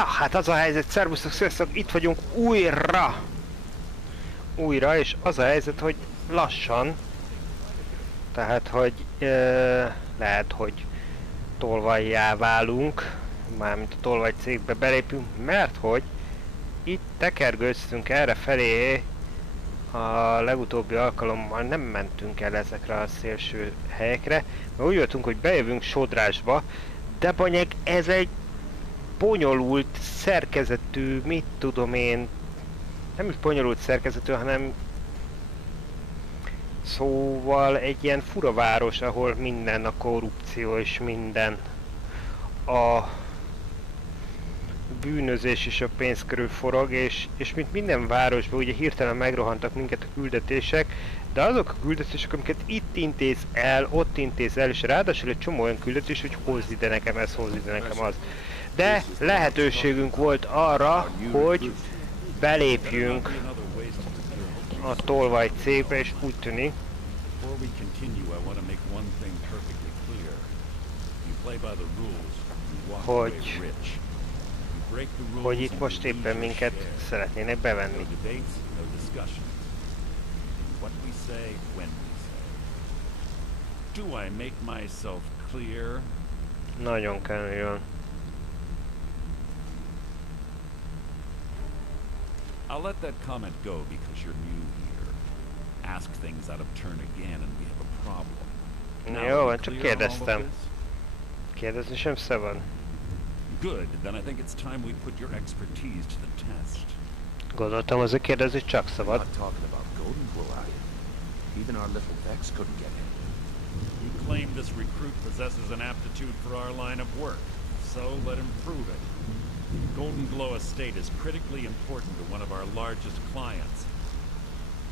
Na, hát az a helyzet, szervusztok, sziasztok, itt vagyunk újra, és az a helyzet, hogy lassan, tehát, hogy lehet, hogy tolvajjá válunk, mármint a Tolvaj cégbe belépünk, mert hogy itt tekergőztünk errefelé, a legutóbbi alkalommal nem mentünk el ezekre a szélső helyekre, mert úgy jöttünk, hogy bejövünk sodrásba, de banyeg ez egy bonyolult szerkezetű, mit tudom én, nem is bonyolult szerkezetű, hanem szóval egy ilyen fura város, ahol minden a korrupció és minden a bűnözés és a pénz körül forog, és mint minden városban ugye hirtelen megrohantak minket a küldetések, de azok a küldetések, amiket itt intéz el, ott intéz el, és ráadásul egy csomó olyan küldetés, hogy hozz ide nekem ez, hozz ide nekem az. De lehetőségünk volt arra, hogy belépjünk a Tolvaj cégbe, és úgy tűnik, hogy itt most éppen minket szeretnének bevenni. Nagyon könnyű. I'll let that comment go because you're new here. Ask things out of turn again and we have a problem. Jó van, csak kérdeztem. Kérdezni sem szabad. Good, then I think it's time we put your expertise to the test. Gondoltam, azért kérdezni csak szabad. Not talking about golden glow, are you? Even our little Vex couldn't get in. You claim this recruit possesses an aptitude for our line of work, so let him prove it. Golden Glow Estate is critically important to one of our largest clients.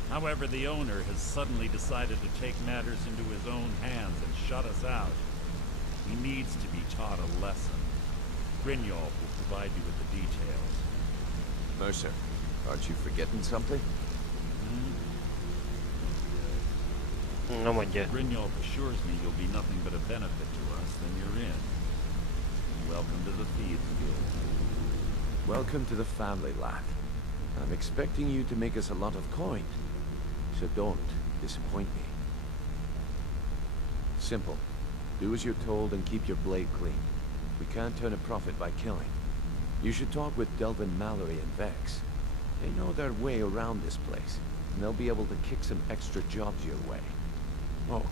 However, the owner has suddenly decided to take matters into his own hands and shut us out. He needs to be taught a lesson. Grignol will provide you with the details. Mercer, aren't you forgetting something? No mondja. Grignol assures me you'll be nothing but a benefit to us, then you're in. Welcome to the Thieves Guild. Welcome to the family, lad. I'm expecting you to make us a lot of coin, so don't disappoint me. Simple. Do as you're told and keep your blade clean. We can't turn a profit by killing. You should talk with Delvin Mallory and Vex. They know their way around this place, and they'll be able to kick some extra jobs your way. Oh,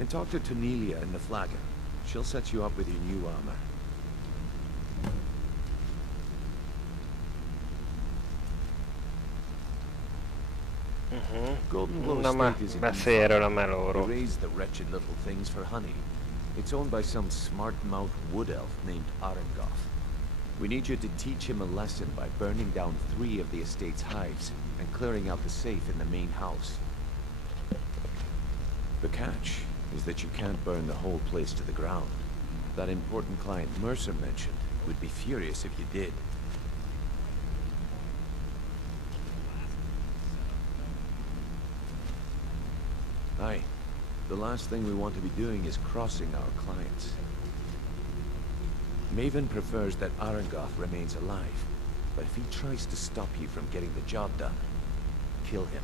and talk to Tonelia in the Flagon. She'll set you up with your new armor. Golden Glow Estate is in Melókról. raise the wretched little things for honey. It's owned by some smart-mouthed wood elf named Arengoth. We need you to teach him a lesson by burning down 3 of the estate's hives and clearing out the safe in the main house. The catch is that you can't burn the whole place to the ground. That important client Mercer mentioned would be furious if you did. Aye. The last thing we want to be doing is crossing our clients. Maven prefers that Arengoth remains alive, but if he tries to stop you from getting the job done, kill him.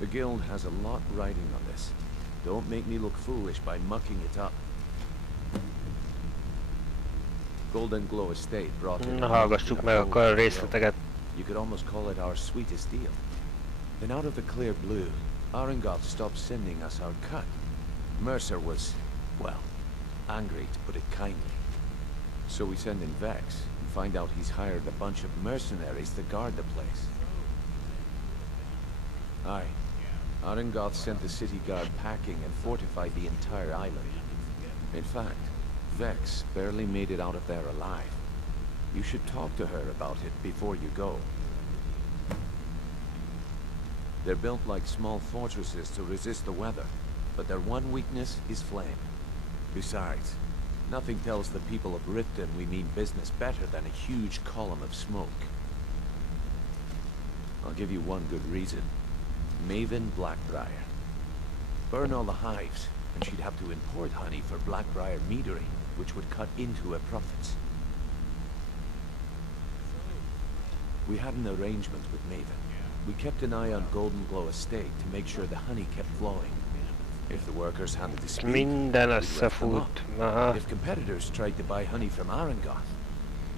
The guild has a lot riding on this. Don't make me look foolish by mucking it up. Golden Glow Estate brought in hallgassuk meg akkor a részleteket. You could almost call it our sweetest deal. Then out of the clear blue, Arengoth stopped sending us our cut. Mercer was, well, angry to put it kindly. So we send in Vex and find out he's hired a bunch of mercenaries to guard the place. Aye. Arengoth sent the city guard packing and fortified the entire island. In fact, Vex barely made it out of there alive. You should talk to her about it before you go. They're built like small fortresses to resist the weather, but their one weakness is flame. Besides, nothing tells the people of Riften we mean business better than a huge column of smoke. I'll give you one good reason. Maven Blackbriar. Burn all the hives, and she'd have to import honey for Blackbriar meadery, which would cut into her profits. We had an arrangement with Maven. We kept an eye on Golden Glow Estate to make sure the honey kept flowing. If the workers had a dispute, Minden we'd rip them up. összefut. Aha. If competitors tried to buy honey from Arangoth,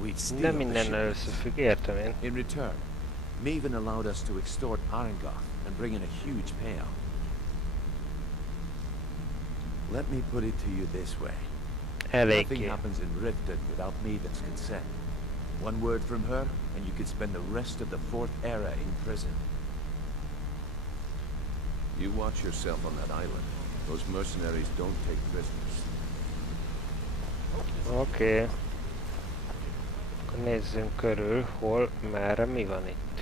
we'd steal Nem the mindennel shipments. összefügg, értem én. In return, Maven allowed us to extort Arangoth and bring in a huge payout. Let me put it to you this way. Nothing Eléggé. happens in Riften without Maven's consent. One word from her, and you could spend the rest of the Fourth Era in prison. You watch yourself on that island. Those mercenaries don't take prisoners. Oké. Akkor nézzünk körül, hol, merre, mi van itt.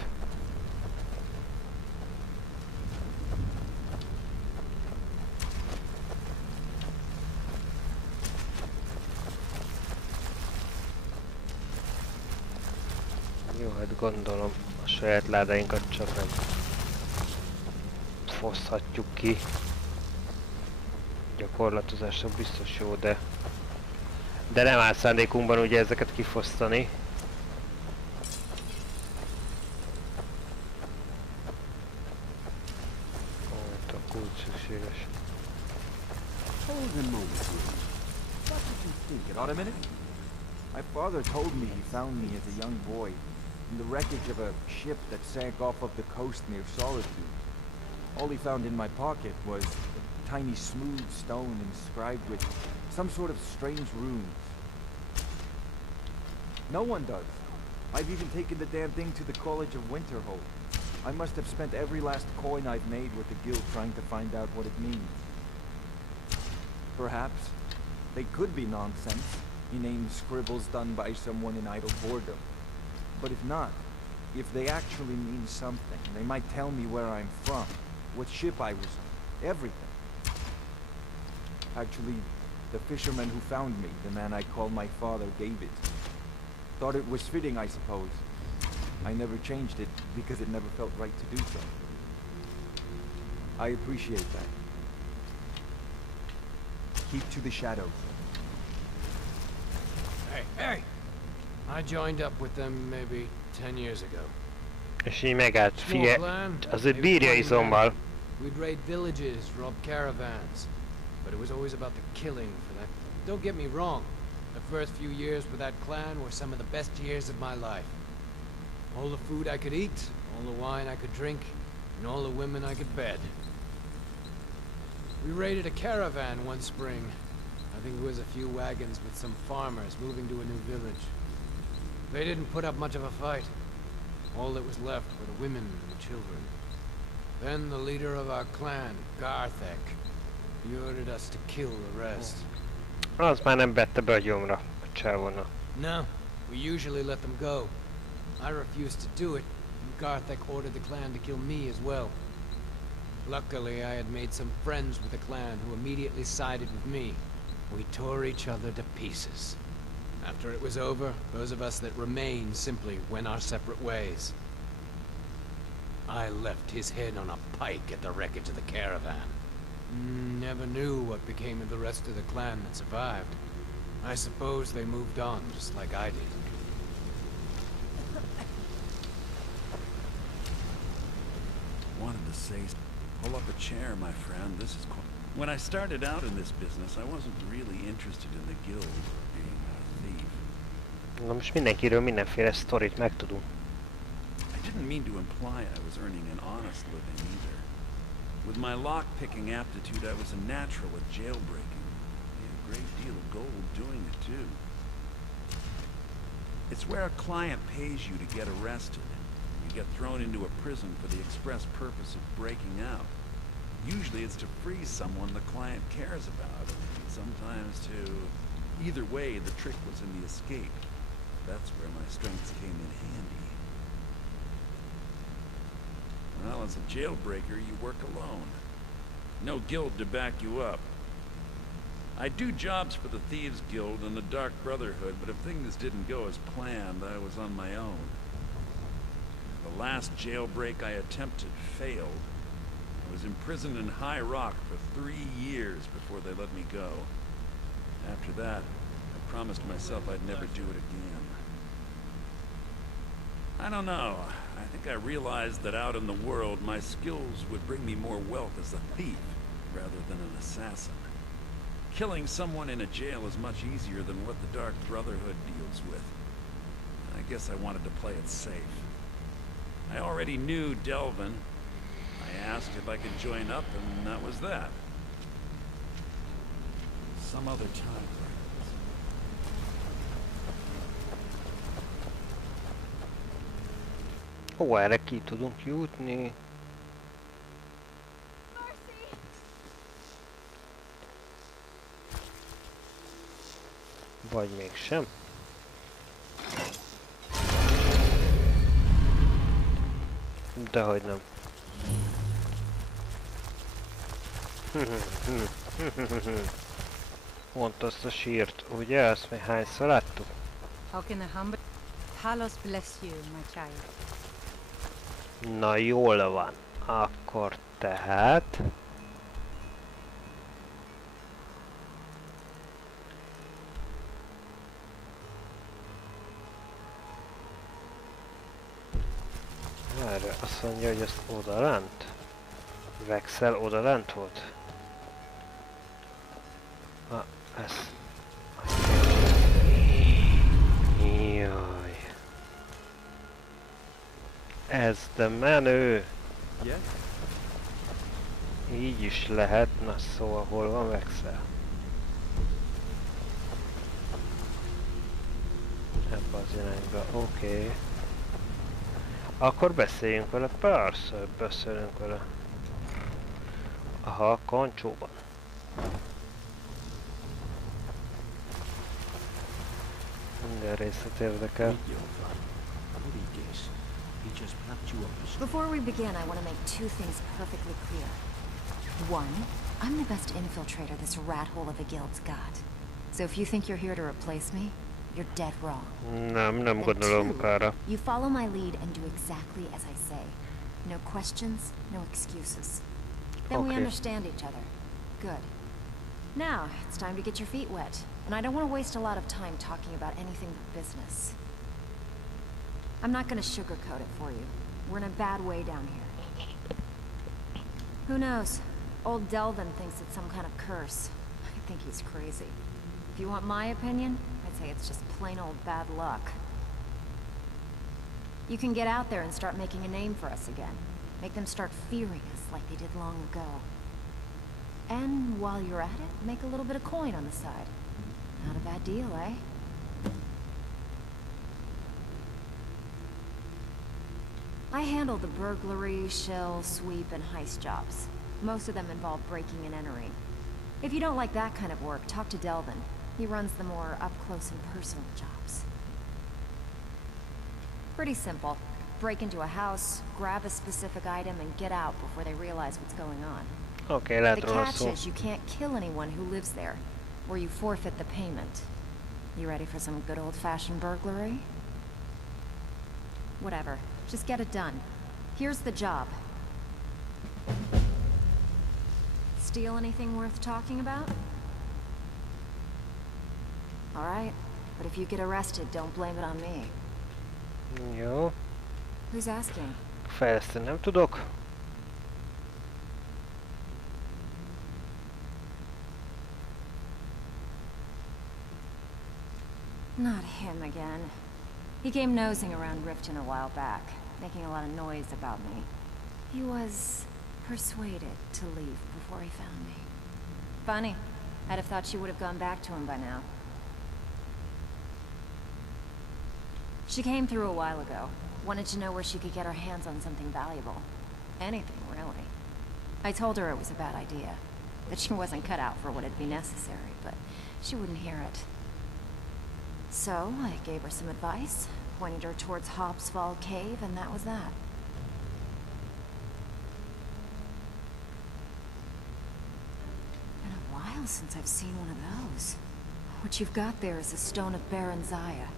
Jó, hát gondolom a saját ládáinkat csak nem foszthatjuk ki. Gyakorlatozásra biztos jó, de nem áll szándékunkban ugye ezeket kifosztani. Itt a kulcs szükséges. Hold a moment, please. What did you think? It ought a minute? My father told me he found me as a young boy in the wreckage of a ship that sank off of the coast near Solitude. All he found in my pocket was a tiny smooth stone inscribed with some sort of strange runes. No one does. I've even taken the damn thing to the College of Winterhold. I must have spent every last coin I've made with the guild trying to find out what it means. Perhaps they could be nonsense, inane scribbles done by someone in idle boredom. But if not, if they actually mean something, they might tell me where I'm from, what ship I was on, everything. Actually, the fisherman who found me, the man I call my father, gave it to me. Thought it was fitting, I suppose. I never changed it because it never felt right to do so. I appreciate that. Keep to the shadows. Hey! I joined up with them maybe 10 years ago. És így megállt, Small fie, clan, azért maybe bírja 20 izommal. men. We'd raid villages, rob caravans, but it was always about the killing for that. Don't get me wrong, the first few years with that clan were some of the best years of my life. All the food I could eat, all the wine I could drink, and all the women I could bed. We raided a caravan one spring. I think it was a few wagons with some farmers moving to a new village. They didn't put up much of a fight. All that was left were the women and the children. Then the leader of our clan, Garthek, he ordered us to kill the rest. Az már nem vette be a gyomra, a csávónak. No, we usually let them go. I refused to do it, and Garthek ordered the clan to kill me as well. Luckily, I had made some friends with the clan who immediately sided with me. We tore each other to pieces. After it was over, those of us that remained simply went our separate ways. I left his head on a pike at the wreckage of the caravan. Never knew what became of the rest of the clan that survived. I suppose they moved on, just like I did. Wanted to say, pull up a chair, my friend. This is quite... When I started out in this business, I wasn't really interested in the guild or being a thief. Na most mindenkiről mindenféle sztorit megtudunk. I didn't mean to imply I was earning an honest living either. With my lock-picking aptitude, I was a natural at jailbreaking. Made a great deal of gold doing it, too. It's where a client pays you to get arrested. You get thrown into a prison for the express purpose of breaking out. Usually it's to free someone the client cares about, and sometimes to... Either way, the trick was in the escape. That's where my strengths came in handy. Well, as a jailbreaker, you work alone. No guild to back you up. I do jobs for the Thieves Guild and the Dark Brotherhood, but if things didn't go as planned, I was on my own. The last jailbreak I attempted failed. I was imprisoned in High Rock for 3 years before they let me go. After that, I promised myself I'd never do it again. I don't know. I think I realized that out in the world, my skills would bring me more wealth as a thief rather than an assassin. Killing someone in a jail is much easier than what the Dark Brotherhood deals with. I guess I wanted to play it safe. I already knew Delvin. I asked if I could join up, and that was that. Some other time, perhaps. Ó, erre ki tudunk jutni. Vagy mégsem. Dehogy nem. Pont azt a sírt, ugye? Azt még hányszor láttuk? How can the humble Talos bless you, my child? Na jól van. Akkor tehát... Erre azt mondja, hogy ezt odalent? Vexel odalent volt? Ah, ez... Jaj. Ez de menő! Yeah? Így is lehet, na szóval hol van Vexel? Ebbe az irányba, oké. Akkor beszéljünk vele, persze, hogy beszélünk vele. Aha, kancsóban. Minden részlet érdekel. Before we begin, I want to make two things perfectly clear. One, I'm the best infiltrator this rat hole of a guild's got. So if you think you're here to replace me, you're dead wrong. Nem And gondolom two, Kára. you follow my lead and do exactly as I say. No questions, no excuses. Then we Okay. understand each other. Good. Now, it's time to get your feet wet. And I don't want to waste a lot of time talking about anything but business. I'm not going to sugarcoat it for you. We're in a bad way down here. Who knows? Old Delvin thinks it's some kind of curse. I think he's crazy. If you want my opinion, I'd say it's just plain old bad luck. You can get out there and start making a name for us again. Make them start fearing us like they did long ago. And while you're at it, make a little bit of coin on the side. Not a bad deal, eh? I handle the burglary, shell, sweep, and heist jobs. Most of them involve breaking and entering. If you don't like that kind of work, talk to Delvin. He runs the more up-close and personal jobs. Pretty simple. Break into a house, grab a specific item, and get out before they realize what's going on. Oké, lehet The róla catch szó. is you can't kill anyone who lives there, or you forfeit the payment. You ready for some good old-fashioned burglary? Whatever. Just get it done. Here's the job. Steal anything worth talking about? All right. But if you get arrested, don't blame it on me. Jó. Who's asking? Fejleszteni nem tudok. Not him again. He came nosing around Riften a while back, making a lot of noise about me. He was persuaded to leave before he found me. Funny. I'd have thought she would have gone back to him by now. She came through a while ago. Wanted to know where she could get her hands on something valuable. Anything, really. I told her it was a bad idea. That she wasn't cut out for what'd be necessary, but she wouldn't hear it. So, I gave her some advice, pointed her towards Hobsfall Cave, and that was that. Been a while since I've seen one of those. What you've got there is a stone of Baron Zaya.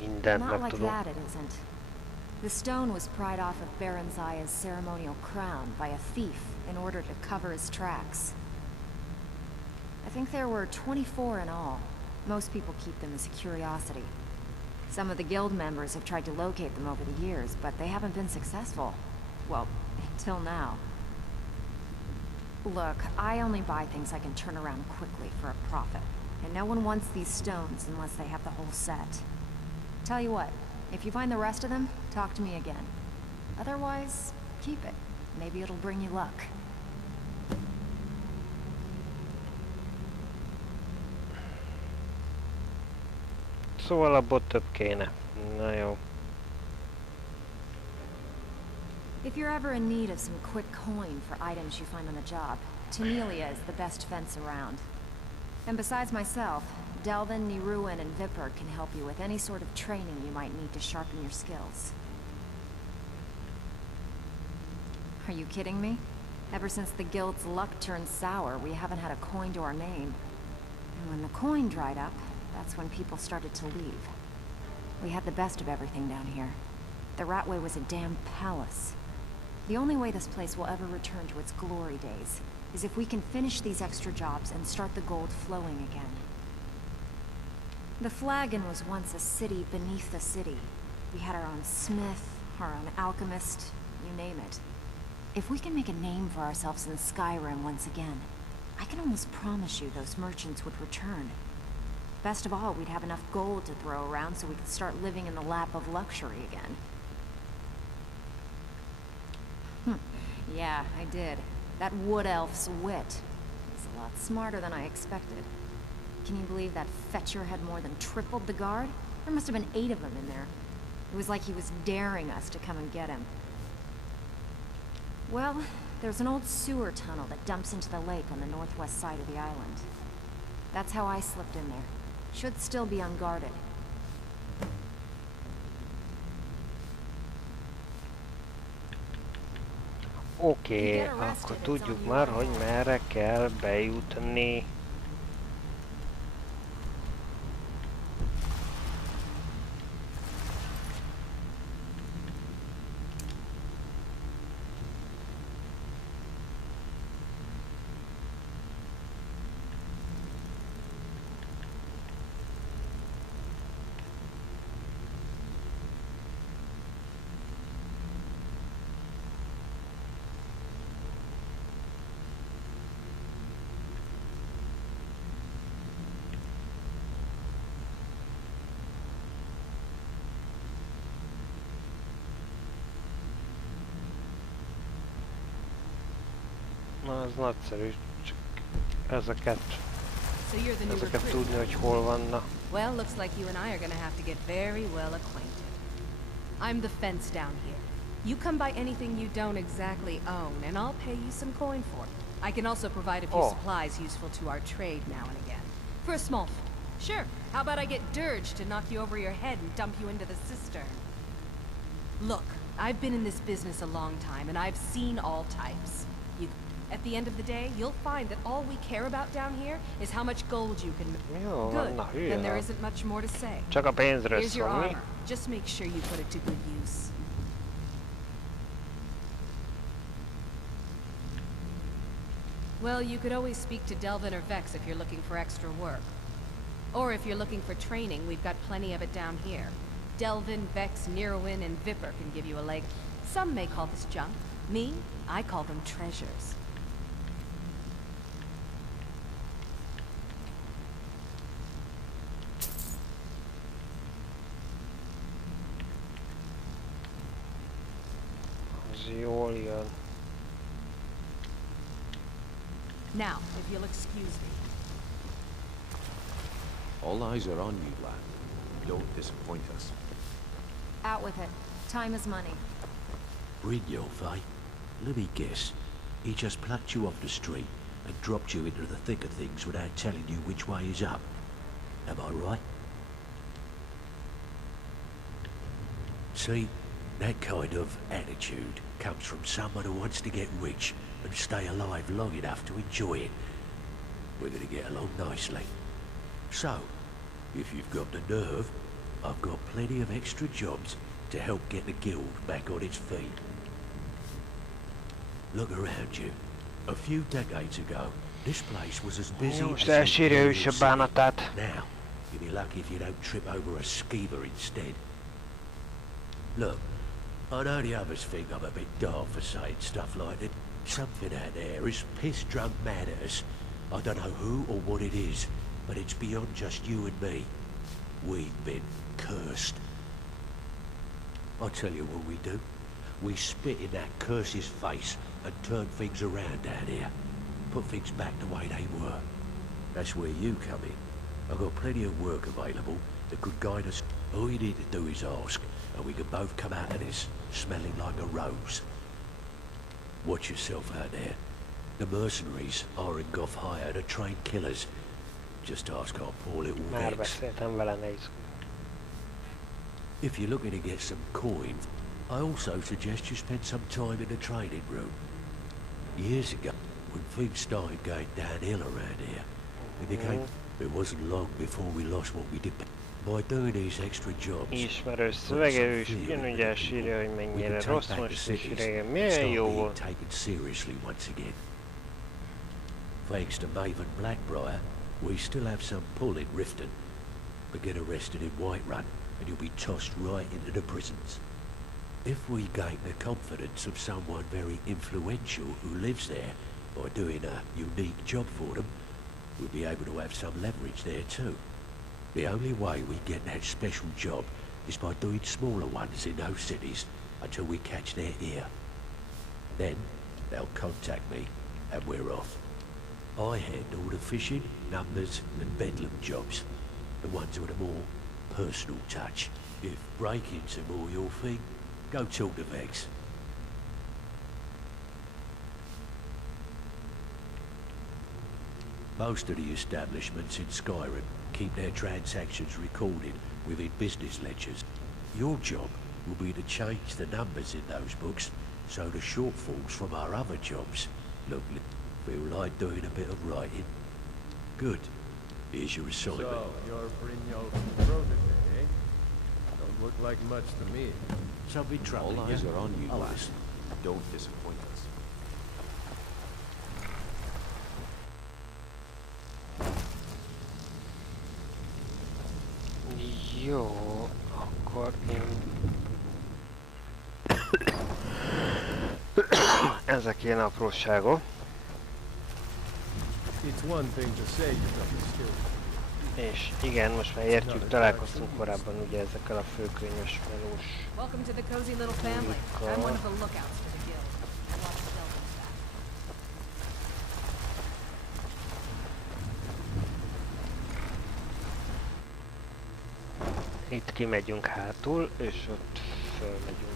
Mindent Not like megtudom. that, it isn't. The stone was pried off of Baron Zaya's ceremonial crown by a thief in order to cover his tracks. I think there were 24 in all. Most people keep them as a curiosity. Some of the guild members have tried to locate them over the years, but they haven't been successful. Well, until now. Look, I only buy things I can turn around quickly for a profit. And no one wants these stones unless they have the whole set. Tell you what, if you find the rest of them, talk to me again. Otherwise, keep it. Maybe it'll bring you luck. Szóval abból több kéne. Na jó. If you're ever in need of some quick coin for items you find on the job, Tamelia is the best fence around. And besides myself, Delvin, Niruin, and Vipper can help you with any sort of training you might need to sharpen your skills. Are you kidding me? Ever since the guild's luck turned sour, we haven't had a coin to our name. And when the coin dried up, that's when people started to leave. We had the best of everything down here. The Ratway was a damn palace. The only way this place will ever return to its glory days is if we can finish these extra jobs and start the gold flowing again. The Flagon was once a city beneath the city. We had our own smith, our own alchemist, you name it. If we can make a name for ourselves in Skyrim once again, I can almost promise you those merchants would return. Best of all, we'd have enough gold to throw around so we could start living in the lap of luxury again. Yeah, I did. That wood elf's wit is a lot smarter than I expected. Can you believe that fetcher had more than tripled the guard? There must have been 8 of them in there. It was like he was daring us to come and get him. Well, there's an old sewer tunnel that dumps into the lake on the northwest side of the island. That's how I slipped in there. Should still be unguarded. Oké, akkor tudjuk már, hogy merre kell bejutni. Na, az nagyszerű, csak ezeket tudni, hogy hol vannak. Well, looks like you and I are gonna have to get very well acquainted. I'm the fence down here. You come by anything you don't exactly own, and I'll pay you some coin for it. I can also provide a few supplies useful to our trade now and again. For a small fee. Sure, how about I get Dirge to knock you over your head and dump you into the cistern? Look, I've been in this business a long time, and I've seen all types. At the end of the day, you'll find that all we care about down here is how much gold you can make. Good, then there isn't much more to say. Csak a pénzről Here's your szól, mi? armor. Just make sure you put it to good use. Well, you could always speak to Delvin or Vex if you're looking for extra work. Or if you're looking for training, we've got plenty of it down here. Delvin, Vex, Niruin, and Vipper can give you a leg. Some may call this junk. Me, I call them treasures. Jól jön. Now, if you'll excuse me. All eyes are on you, lad. Don't disappoint us. Out with it. Time is money. Brynjolf, eh? Let me guess. He just plucked you off the street and dropped you into the thick of things without telling you which way is up. Am I right? See, that kind of attitude comes from someone who wants to get rich and stay alive long enough to enjoy it. We're gonna get along nicely. So, if you've got the nerve, I've got plenty of extra jobs to help get the guild back on its feet. Look around you. A few decades ago, this place was as busy as elsírja ő is a bánatát. now. You'll be lucky if you don't trip over a skeever instead. Look, I know the others think I'm a bit daft for saying stuff like that. Something out there is piss-drunk mad at us. I don't know who or what it is, but it's beyond just you and me. We've been cursed. I'll tell you what we do. We spit in that curse's face and turn things around down here. Put things back the way they were. That's where you come in. I've got plenty of work available that could guide us. All you need to do is ask, and we can both come out of this smelling like a rose. Watch yourself out there. The mercenaries aren't off hire to train killers. Just ask our poor little Már Vex. beszéltem vele, ne izgulj. If you're looking to get some coin, I also suggest you spend some time in the training room. Years ago, when things started going downhill around here, it wasn't long before we lost what we did. By doing these extra jobs, Ismerős szövege, ő is ugyanúgy elsírja, hogy mennyire rossz most, és régen milyen jó volt. taken seriously once again. Thanks to Maven Blackbriar, we still have some pull in Riften. But get arrested in Whiterun, and you'll be tossed right into the prisons. If we gain the confidence of someone very influential who lives there by doing a unique job for them, we'll be able to have some leverage there too. The only way we get that special job is by doing smaller ones in those cities until we catch their ear. Then they'll contact me and we're off. I handle the fishing, numbers and bedlam jobs, the ones with a more personal touch. If break-ins are more your thing, go talk to Vex. Most of the establishments in Skyrim keep their transactions recorded within business ledgers. Your job will be to change the numbers in those books so the shortfalls from our other jobs feel like doing a bit of writing. Good. Here's your assignment. So, you're Brynjolf's protege, eh? Don't look like much to me. Something troubling All eyes you? are on you, Oh, lass. Don't disappoint us. Jó, akkor én... Ezek ilyen apróságok. It's one thing to say you're nothing skilled. És igen, most már értjük, találkoztunk korábban ugye ezekkel a főkönyves melós. Welcome to the cozy little family. I'm one of the lookouts for the guild. Watch Delvin's back. Itt kimegyünk hátul, és ott fölmegyünk.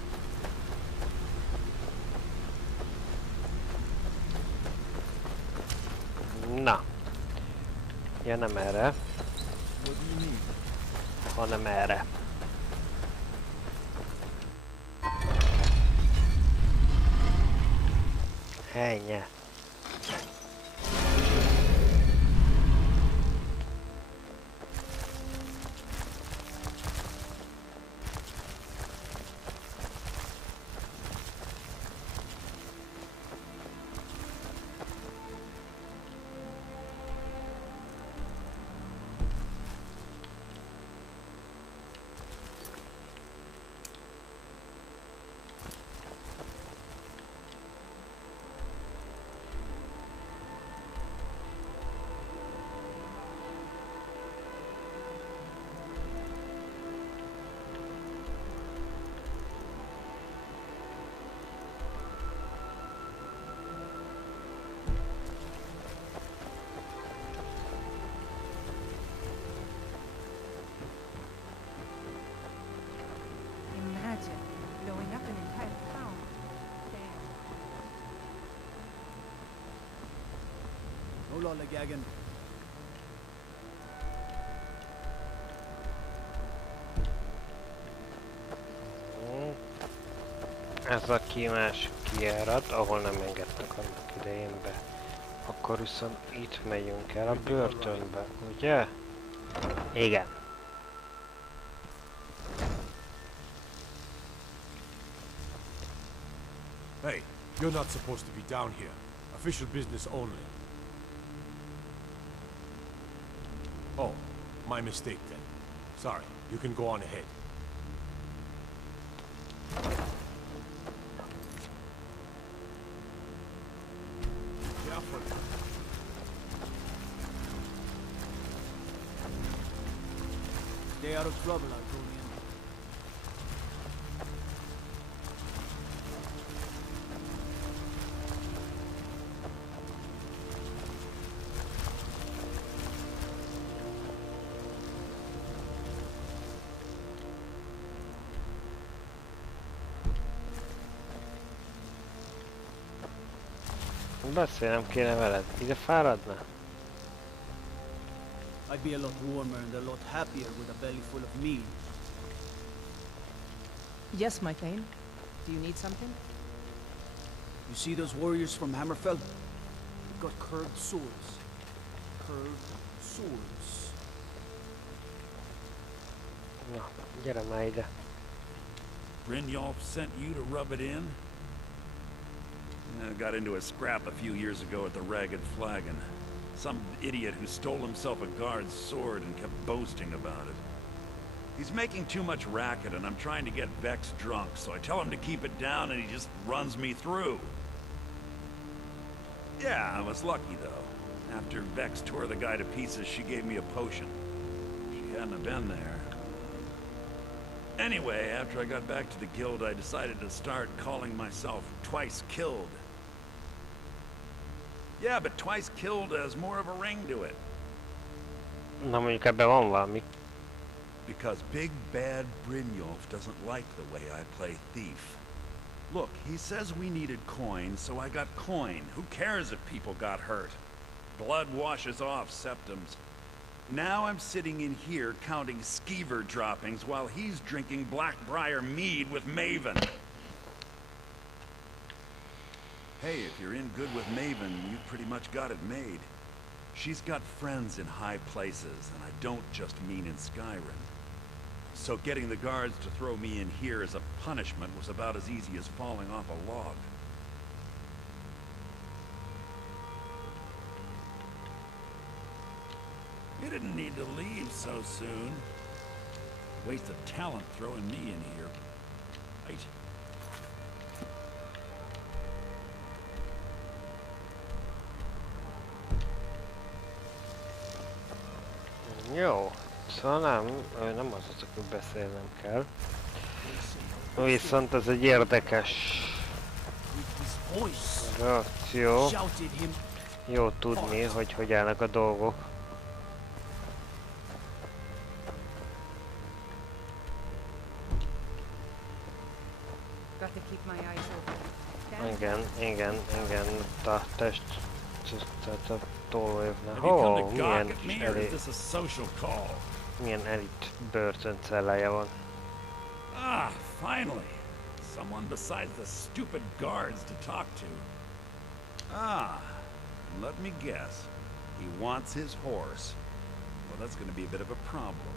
Na. Ja, nem erre. Hanem erre. Ennyi. Imagine blowing up an entire town. Again. Ez a másik kijárat, ahol nem engedtek annak idején be. Akkor viszont itt megyünk el a börtönbe, ugye? Igen. Hey, you're not supposed to be down here. Official business only. Oh, My mistake then. Sorry, you can go on ahead. Careful. Stay out of trouble, Argonian. Beszélnem kéne veled. Ide fáradna? I'd be a lot warmer and a lot happier with a belly full of meal. Yes, my Thane. Do you need something? You see those warriors from Hammerfell? They've got curved swords. Curved swords. Na, gyere már ide. Brynjolf sent you to rub it in? I got into a scrap a few years ago at the Ragged Flagon. Some idiot who stole himself a guard's sword and kept boasting about it. He's making too much racket and I'm trying to get Vex drunk, so I tell him to keep it down and he just runs me through. Yeah, I was lucky though. After Vex tore the guy to pieces, she gave me a potion. She hadn't have been there. Anyway, after I got back to the guild, I decided to start calling myself Twice Killed. Yeah, but Twice Killed has more of a ring to it. Na mondjuk ebben van valami. Because Big Bad Brynjolf doesn't like the way I play thief. Look, he says we needed coin, so I got coin. Who cares if people got hurt? Blood washes off septums. Now I'm sitting in here counting skeever droppings while he's drinking Blackbriar mead with Maven. Hey, if you're in good with Maven, you pretty much got it made. She's got friends in high places, and I don't just mean in Skyrim. So getting the guards to throw me in here as a punishment was about as easy as falling off a log. You didn't need to leave so soon. Waste of talent throwing me in here. Right. Jó, szóval nem az, hogy beszélnem kell. Viszont ez egy érdekes reakció. Jó tudni, hogy hogy állnak a dolgok. Igen, a test, tehát a tolvajoknál. Milyen elit börtöncellája van. Ah, finally! Someone besides the stupid guards to talk to. Ah, let me guess. He wants his horse. Well, that's going to be a bit of a problem.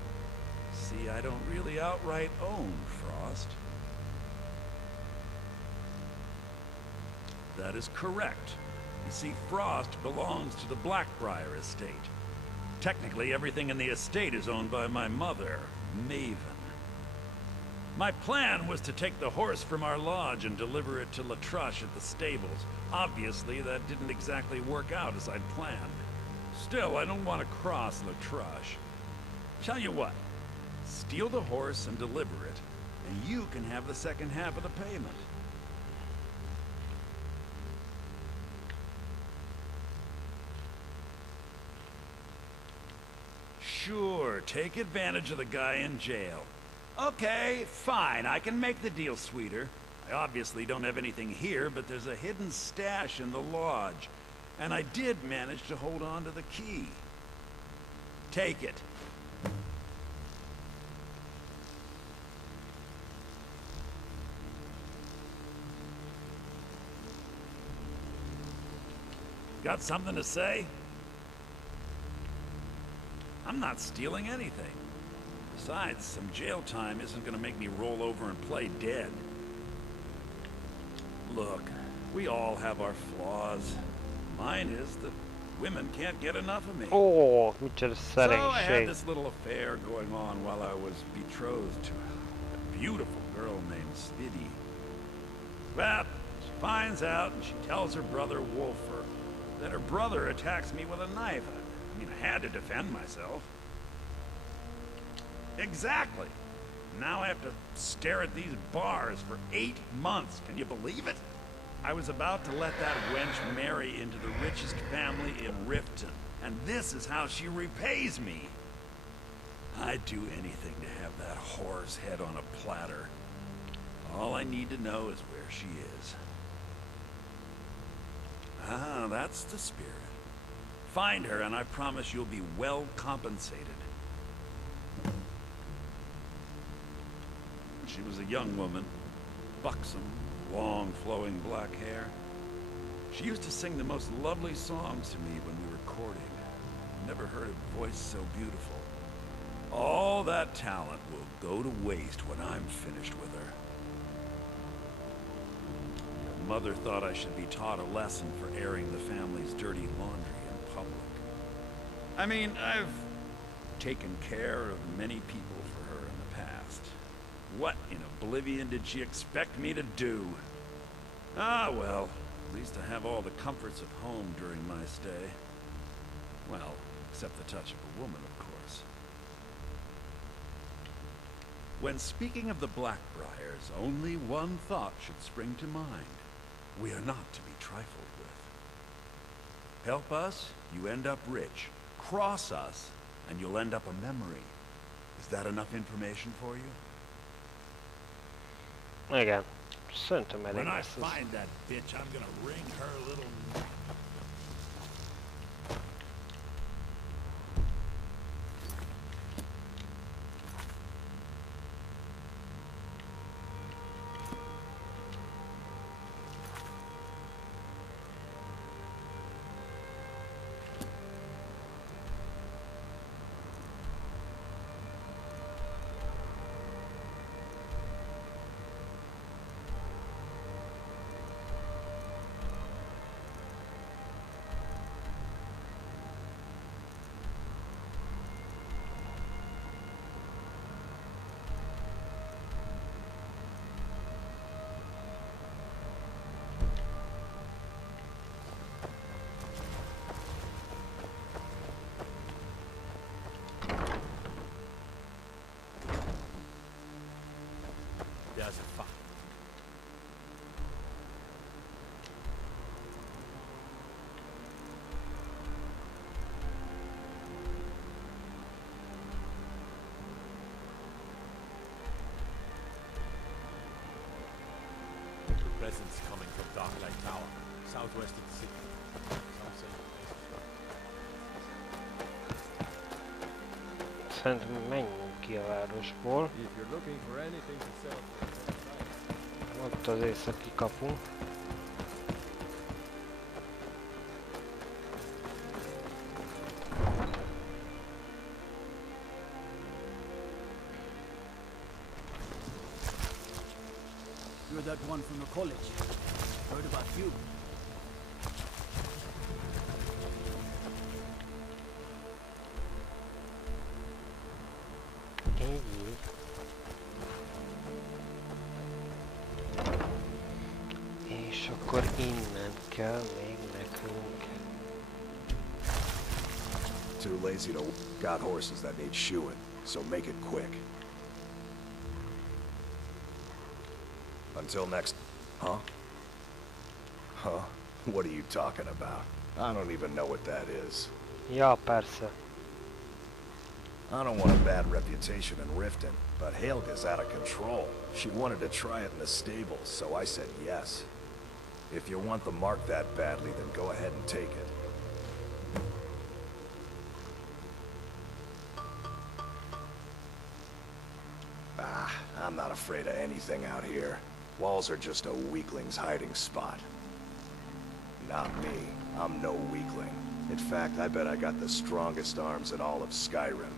See, I don't really outright own Frost. That is correct. You see, Frost belongs to the Blackbriar estate. Technically, everything in the estate is owned by my mother, Maven. My plan was to take the horse from our lodge and deliver it to Latrush at the stables. Obviously, that didn't exactly work out as I'd planned. Still, I don't want to cross Latrush. Tell you what, steal the horse and deliver it, and you can have the second half of the payment. Sure, take advantage of the guy in jail. Okay, fine, I can make the deal sweeter. I obviously don't have anything here, but there's a hidden stash in the lodge. And I did manage to hold on to the key. Take it. Got something to say? I'm not stealing anything. Besides, some jail time isn't gonna make me roll over and play dead. Look, we all have our flaws. Mine is that Women can't get enough of me. Ó, micsoda So I had szerencség. this little affair going on while I was betrothed to a beautiful girl named Svidi. Well, she finds out and she tells her brother Wolfer that her brother attacks me with a knife. I mean, I had to defend myself. Exactly. Now I have to stare at these bars for 8 months. Can you believe it? I was about to let that wench marry into the richest family in Riften, and this is how she repays me. I'd do anything to have that whore's head on a platter. All I need to know is where she is. Ah, that's the spirit. Find her, and I promise you'll be well compensated. She was a young woman, buxom, long flowing black hair. She used to sing the most lovely songs to me when we were courting. Never heard a voice so beautiful. All that talent will go to waste when I'm finished with her. Your mother thought I should be taught a lesson for airing the family's dirty laundry in public. I mean, I've taken care of many people for her in the past. What in oblivion did she expect me to do? Ah, well, at least I have all the comforts of home during my stay. Well, except the touch of a woman, of course. When speaking of the Blackbriars, only one thought should spring to mind. We are not to be trifled with. Help us, you end up rich. Cross us, and you'll end up a memory. Is that enough information for you? Igen. Szerintem elég When I lesz ez. find that bitch, I'm gonna wring her little neck. There's a fight. The presence coming from Darklight Tower, southwest of the city. Some say Szerintem menjünk ki a városból. If you're looking for anything to sell, Ott az északi kapu. You're that one from the college. Heard about you. Így. És akkor innen kell még nekünk. Too lazy to... Got horses that need shoeing, so make it quick. Until next... Huh? Huh? What are you talking about? I don't even know what that is. Ja, persze. I don't want a bad reputation in Riften, but Helga's out of control. She wanted to try it in the stables, so I said yes. If you want the mark that badly, then go ahead and take it. Ah, I'm not afraid of anything out here. Walls are just a weakling's hiding spot. Not me. I'm no weakling. In fact, I bet I got the strongest arms in all of Skyrim.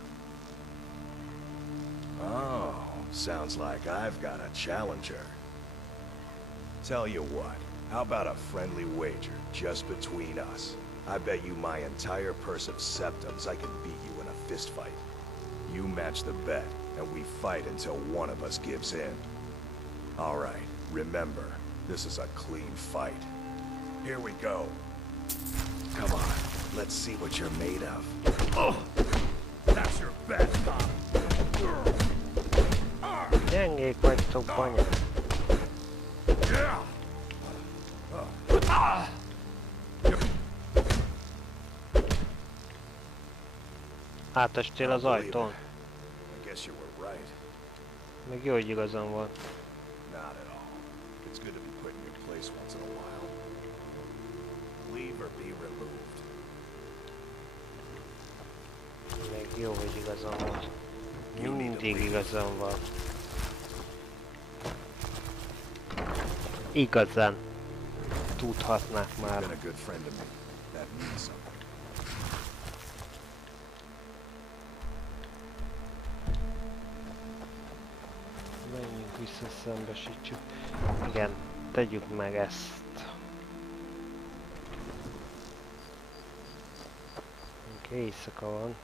Oh, sounds like I've got a challenger. Tell you what, how about a friendly wager just between us? I bet you my entire purse of septums I can beat you in a fist fight. You match the bet, and we fight until one of us gives in. All right, remember, this is a clean fight. Here we go. Come on, let's see what you're made of. Oh, that's your bet, Tom. Gyengék vagytok, banya. Átestél az ajtón. I guess you were right. Meg jó, hogy igazam volt. Not at all. It's good to be put in your place once in a while. Leave or be removed. Meg jó, hogy igazam volt. Mindig igazam van. Igazán tudhatnák már. Been a good friend to me. That means something. Menjünk vissza, szembesítsük. Igen, tegyük meg ezt. Éjszaka van.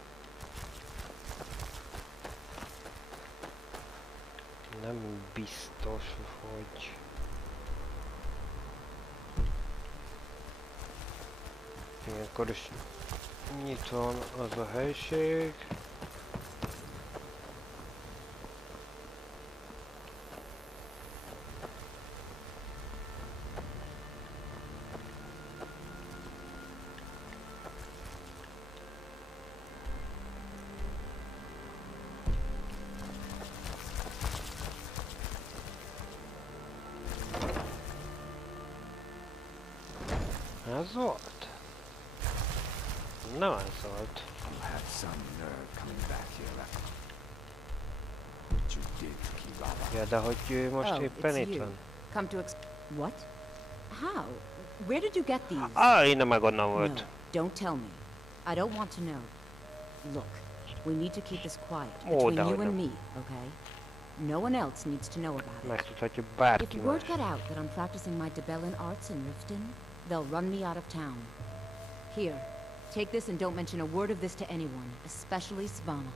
Nem biztos, hogy... Igen, akkor is nyitva van az a helység. Ez volt? Nem ez volt. You had some nerve coming back here after what you did to Kiraba. Ja, de hogy ő most éppen itt van. Come to what? How? Where did you get these? Innen meg onnan volt. No, don't tell me. I don't want to know. Look, we need to keep this quiet between you and me, okay? No one else needs to know about it. Megtudhatja bárki If más. word got out that I'm practicing my Debellan arts in Riften, they'll run me out of town. Here, take this and don't mention a word of this to anyone, especially Svana.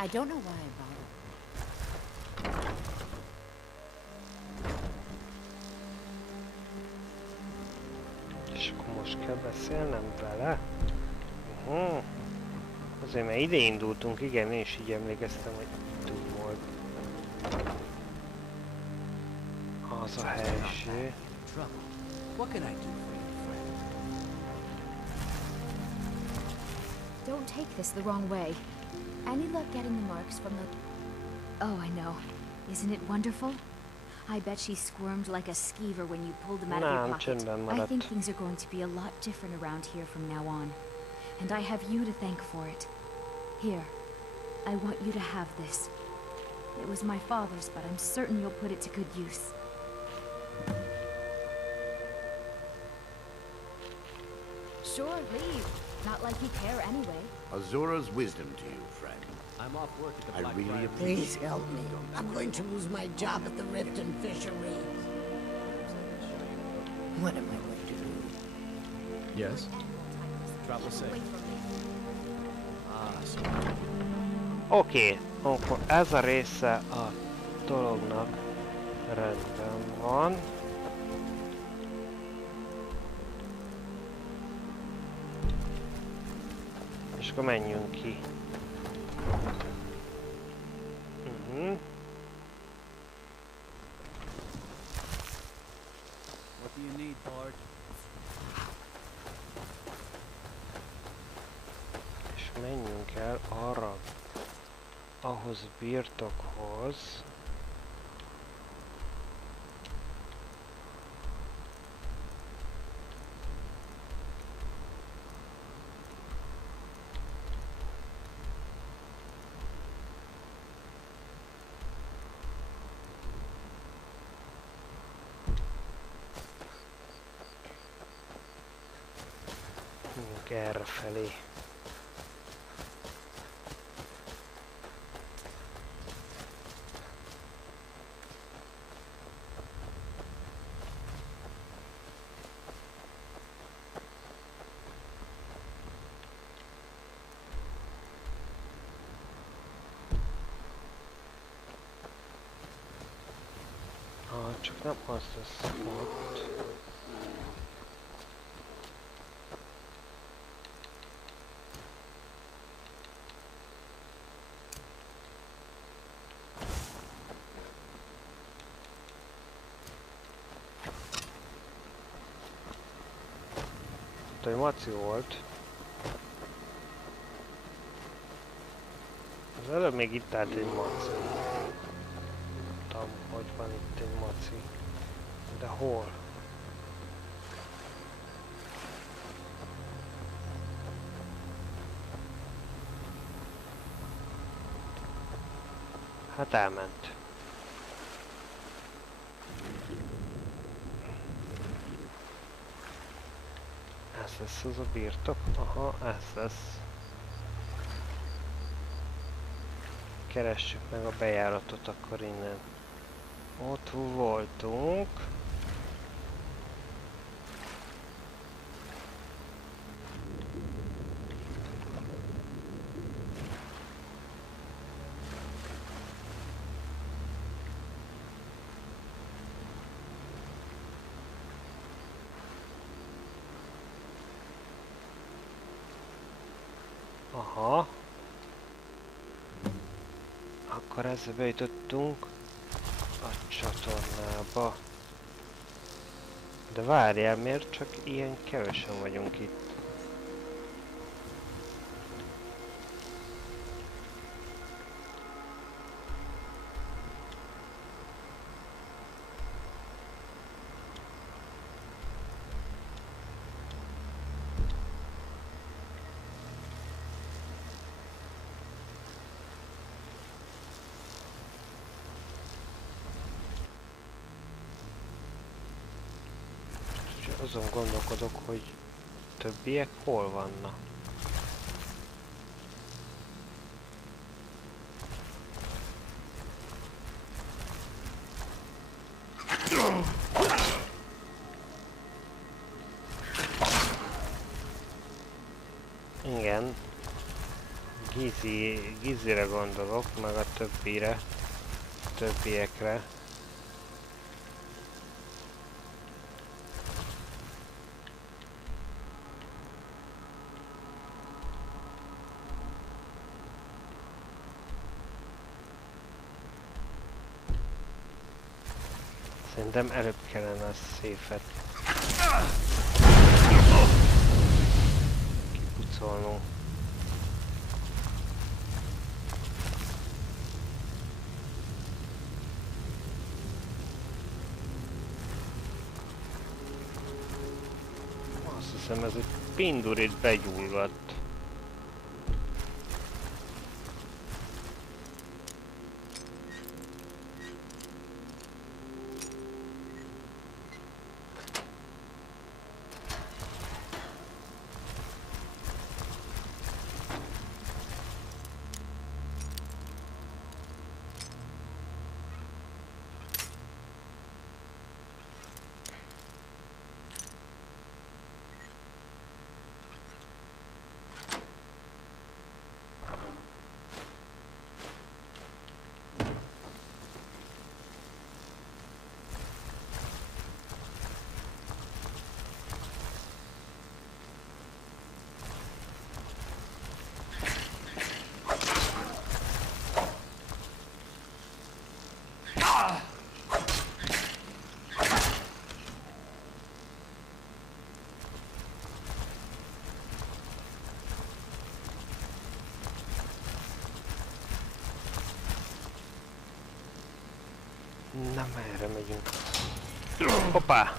I don't know why I bother. És akkor most kell beszélnem vele? Azért mert ide indultunk, igen, én is így emlékeztem, hogy itt volt. Az a helység. What can I do for you, friend? Don't take this the wrong way. Any luck getting the marks from the... Oh, I know. Isn't it wonderful? I bet she squirmed like a skeever when you pulled them out of your pocket. I think things are going to be a lot different around here from now on. And I have you to thank for it. Here, I want you to have this. It was my father's, but I'm certain you'll put it to good use. Sure, leave. Not like you care anyway. Azura's wisdom to you, friend. I'm off work at the I Black really Friar. appreciate Please help me. I'm going to lose my job at the Riften fishery. What am I going to do? Yes? Travel safe. Oké, akkor ez a része a dolognak rendben van. És akkor menjünk ki. What do you need, Bard? És menjünk el arra, ahhoz birtokhoz. Menjünk erre felé. csak nem az lesz ott. Egy maci volt. Az előbb még itt állt egy maci. Nem tudom, hogy van itt egy maci. De hol? Hát elment. Ez lesz az a birtok? Aha, ez lesz. Keressük meg a bejáratot akkor innen. Ott voltunk. Aha. Akkor ezzel bejutottunk a csatornába. De várjál, miért csak ilyen kevesen vagyunk itt? Azon gondolkodok, hogy többiek hol vannak. Igen. Gizire gondolok, meg a többiekre. Szerintem előbb kellene a széfet kipucolnunk. Azt hiszem, ez egy pindurit begyulladt. Nem, erre megyünk. Hoppá!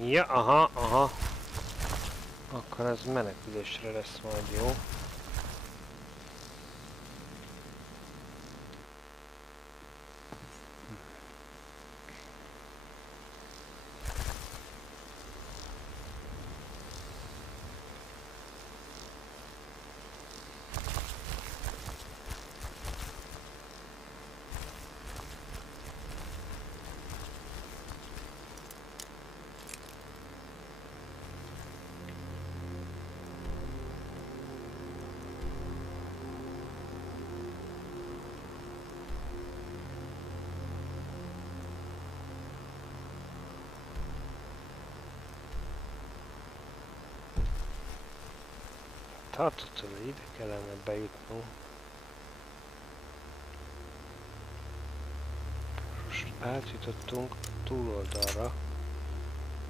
Ja, aha. Akkor az menekülésre lesz majd jó. Tartottul ide kellene bejutnunk. Most átjutottunk a túloldalra.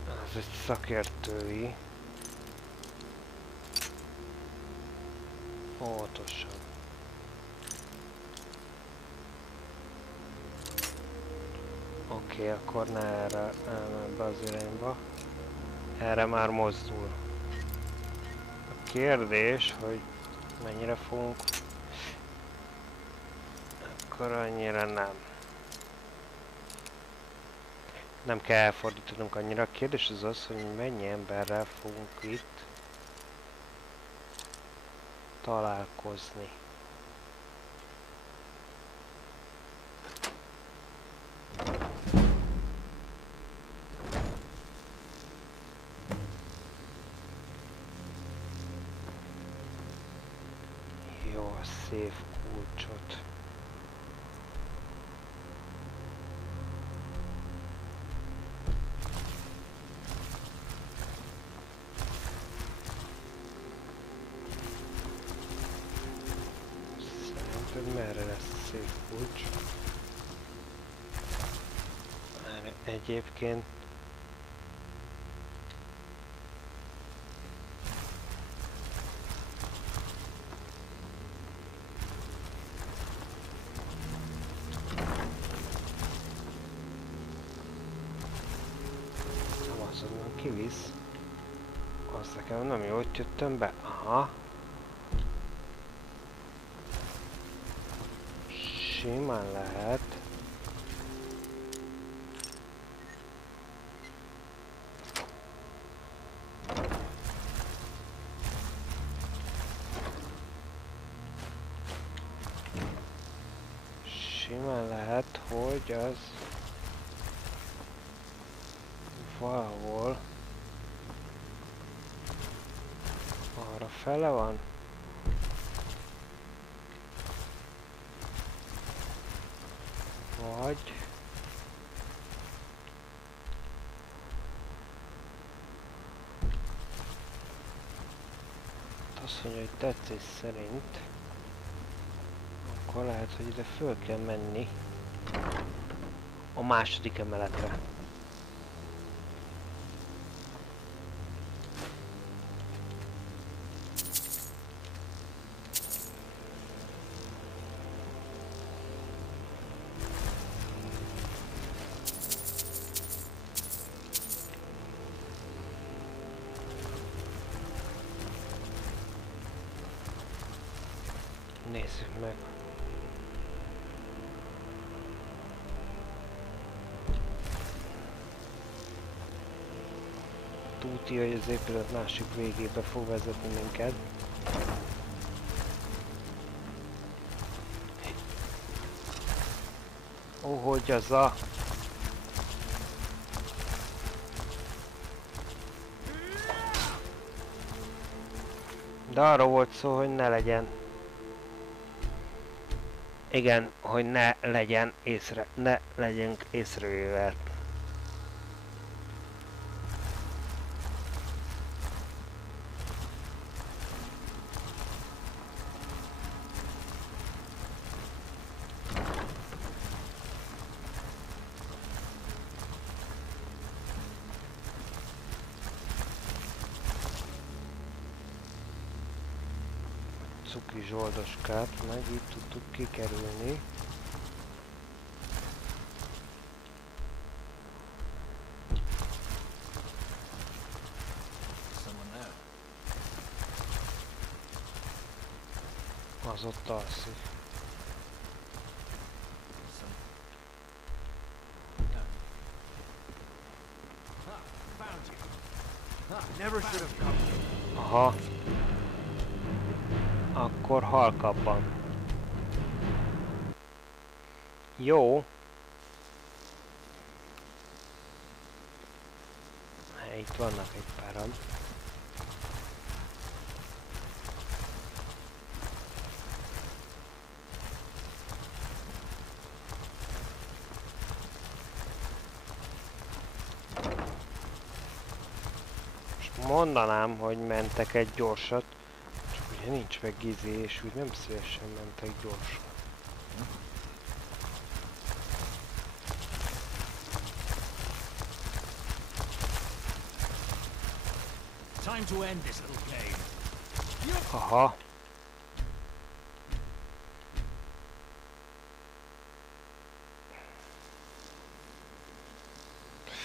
Ez egy szakértői. Óvatosan. Oké, akkor ne erre elmenj be az irányba. Erre már mozdul. Kérdés, hogy mennyire fogunk, akkor annyira nem. Nem kell elfordítanunk annyira. A kérdés az az, hogy mennyi emberrel fogunk itt találkozni. Szép kulcsot. Szerinted merre lesz szép kulcs? Egyébként kivisz. Azt nekem nem jó, hogy jöttem be. Aha. Simán lehet. Simán lehet, hogy az valahol arra fele van. Vagy azt mondja, hogy tetszés szerint akkor lehet, hogy ide föl kell menni a második emeletre. Nézzük meg. Tuti, hogy az épület másik végébe fog vezetni minket. Ó, hogy az a... De arra volt szó, hogy ne legyen. Igen, hogy ne legyen ne legyünk észrevéve. Cuki zsoldoskát meg így tudtuk kikerülni. Az ott alszik. Aha. Akkor halkabban. Jó. Itt vannak egy páran. Mondanám, hogy mentek egy gyorsat, csak ugye nincs meg izé, és úgy nem szívesen mentek gyorsat. Time to end this little game. Aha.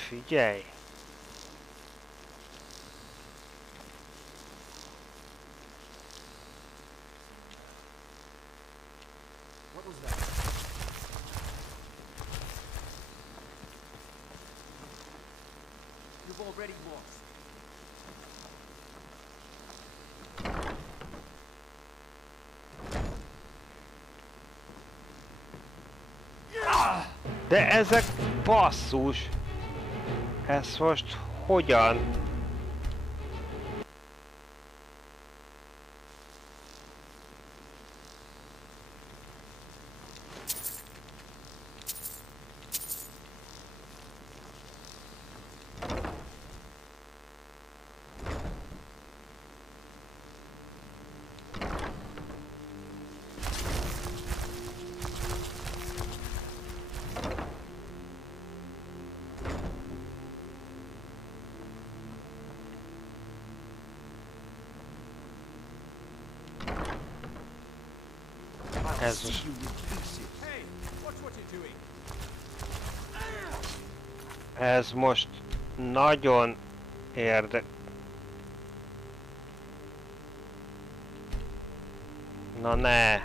Figyelj! What was that? You've already lost. De ezek basszus! Ez most hogyan? Ez most nagyon Na ne!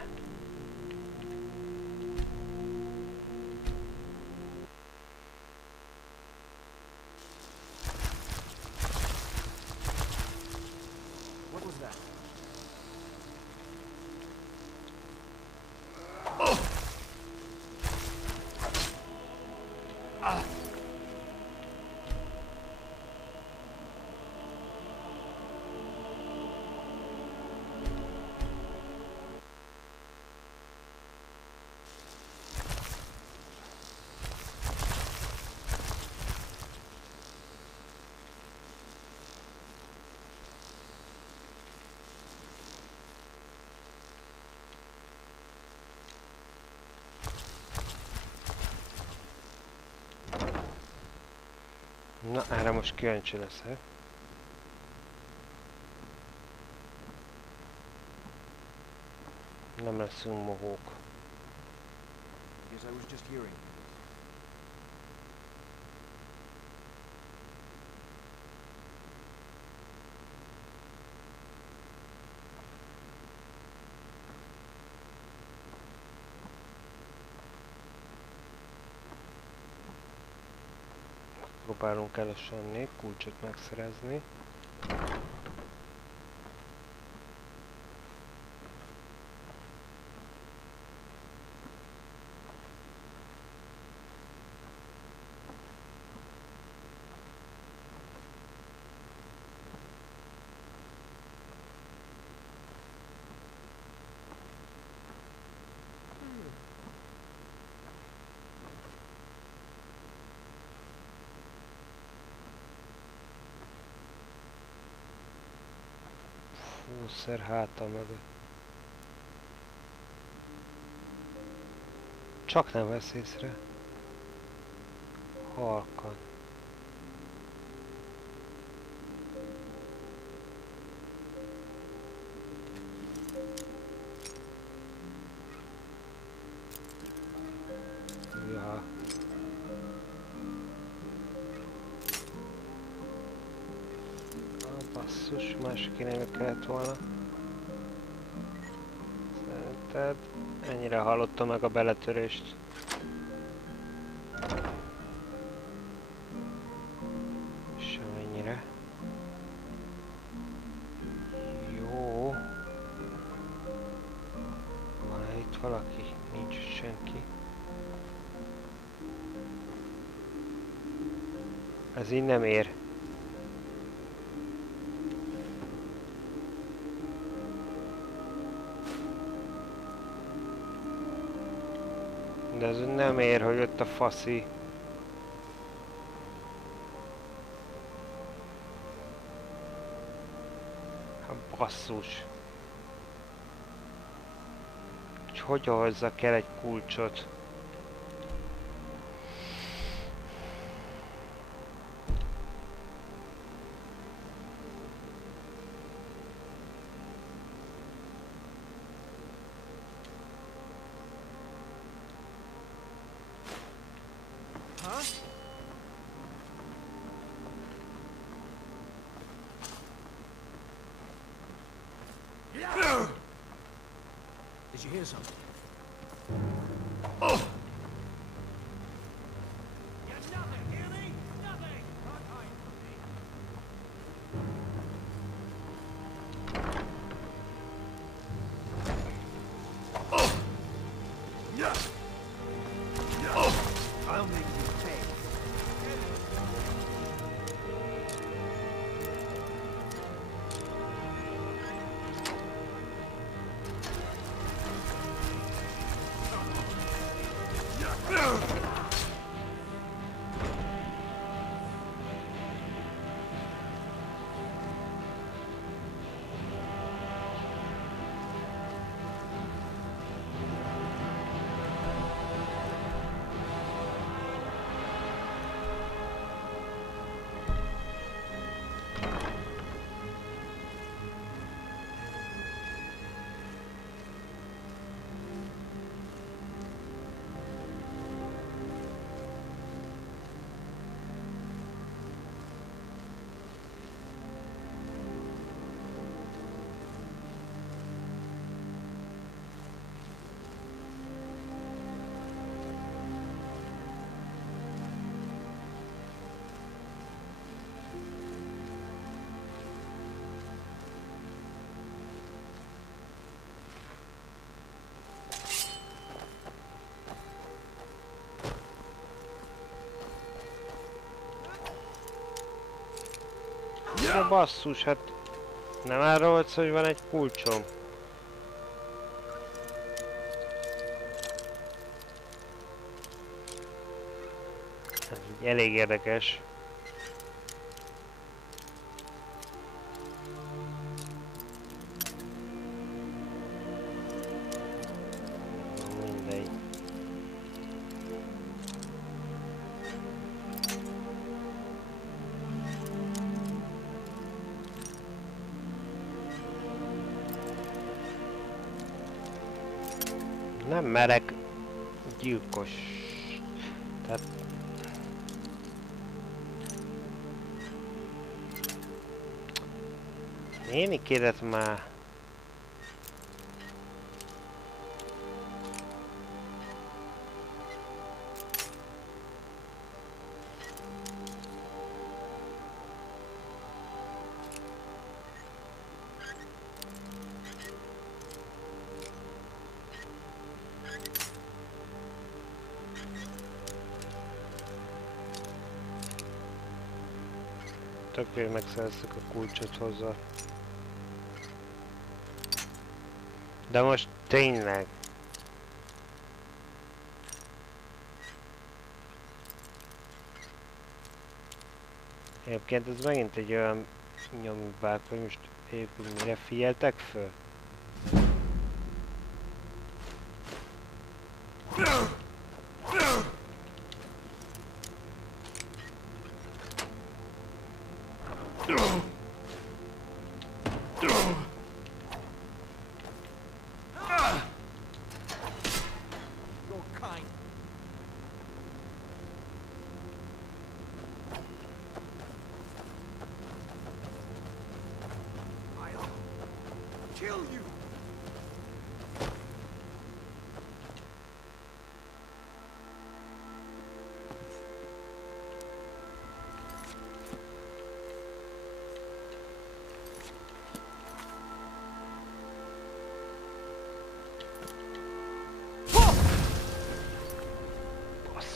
What was that? Na, erre most kíváncsi leszek. Nem leszünk mohók. Yes, I was just hearing. Próbálunk elesni, kulcsot megszerezni. Fúszer háta mögött. Csak nem vesz észre. Halkan. Ja. Basszus, másik irányba kellett volna. Érted? Ennyire hallottam meg a beletörést. Semennyire. Jó. Van-e itt valaki? Nincs senki. Ez így nem ér. De ez nem ér, hogy ott a faszi. Hát basszus. Hogy hozzak el egy kulcsot? Did you hear something? I'll make you pay. De basszus, hát nem arról volt szó, hogy van egy kulcsom. Ez így elég érdekes. Mindegy. Nem merek gyilkos. Tehát... Nénikédet már... Többé megszereztük a kulcsot hozzá. De most tényleg. Egyébként ez megint egy olyan nyomvág, hogy most egyébként mire figyeltek föl?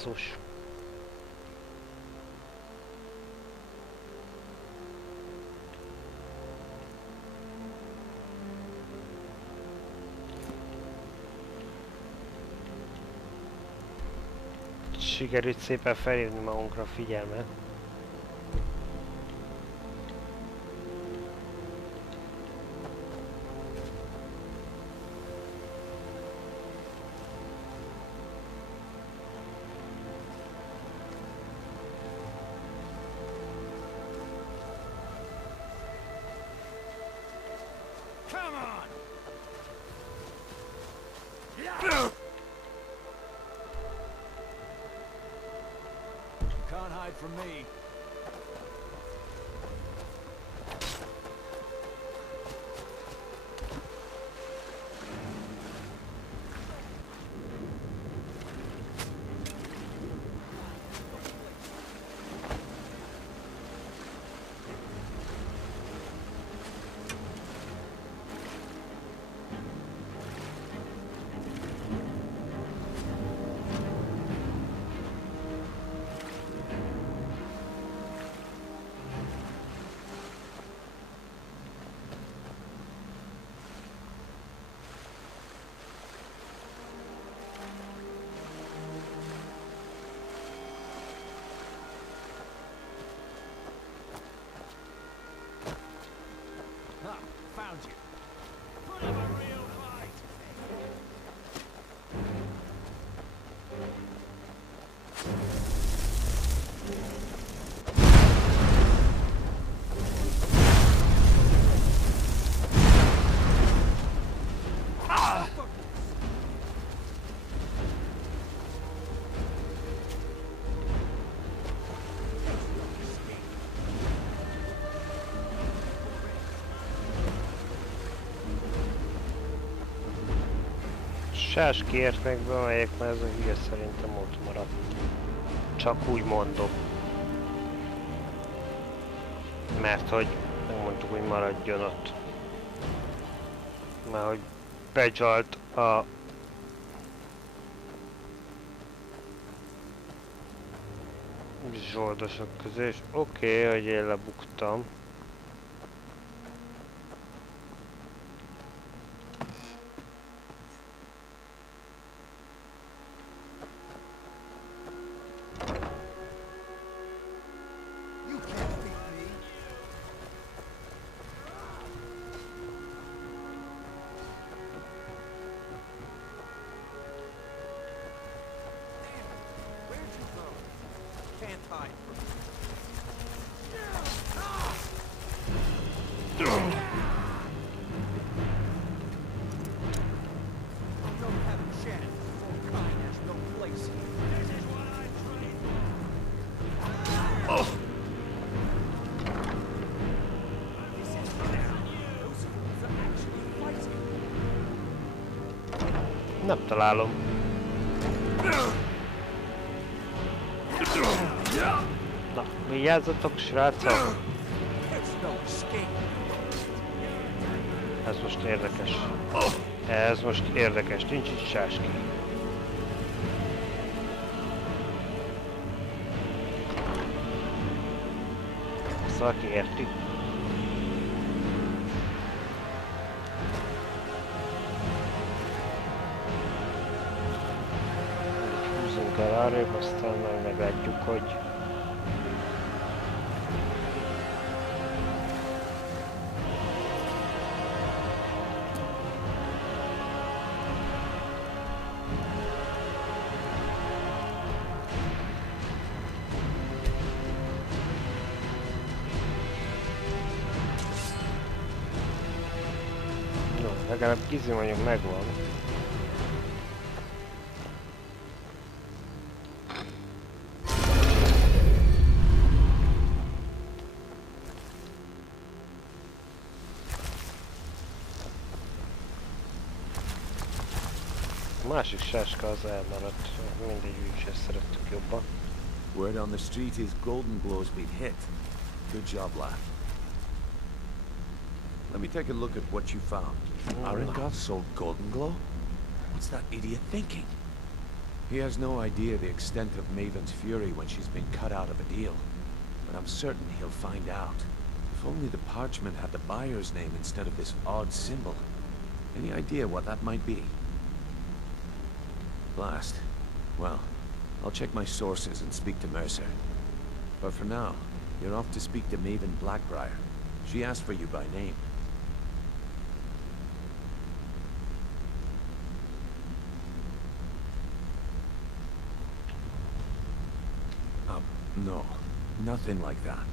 basszus. Sikerült szépen felhívni magunkra a figyelmet. Can't hide from me. Found you. Put up a real fight. Sás kértek be, amelyek már ez a hülye szerintem ott maradt. Csak úgy mondom. Mert hogy megmondtuk, hogy maradjon ott. Mert hogy becsalt a... zsoldosok közé, és oké, hogy én lebuktam. Nem találom. Na, vigyázzatok, srácok! Ez most érdekes. Ez most érdekes, nincs itt sáski. Szóval ki érti. Húzzunk el arrébb, aztán majd meglátjuk, hogy... Legalább gizimanyag megvan. A másik sáska az elmaradt. Mindegy, úgyis ezt szerettük jobban. Word on the street is Golden Glow's been hit. Good job, lad. Let me take a look at what you found. Aaron got sold Golden Glow? What's that idiot thinking? He has no idea the extent of Maven's fury when she's been cut out of a deal. But I'm certain he'll find out. If only the parchment had the buyer's name instead of this odd symbol. Any idea what that might be? Blast. Well, I'll check my sources and speak to Mercer. But for now, you're off to speak to Maven Blackbriar. She asked for you by name. No, nothing like that.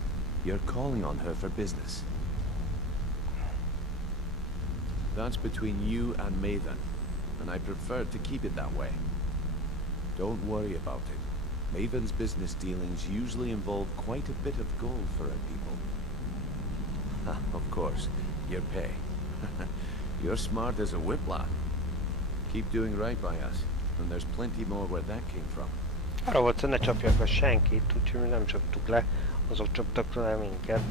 You're calling on her for business. That's between you and Maven, and I prefer to keep it that way. Don't worry about it. Maven's business dealings usually involve quite a bit of gold for her people. Of course, your pay. You're smart as a whip, lad. Keep doing right by us, and there's plenty more where that came from. Arra volt, hogy ne csapják le senkit, úgyhogy mi nem csaptuk le, azok csaptak le minket.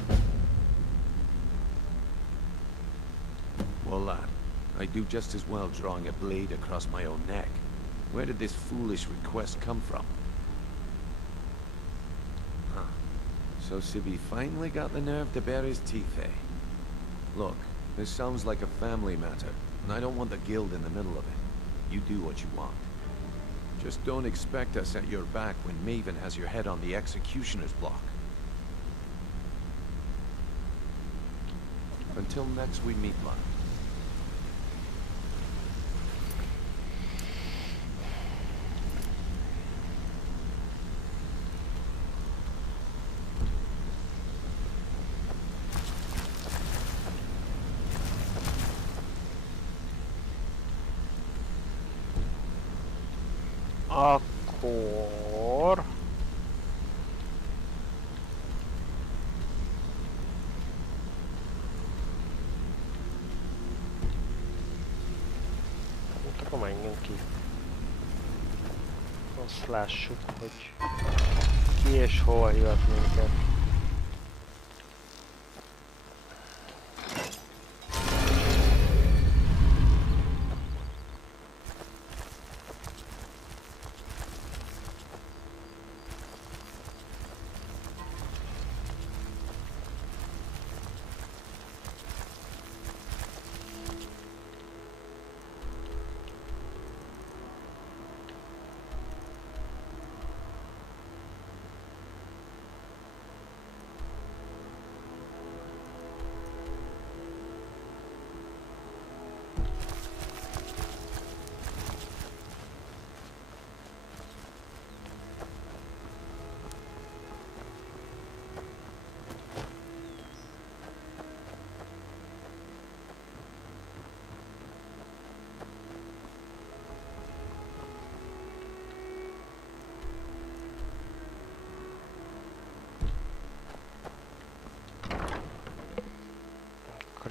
Well, lad, I do just as well drawing a blade across my own neck. Where did this foolish request come from? Huh. So Sibby finally got the nerve to bare his teeth, eh? Look, this sounds like a family matter, and I don't want the guild in the middle of it. You do what you want. Just don't expect us at your back when Maven has your head on the executioner's block. Until next we meet, lad. Akkor... Akkor menjünk ki. Azt lássuk, hogy ki és hol hivat minket.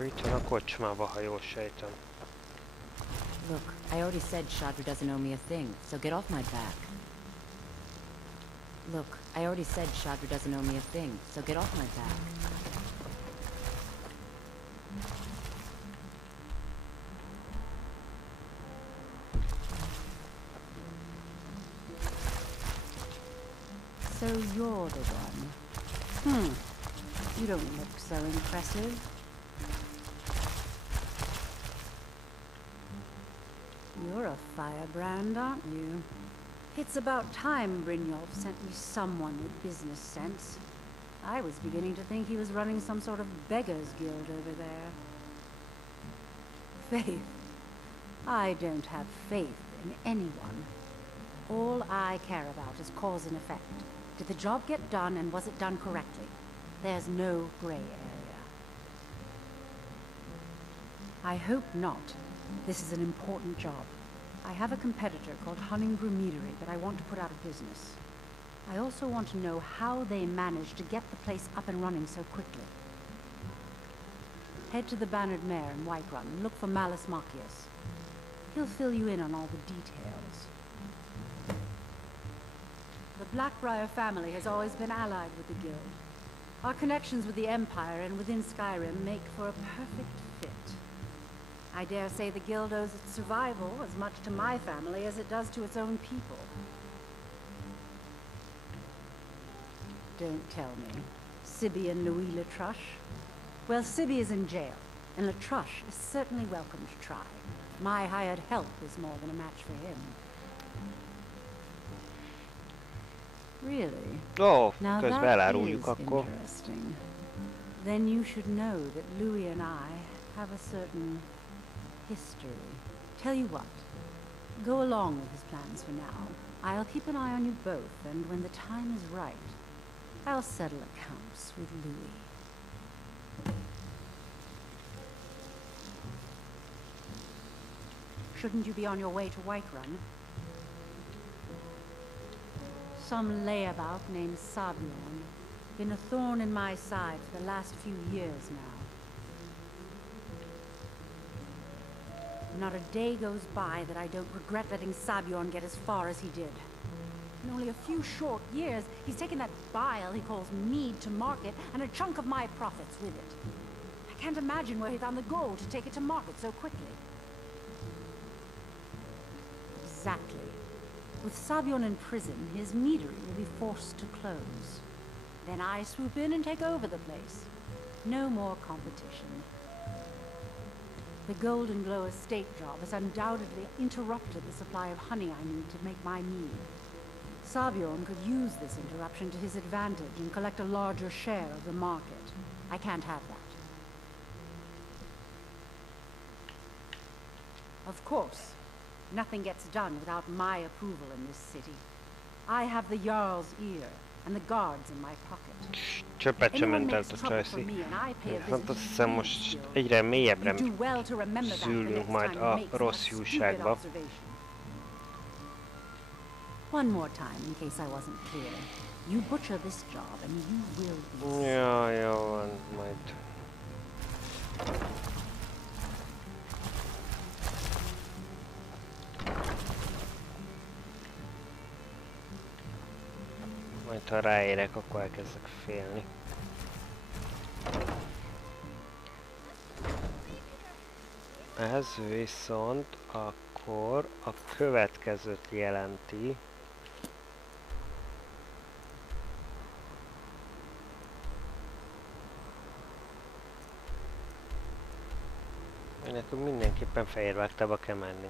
Itt van a kocsmába, ha jól sejtem. Look, I already said Shadra doesn't owe me a thing, so get off my back. Look, I already said Shadra doesn't owe me a thing, so get off my back. So you're the one. You don't look so impressive. You're a firebrand, aren't you? It's about time Brynjolf sent me someone with business sense. I was beginning to think he was running some sort of beggars guild over there. Faith? I don't have faith in anyone. All I care about is cause and effect. Did the job get done, and was it done correctly? There's no gray area. I hope not. This is an important job. I have a competitor called Hunningbrew Meadery that I want to put out of business. I also want to know how they managed to get the place up and running so quickly. Head to the Bannered Mare in Whiterun and look for Malus Macius. He'll fill you in on all the details. The Blackbriar family has always been allied with the Guild. Our connections with the Empire and within Skyrim make for a perfect fit. I dare say the guild owes its survival as much to my family as it does to its own people. Don't tell me. Sibby and Louis Latruche? Well, Sibby is in jail, and Latruche is certainly welcome to try. My hired help is more than a match for him. Really? Ó, Now közben that eláruljuk is akkor. interesting. Then you should know that Louis and I have a certain history. Tell you what, go along with his plans for now. I'll keep an eye on you both, and when the time is right, I'll settle accounts with Louis. Shouldn't you be on your way to Whiterun? Some layabout named Sabion. Been a thorn in my side for the last few years now. Not a day goes by that I don't regret letting Sabion get as far as he did. In only a few short years, he's taken that bile he calls mead to market, and a chunk of my profits with it. I can't imagine where he found the gold to take it to market so quickly. Exactly. With Sabion in prison, his meadery will be forced to close. Then I swoop in and take over the place. No more competition. The Golden Glow estate job has undoubtedly interrupted the supply of honey I need to make my mead. Sabion could use this interruption to his advantage and collect a larger share of the market. I can't have that. Of course, nothing gets done without my approval in this city. I have the Jarl's ear and the guards in my pocket. Csöppet sem ment el a Csajci. Viszont azt hiszem most egyre mélyebbre szűrünk majd a rossz húságba. One more time, in case I wasn't clear. You butcher this job, and you will be. Ja, jó van, majd. Majd ha ráérek, akkor elkezdek félni. Ez viszont akkor a következőt jelenti. Nekünk mindenképpen Fehérvágtába kell menni.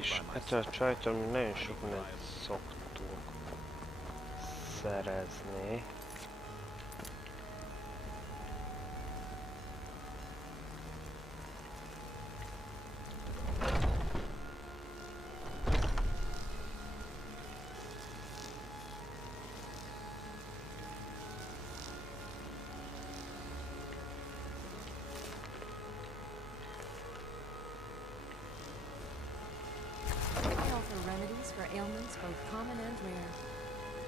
És ettől a csajtól mi nagyon sok mindent szoktunk szerezni. Ailments, both common and rare.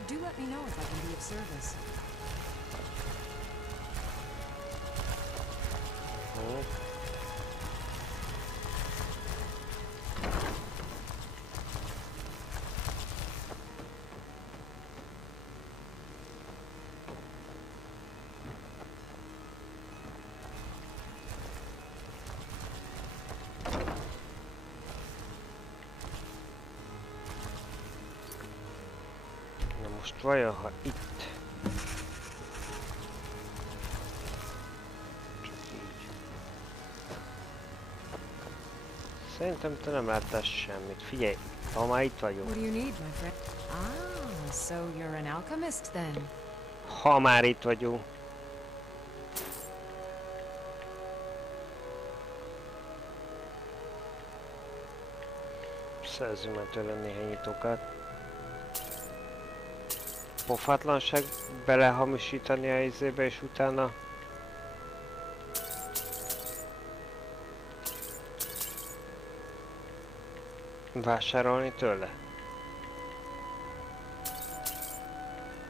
Do let me know if I can be of service. Most vajon, ha itt... Csak így. Szerintem te nem láttál semmit. Figyelj, ha már itt vagyok. What do you need, my friend? Ah, so you're an alchemist then. Ha már itt vagyunk. Szerzünk már tőle néhány nyitókat. Pofátlanság belehamisítani a izébe és utána vásárolni tőle.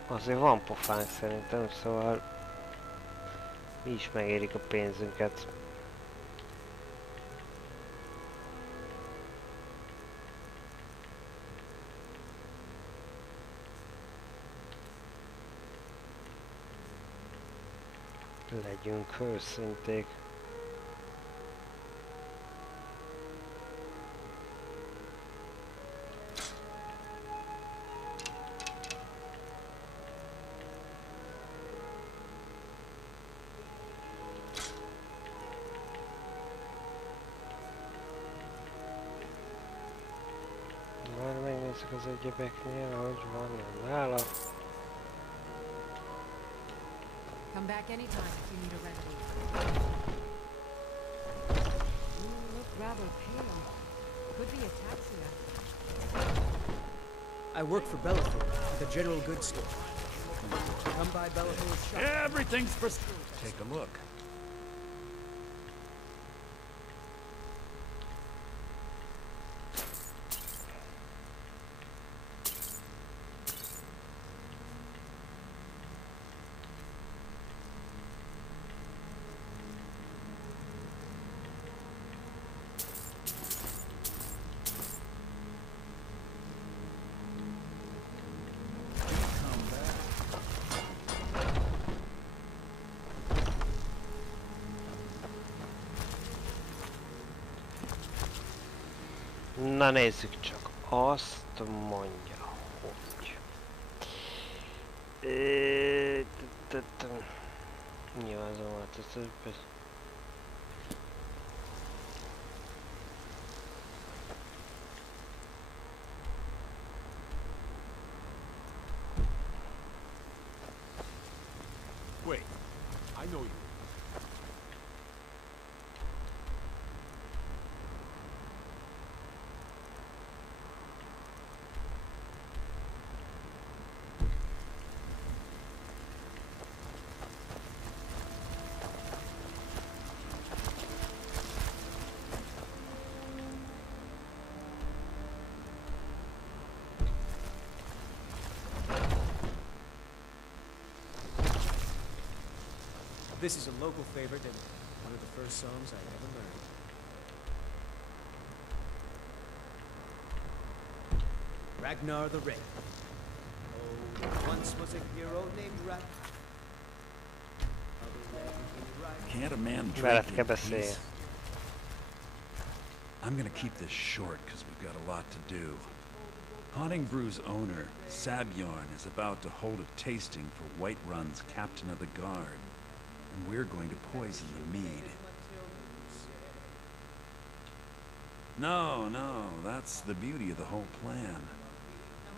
Azért van pofánk szerintem, szóval Mi is megérik a pénzünket. Legyünk őszinték. Már megnézzük az egyebeknél, hogy van nála. Come back anytime if you need a remedy. You look rather pale. Could be ataxia. I work for Bellathor, at the general goods store. Come by Bellathor's shop. Everything's for... Take a look. Na nézzük csak, azt mondja, hogy... Nyilván volt ez több. Wait, I know you. This is a local favorite and one of the first songs I ever learned. Ragnar the Red. Oh, once was a hero named Ragnar. Can't a man Veled drink kell in beszélni. peace? I'm gonna keep this short because we've got a lot to do. Haunting Brew's owner, Sabjorn, is about to hold a tasting for Whiterun's captain of the guard. And we're going to poison the mead. No, that's the beauty of the whole plan.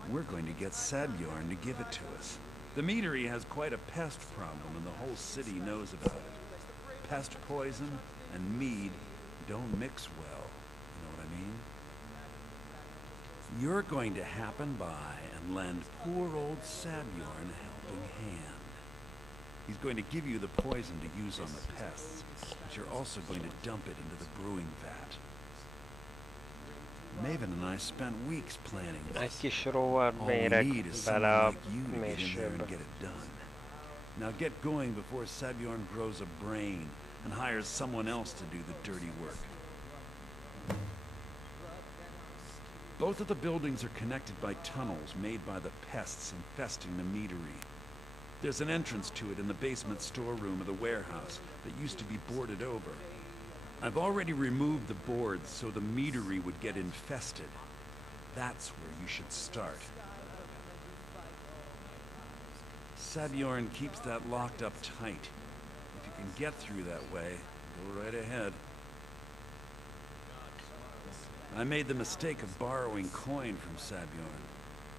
We're going to get Sabjorn to give it to us. The meadery has quite a pest problem and the whole city knows about it. Pest poison and mead don't mix well, you know what I mean? You're going to happen by and lend poor old Sabjorn a helping hand. He's going to give you the poison to use on the pests, but you're also going to dump it into the brewing vat. Maven and I spent weeks planning this. All we need is someone like you to get in there and get it done. Now get going before Sabjorn grows a brain and hires someone else to do the dirty work. Both of the buildings are connected by tunnels made by the pests infesting the meadery. There's an entrance to it in the basement storeroom of the warehouse that used to be boarded over. I've already removed the boards so the meadery would get infested. That's where you should start. Sabjorn keeps that locked up tight. If you can get through that way, go right ahead. I made the mistake of borrowing coin from Sabjorn.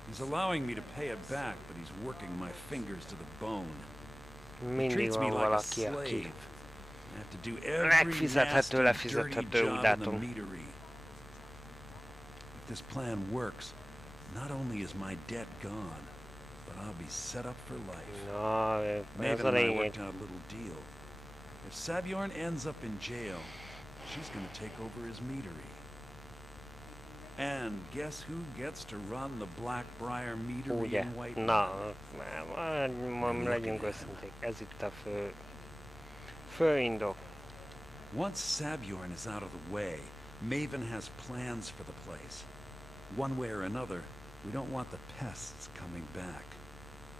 He's allowing me to pay it back, but he's working my fingers to the bone. He treats me like a slave. I have to do every nasty, dirty job in the meadery. If this plan works, not only is my debt gone, but I'll be set up for life. Maven and I worked out a little deal. If Sabjorn ends up in jail, she's gonna take over his meadery. And guess who gets to run the Blackbriar meadery in Whiterun? Na, legyünk őszinték, ez itt a fő Főindok. Once Sabjorn is out of the way, Maven has plans for the place. One way or another, we don't want the pests coming back.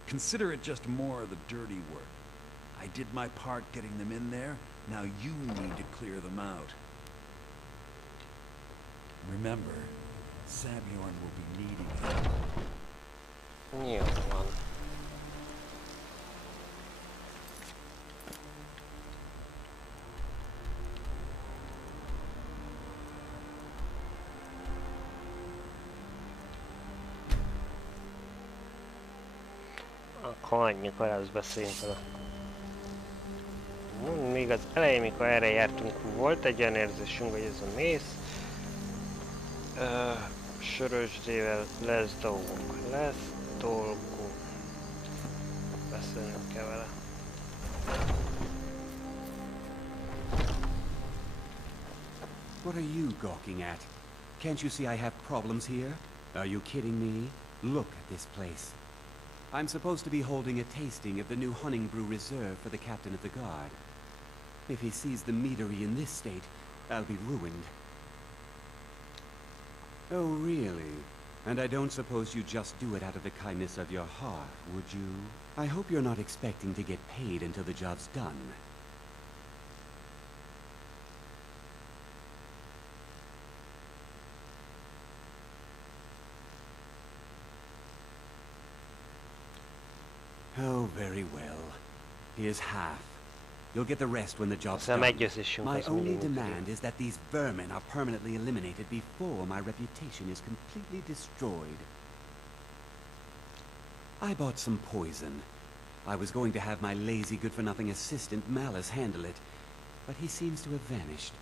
Consider it just more of the dirty work. I did my part getting them in there, now you need to clear them out. Remember, Sabjorn will be needing it. Jó van. Akkor annyikor azt beszéljünk vele. Még az elején, mikor erre jártunk, volt egy olyan érzésünk, hogy ez a mész. Sörösdével lesz dolgok. Lesz dolgok. Beszélnünk kell vele. What are you gawking at? Can't you see I have problems here? Are you kidding me? Look at this place. I'm supposed to be holding a tasting of the new Hunting Brew Reserve for the captain of the guard. If he sees the meadery in this state, I'll be ruined. Oh, really? And I don't suppose you just do it out of the kindness of your heart, would you? I hope you're not expecting to get paid until the job's done. Oh, very well. Here's half. You'll get the rest when the job's done. My only demand is that these vermin are permanently eliminated before my reputation is completely destroyed. I bought some poison. I was going to have my lazy, good-for-nothing assistant Malice handle it, but he seems to have vanished.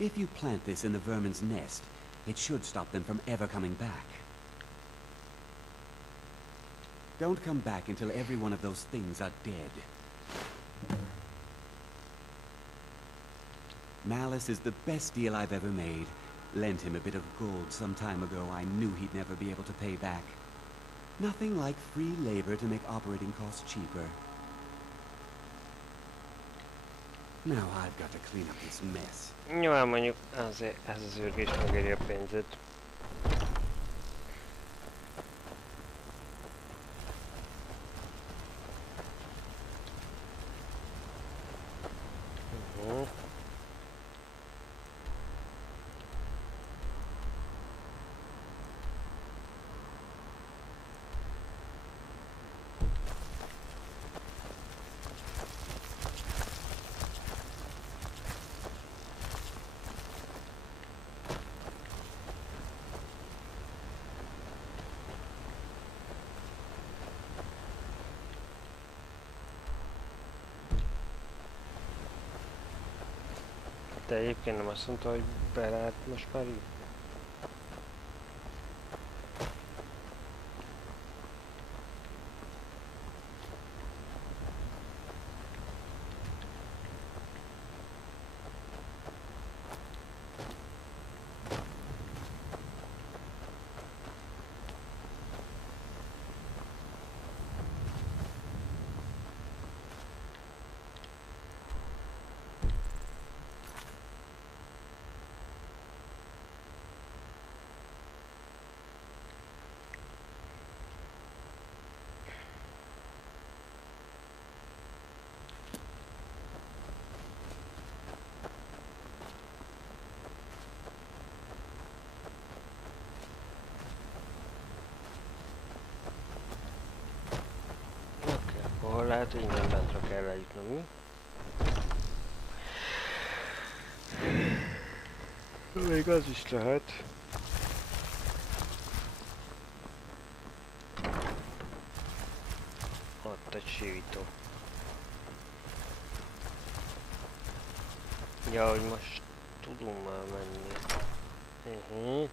If you plant this in the vermin's nest, it should stop them from ever coming back. Don't come back until every one of those things are dead. Malice is the best deal I've ever made. Lent him a bit of gold some time ago I knew he'd never be able to pay back. Nothing like free labor to make operating costs cheaper. Now I've got to clean up this mess. Nyilván mondjuk azért ez az ürgés megéri a pénzét. De egyébként nem azt mondta, hogy be lehet most már így. Lehet, hogy innen bentre kell eljutnom. Még az is lehet. Ott egy sívító. Ja, hogy most tudunk már menni.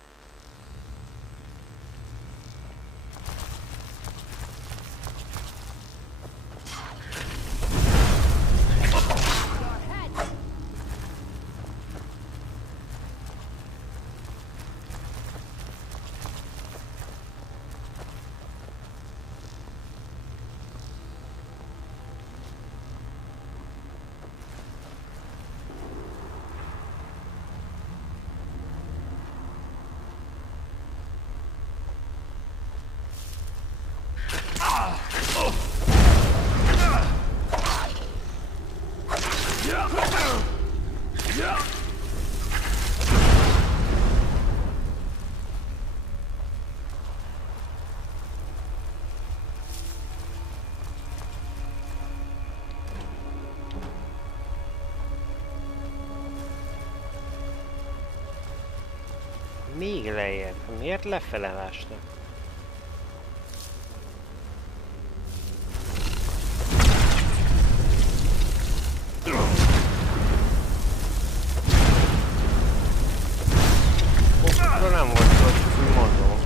még lejjebb. Miért lefele lásnak? Akkor nem volt hogy mondom.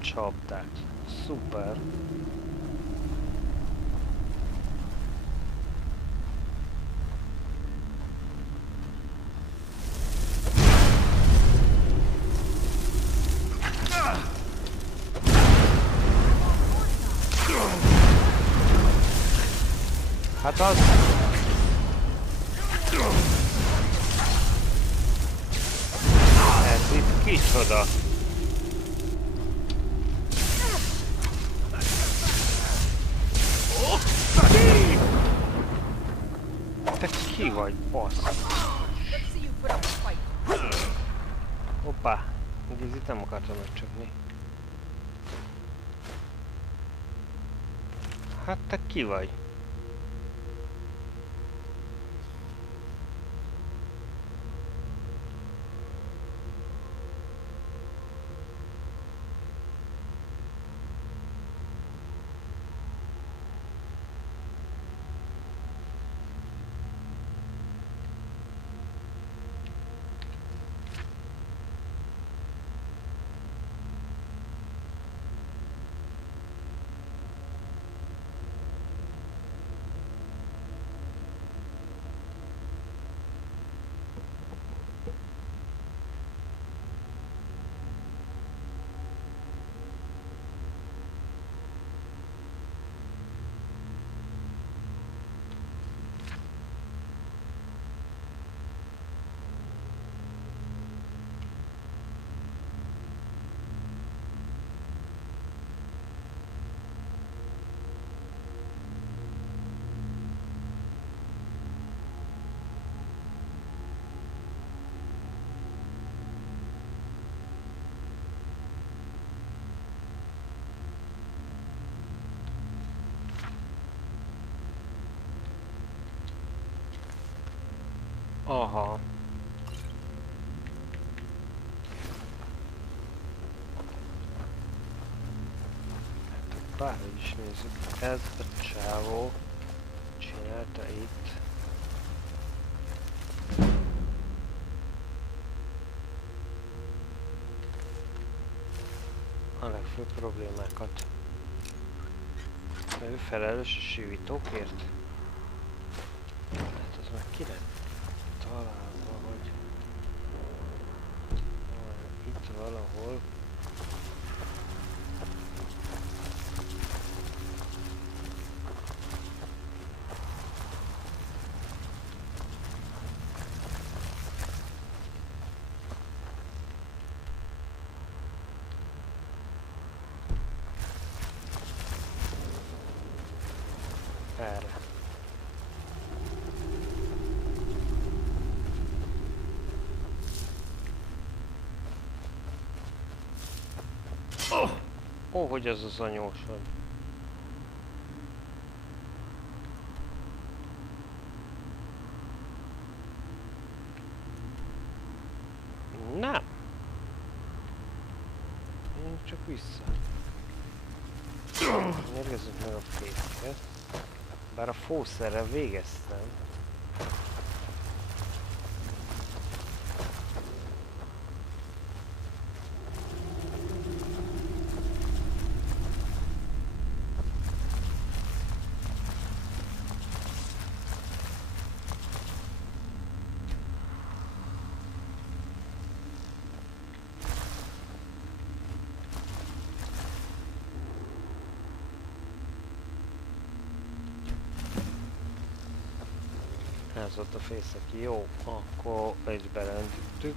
Csapdák. Szuper. Hát az... Ez itt kicsoda. Te ki vagy, bassz? Hoppá, ugye itt nem akartam megcsapni. Hát te ki vagy? Aha. Bárhogy is nézzük, ez a csávó csinálta itt. A legfőbb problémákat. Ő felelős a sívítókért? Hát az meg ki lett találva, hogy itt valahol. Erre. Ó, hogy az az anyósod. Nem. Én csak vissza. Mérgezzük meg a féket. Bár a fószerrel végeztem. Ez ott a fészek. Jó, akkor ezt belendítettük.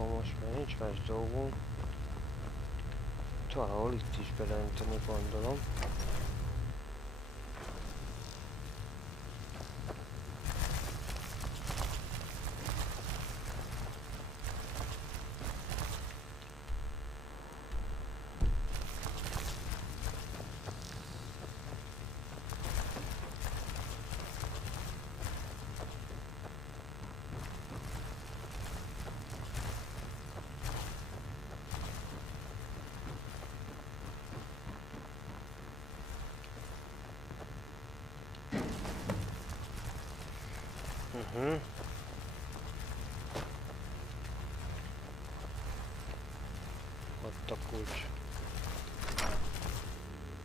akkor most már nincs más dolgunk. Valahol itt is belenteni, gondolom. Ott a kulcs.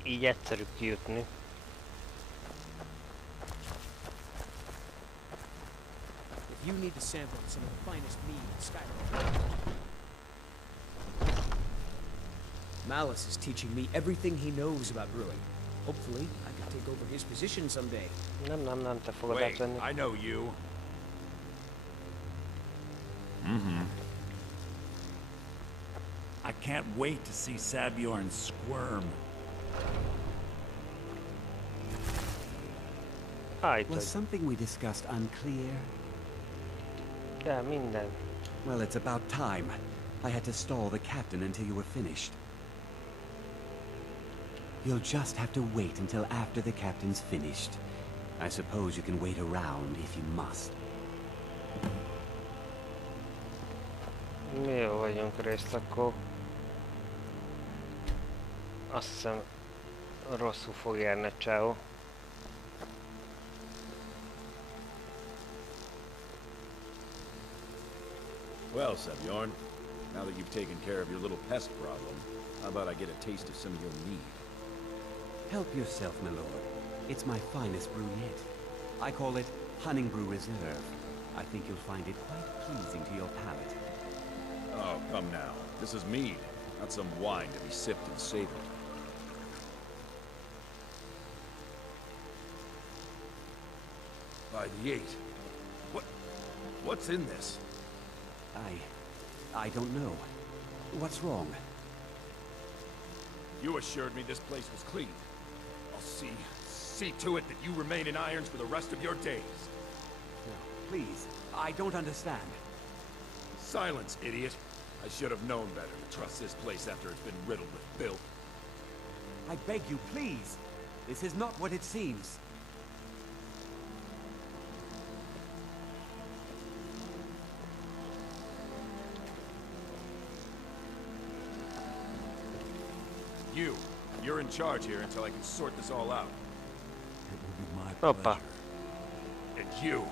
Így egyszerű kijutni. If you need to sample some of the finest mead in Skyrim, Malice is teaching me everything he knows about brewing. Hopefully, I can take over his position someday. Nem, te fogod Wait, átvenni. I know you. I can't wait to see Sabjorn squirm. Was something we discussed unclear? Yeah, minden. Well, it's about time. I had to stall the captain until you were finished. You'll just have to wait until after the captain's finished. I suppose you can wait around if you must. Mi jó vagyunk részt, akkor azt hiszem rosszul fog járni a csávó. Well, Sabjorn, now that you've taken care of your little pest problem, how about I get a taste of some of your mead? Help yourself, my lord. It's my finest brew yet. I call it Hunting Brew Reserve. I think you'll find it quite pleasing to your palate. Oh, come now. This is mead, not some wine to be sipped and savored. By the 8. What's in this? I don't know. What's wrong? You assured me this place was clean. I'll see to it that you remain in irons for the rest of your days. No, please. I don't understand. Silence, idiot. I should have known better to trust this place after it's been riddled with filth. I beg you, please. This is not what it seems. You're in charge here until I can sort this all out. It will be my Opa. pleasure. And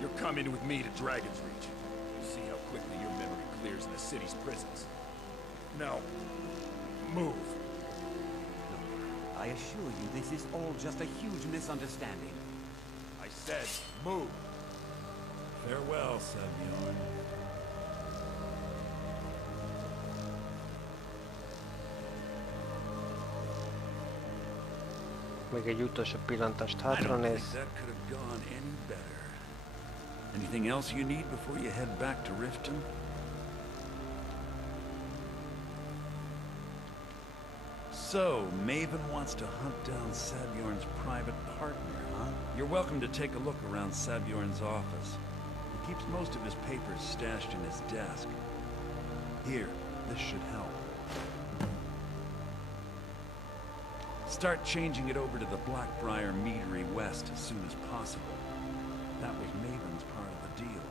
you're coming with me to Dragon's Reach. You'll see how quickly your memory clears in the city's prisons. Now, move. I assure you, this is all just a huge misunderstanding. I said, move. Farewell, Sabjorn. Még egy utolsó pillantást I hátra don't think néz. that could have gone any better. Anything else you need before you head back to Riften? So, Maven wants to hunt down Sabjorn's private partner, huh? You're welcome to take a look around Sabjorn's office. He keeps most of his papers stashed in his desk. Here, this should help. Start changing it over to the Blackbriar Meadery West as soon as possible. That was Maven's part of the deal.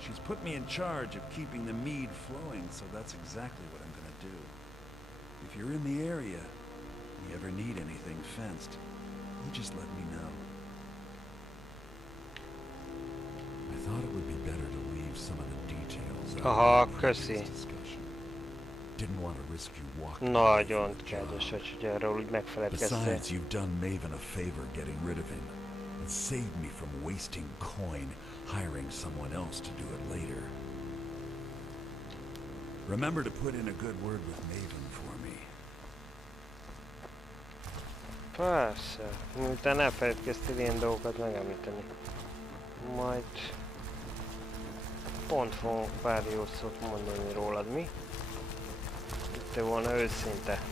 She's put me in charge of keeping the mead flowing, so that's exactly what I'm gonna do. If you're in the area, and you ever need anything fenced, you just let me know. I thought it would be better to leave some of the details out of this discussion. Didn't want to risk you walking. Nagyon kedves, hogy erről úgy megfeledkeztél. Besides, you've done Maven a favor getting rid of him, and saved me from wasting coin hiring someone else to do it later. Remember to put in a good word with Maven for me. Persze, miután elfeledkeztél ilyen dolgokat megemlíteni. Majd... Pont fogunk pár jó szót mondani rólad, mi? Te volna őszinte.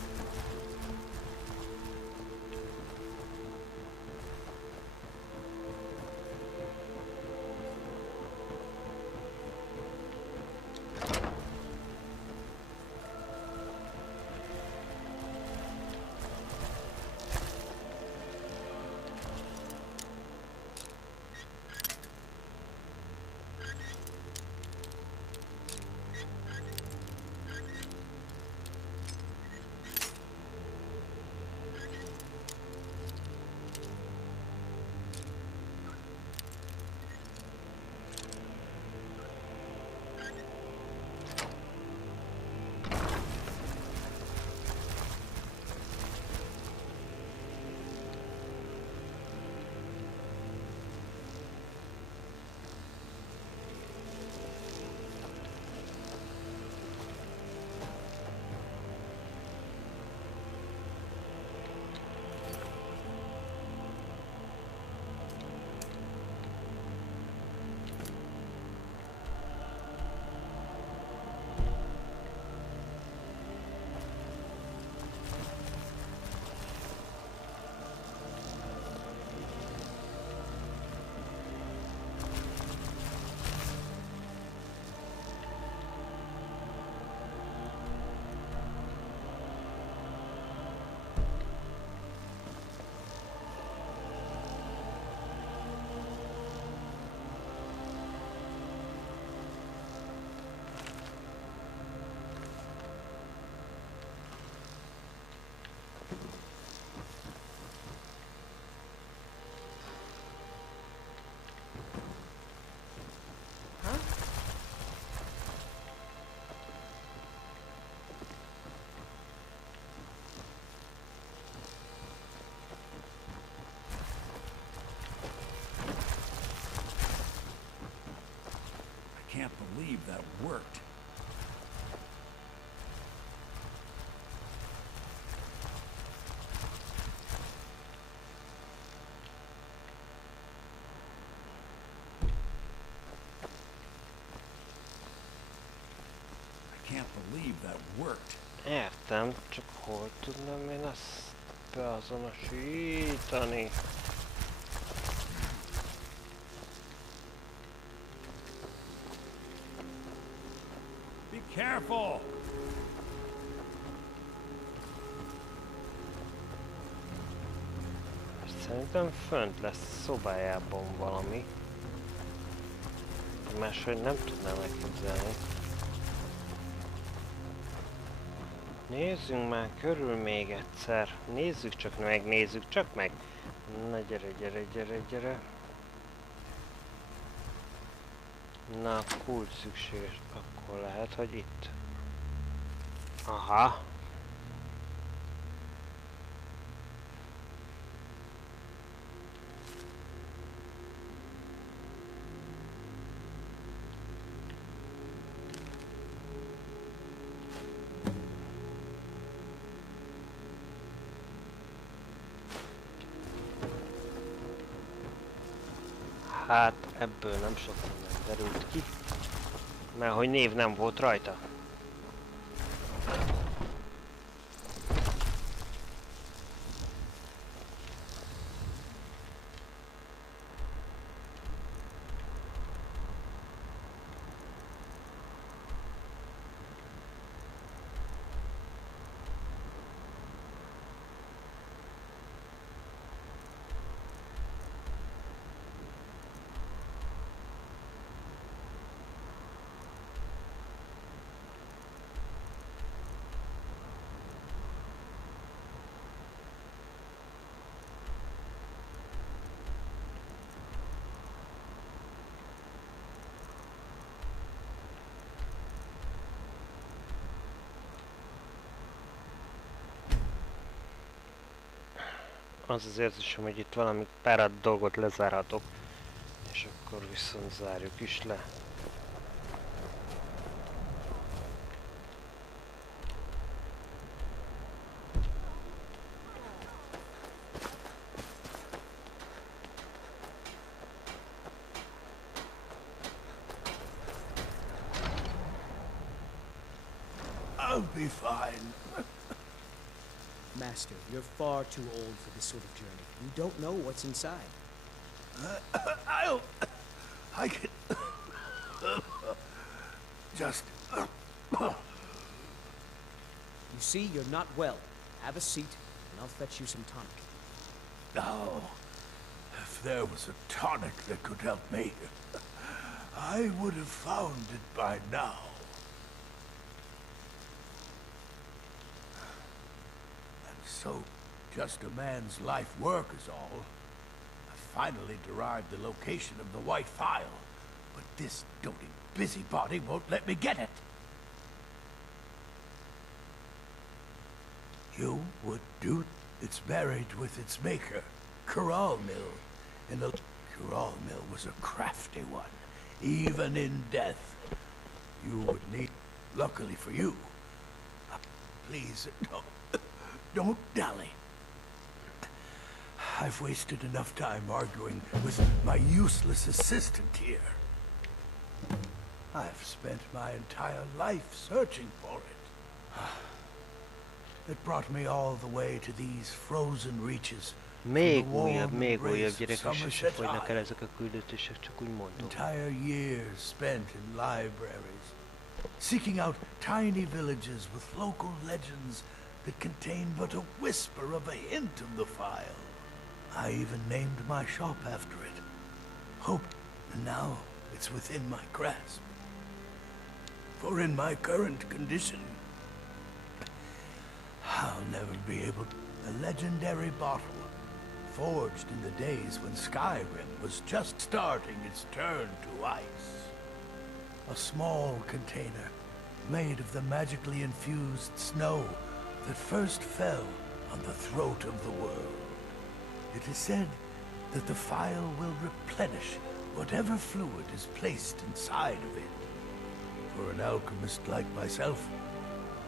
I can't believe that worked. I can't believe that worked. Értem, csak hol tudnám én azt beazonosítani? Be careful! Szerintem fönt lesz szobájában valami. Máshogy nem tudnám elképzelni. Nézzünk már körül még egyszer. Nézzük csak meg, nézzük csak meg. Na gyere, gyere, gyere, gyere. Na, kulcs szükséges. Akkor lehet, hogy itt. Aha. Hát ebből nem sok nem derült ki, mert hogy név nem volt rajta. Az az érzésem, hogy itt valami pár dolgot lezárhatok, és akkor viszont zárjuk is le. I'll be fine. Master, you're far too old for this sort of journey. You don't know what's inside. I can... just... You see, you're not well. Have a seat, and I'll fetch you some tonic. Now, if there was a tonic that could help me, I would have found it by now. And so, just a man's life work is all. I finally derived the location of the white file, but this doting busybody won't let me get it. You would do. It's buried with its maker, Corral Mill. And the Corral Mill was a crafty one, even in death. You would need, luckily for you. Please, don't dally. I've wasted enough time arguing with my useless assistant here. I've spent my entire life searching for it. It brought me all the way to these frozen reaches. Még újabb gyerekek, sose fogynak el ezek a küldetések, csak úgy mondom. Entire years spent in libraries, seeking out tiny villages with local legends that contain but a whisper of a hint of the file. I even named my shop after it. Hope, and now it's within my grasp. For in my current condition, I'll never be able to... A legendary bottle, forged in the days when Skyrim was just starting its turn to ice. A small container, made of the magically infused snow that first fell on the throat of the world. It is said that the file will replenish whatever fluid is placed inside of it. For an alchemist like myself,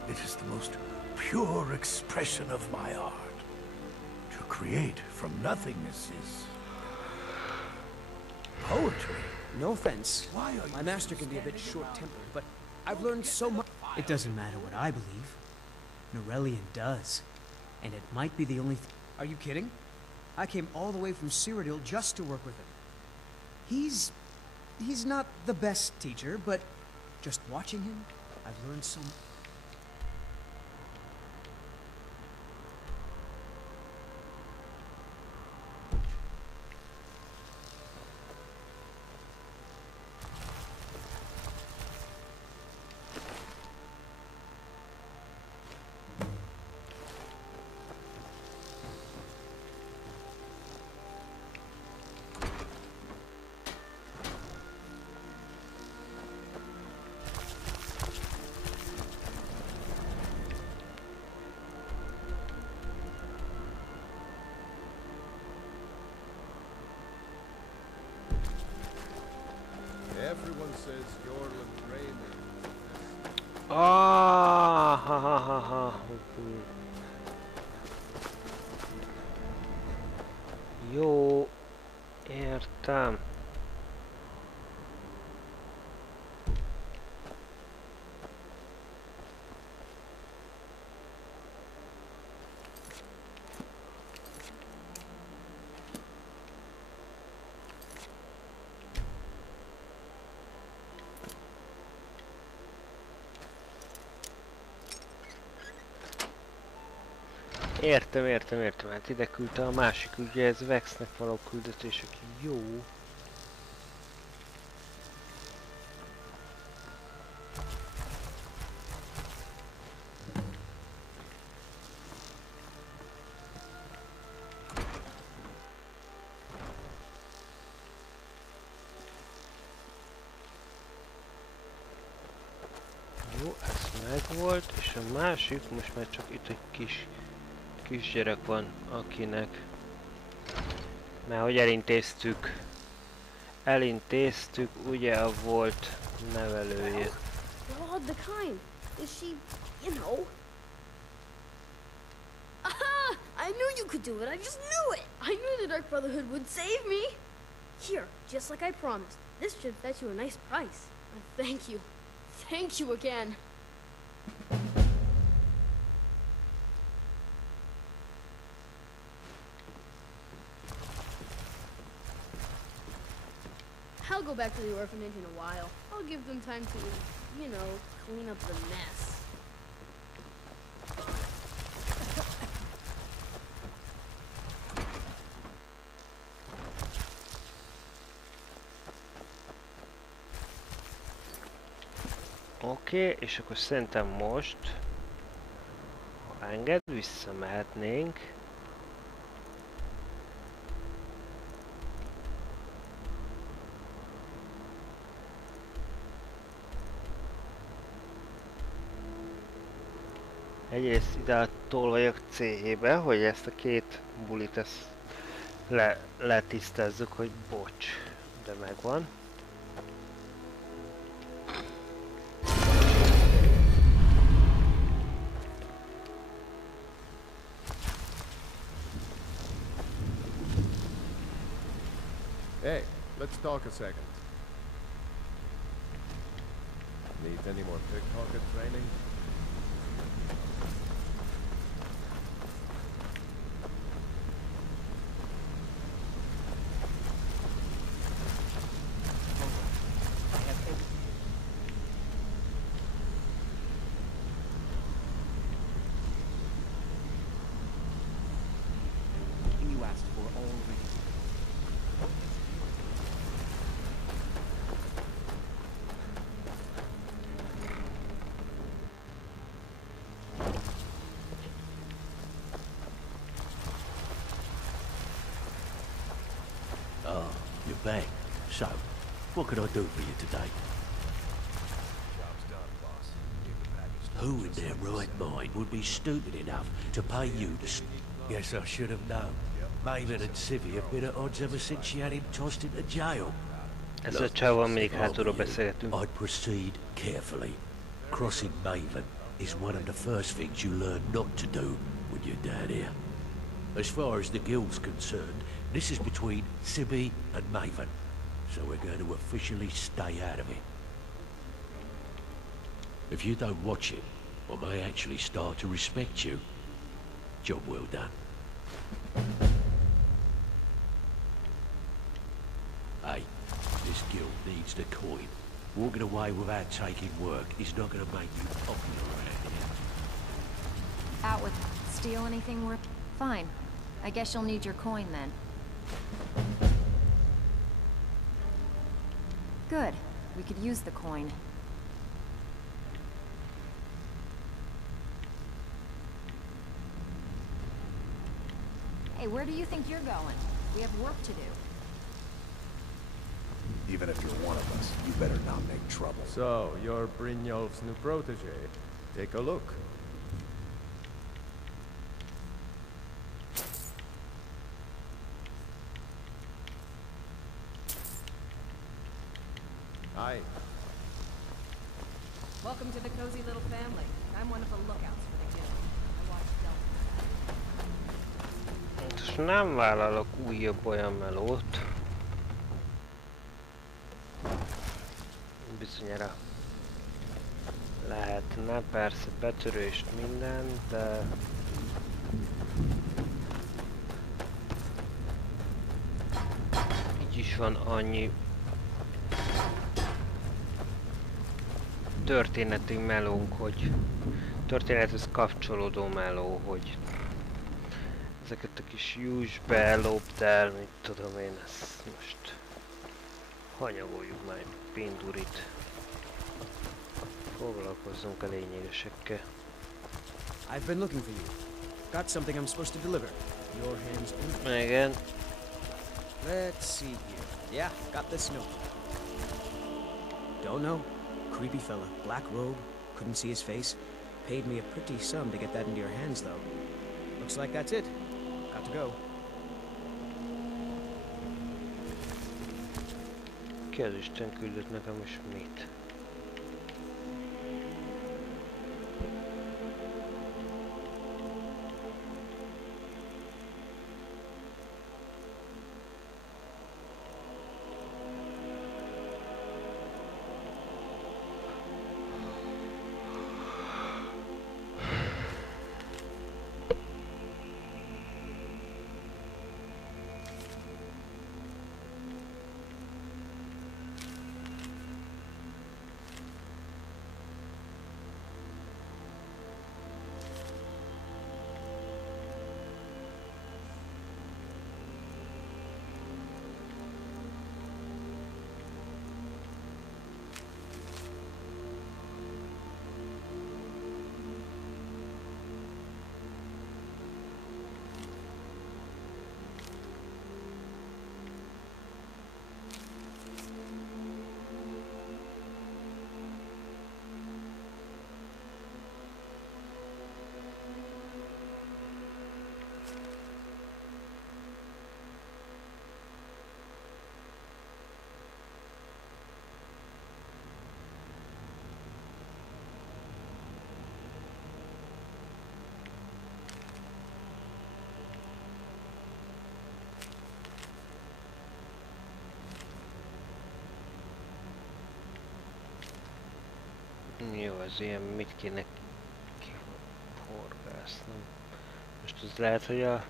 it is the most pure expression of my art. To create from nothingness is poetry. No offense. My master can be a bit short-tempered, but I've learned so much. It doesn't matter what I believe. Norellian does. And it might be the only Are you kidding? I came all the way from Cyrodiil just to work with him. He's not the best teacher, but just watching him, I've learned so much. Everyone says Yorland Raymond. Ah, ha ha ha ha. Jó, értem. Értem, hát ide küldte a másik, ugye ez Vexnek való küldetések, jó. Jó, ez megvolt, és a másik, most már csak itt egy kisgyerek van, akinek... Mert hogy elintéztük, ugye a volt nevelője. Broad the kind. Is she, you know? Aha! I knew you could do it. I just knew it. I knew the Dark Brotherhood would save me. Here, just like I promised. This should fetch you a nice price. Thank you. Thank you again. I'll go back to the orphanage in a while. I'll give them time to, you know, clean up the mess. Oké, és akkor szerintem most, ha enged, visszamehetnénk. Egyrészt ide a Tolvajok Céhébe, hogy ezt a két bulit ezt letisztázzuk, hogy bocs, de megvan. Hey, let's talk a second. Need any more pickpocket training? You asked for already. Oh, you're back. So, what can I do for you today? Job's done, boss. Give the package. Who in their right mind would be stupid enough to pay you to... Yes, I should have known. Maven and Civvy have been at odds ever since she had him tossed into jail. Ez a csávval mindig hátulról beszélgetünk. I'd proceed carefully. Crossing Maven is one of the first things you learn not to do when you're down here. As far as the guild's concerned, this is between Civvy and Maven, so we're going to officially stay out of it. If you don't watch it, I may actually start to respect you. Job well done. Hey, this guild needs the coin. Walking away without taking work is not going to make you popular around here. Out with steal anything worth? Fine. I guess you'll need your coin then. Good. We could use the coin. Hey, where do you think you're going? We have work to do. Even if you're one of us, you better not make trouble. So, you're Brynjolf's new protege. Take a look. Hi. Welcome to the cozy little family. I'm one of the lookouts for the guild. I watch Delta. Most nem vállalok újabb olyan melót. Bizonyára lehetne, persze betörést minden, de így is van annyi történeti melónk, hogy történethez kapcsolódó meló, hogy ezeket a kis juss be, lopd el, mit tudom én, ezt most hanyagoljuk már pindurit. Foglalkozzunk a lényegesekkel. I've been looking for you. Got something I'm supposed to deliver. Your hands on. Igen. Let's see here. Yeah, got this note. Don't know. Creepy fella. Black robe. Couldn't see his face. Paid me a pretty sum to get that into your hands, though. Looks like that's it. Got to go. Ki az Isten küldött nekem most mit? Jó, az ilyen mit kéne kiforgásznom. Most az lehet, hogy a...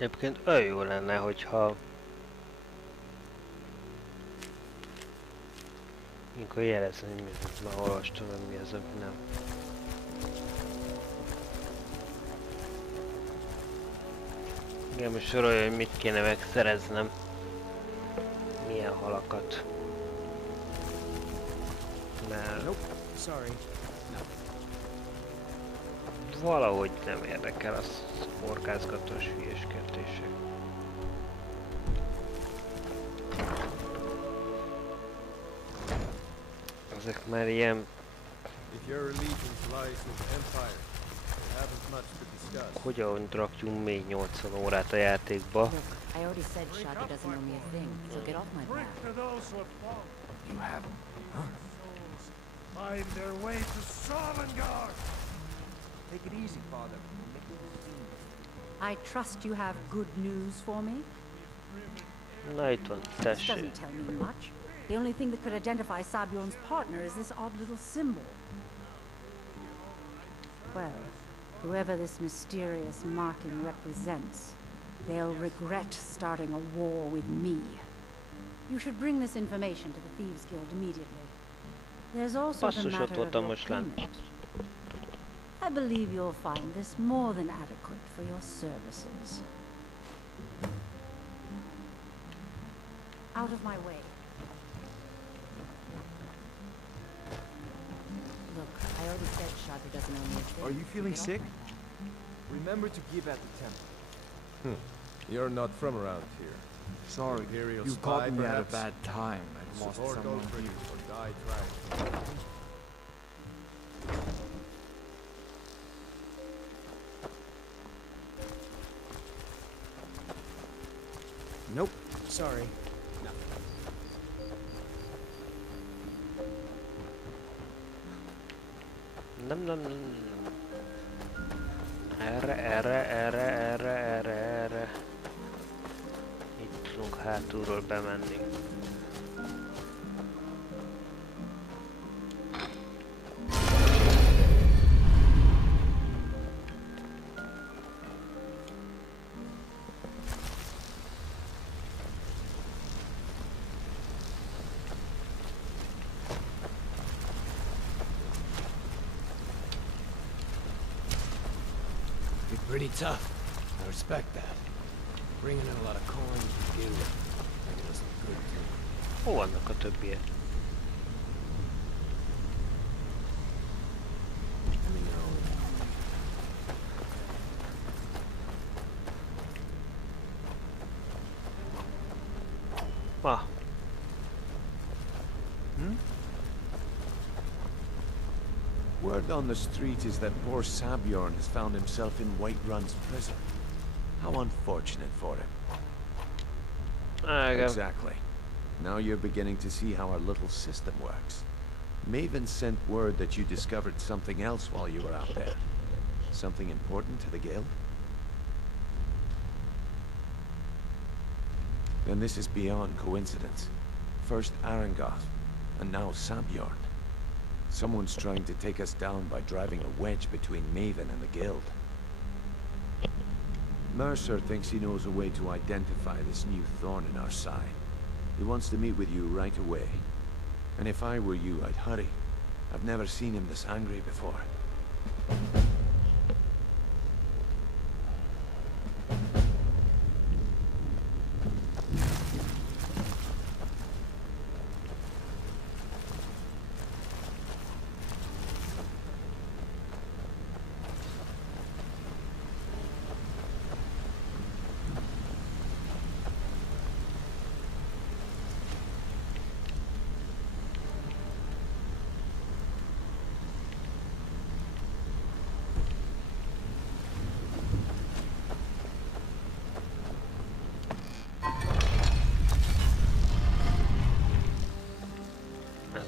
Egyébként olyan jó lenne, hogyha... Mikor jelezni, hogy már olvastam, hogy mi az, ami nem. Igen, most sorolja, hogy mit kéne megszereznem. Milyen halakat. Mert... Valahogy nem érdekel az horgászgatós hülyeskedések. Ezek már ilyen... Hogyan rakjunk még 80 órát a játékba? Take it easy, Father. I trust you have good news for me? Na itt van, This tessék. doesn't tell me much. The only thing that could identify Sabion's partner is this odd little symbol. Well, whoever this mysterious marking represents, they'll regret starting a war with me. You should bring this information to the Thieves Guild immediately. There's also the matter of your payment. I believe you'll find this more than adequate for your services. Out of my way. Look, I already said Shadra doesn't owe me a thing. Are you feeling sick? Remember to give at the temple. You're not from around here. Sorry, Imperial you spy, caught me at a perhaps? bad time. I lost Support someone over here. or die trying. Nope. Sorry. Nem. Erre. Itt tudunk hátulról bemenni. Pretty tough. I respect that. Bringing in a lot of coins to begin with. Making us look good too. Hol vannak a többiek? Ah. Word on the street is that poor Sabjorn has found himself in Whiterun's prison. How unfortunate for him. Exactly. Now you're beginning to see how our little system works. Maven sent word that you discovered something else while you were out there. Something important to the guild? Then this is beyond coincidence. First Arangoth, and now Sabjorn. Someone's trying to take us down by driving a wedge between Maven and the guild. Mercer thinks he knows a way to identify this new thorn in our side. He wants to meet with you right away. And if I were you, I'd hurry. I've never seen him this angry before.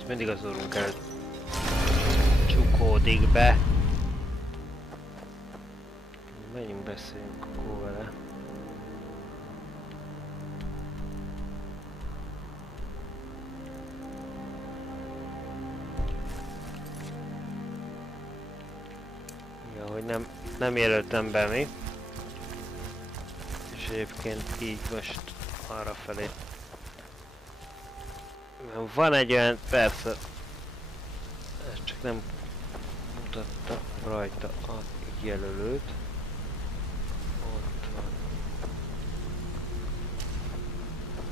Ez mindig az orrunk el csukódik be. Menjünk, beszéljünk akkor vele. Ja, hogy nem jelöltem be mi. És egyébként így most arra felé. Van egy olyan, persze, ez csak nem mutatta rajta a jelölőt. Ott van.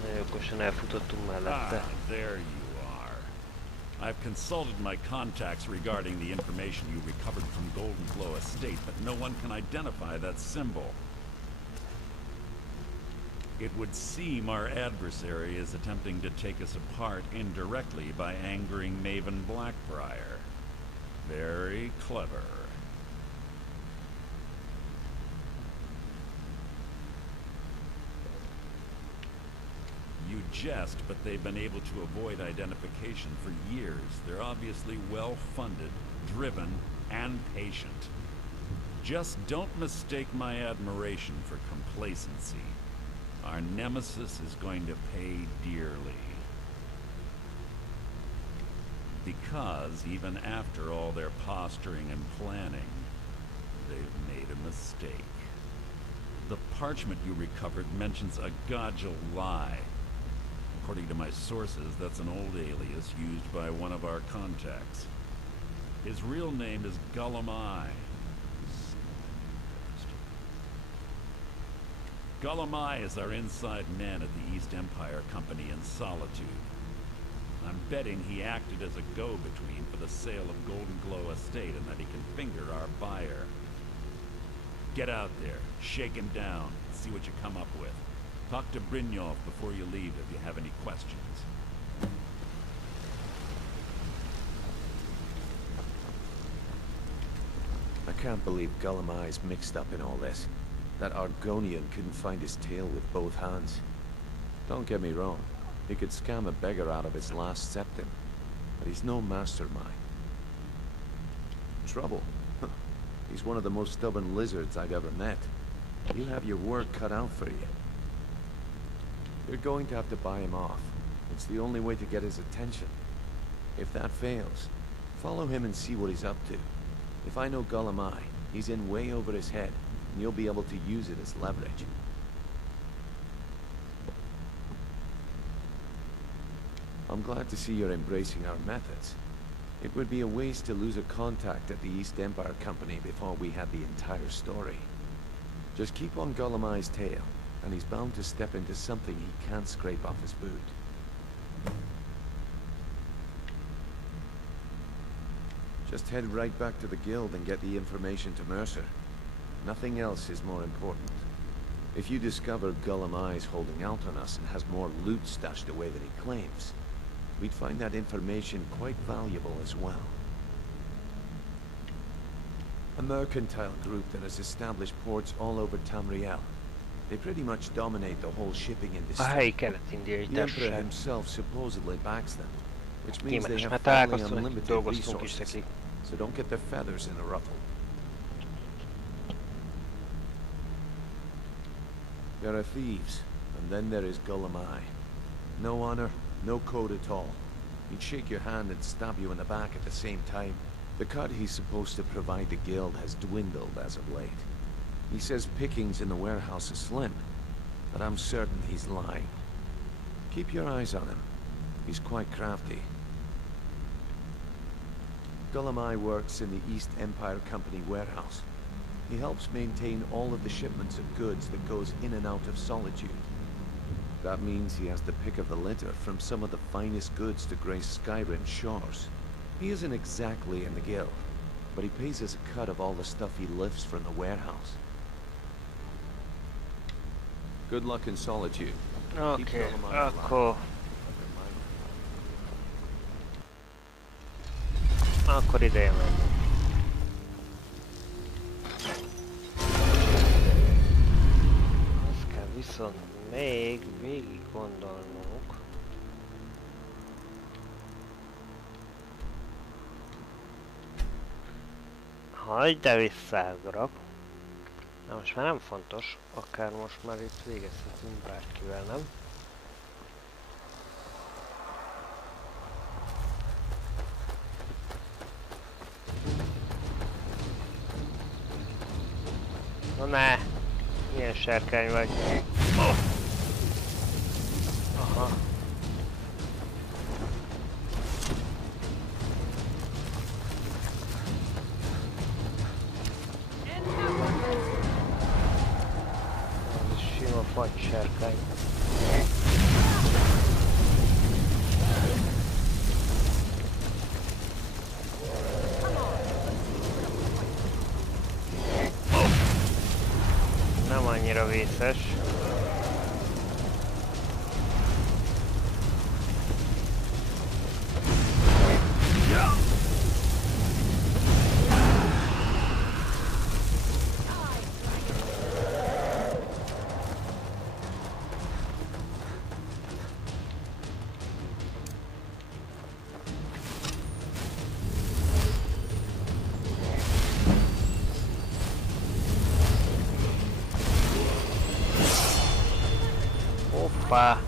Nagyon okosan elfutottunk mellette. There you are. I've consulted my contacts regarding the information you recovered from Golden Glow Estate, but no one can identify that symbol. It would seem our adversary is attempting to take us apart indirectly by angering Maven Blackbriar. Very clever. You jest, but they've been able to avoid identification for years. They're obviously well-funded, driven, and patient. Just don't mistake my admiration for complacency. Our nemesis is going to pay dearly. Because even after all their posturing and planning, they've made a mistake. The parchment you recovered mentions a Godjal lie. According to my sources, that's an old alias used by one of our contacts. His real name is Gullumai. Gullumai is our inside man at the East Empire Company in Solitude. I'm betting he acted as a go-between for the sale of Golden Glow Estate and that he can finger our buyer. Get out there, shake him down, see what you come up with. Talk to Brynjolf before you leave if you have any questions. I can't believe Gullumai's mixed up in all this. That Argonian couldn't find his tail with both hands. Don't get me wrong, he could scam a beggar out of his last septim, but he's no mastermind. Trouble? He's one of the most stubborn lizards I've ever met. You have your work cut out for you. You're going to have to buy him off. It's the only way to get his attention. If that fails, follow him and see what he's up to. If I know Gullumai, he's in way over his head, and you'll be able to use it as leverage. I'm glad to see you're embracing our methods. It would be a waste to lose a contact at the East Empire Company before we had the entire story. Just keep on Gullumai's tail, and he's bound to step into something he can't scrape off his boot. Just head right back to the guild and get the information to Mercer. Nothing else is more important. If you discover Gullumai's holding out on us and has more loot stashed away than he claims, we'd find that information quite valuable as well. A mercantile group that has established ports all over Tamriel. They pretty much dominate the whole shipping industry. The Emperor himself supposedly backs them, which means they have fairly unlimited resources, so don't get their feathers in a ruffle. There are thieves, and then there is Gullumai. No honor, no code at all. He'd shake your hand and stab you in the back at the same time. The cut he's supposed to provide the guild has dwindled as of late. He says pickings in the warehouse are slim, but I'm certain he's lying. Keep your eyes on him. He's quite crafty. Gullumai works in the East Empire Company warehouse. He helps maintain all of the shipments of goods that goes in and out of Solitude. That means he has the pick of the litter from some of the finest goods to grace Skyrim's shores. He isn't exactly in the guild, but he pays us a cut of all the stuff he lifts from the warehouse. Good luck in Solitude. Okay, cool. Akkor ideje van. Azt kell viszont még végig gondolnunk. Hagyd de visszaugrok. Na most már nem fontos, akár most már itt végezhetünk bárkivel, nem? Na ne! Milyen sárkány vagy? Aha. Ez sima fagy sárkány. Nem annyira vészes. Hoppá!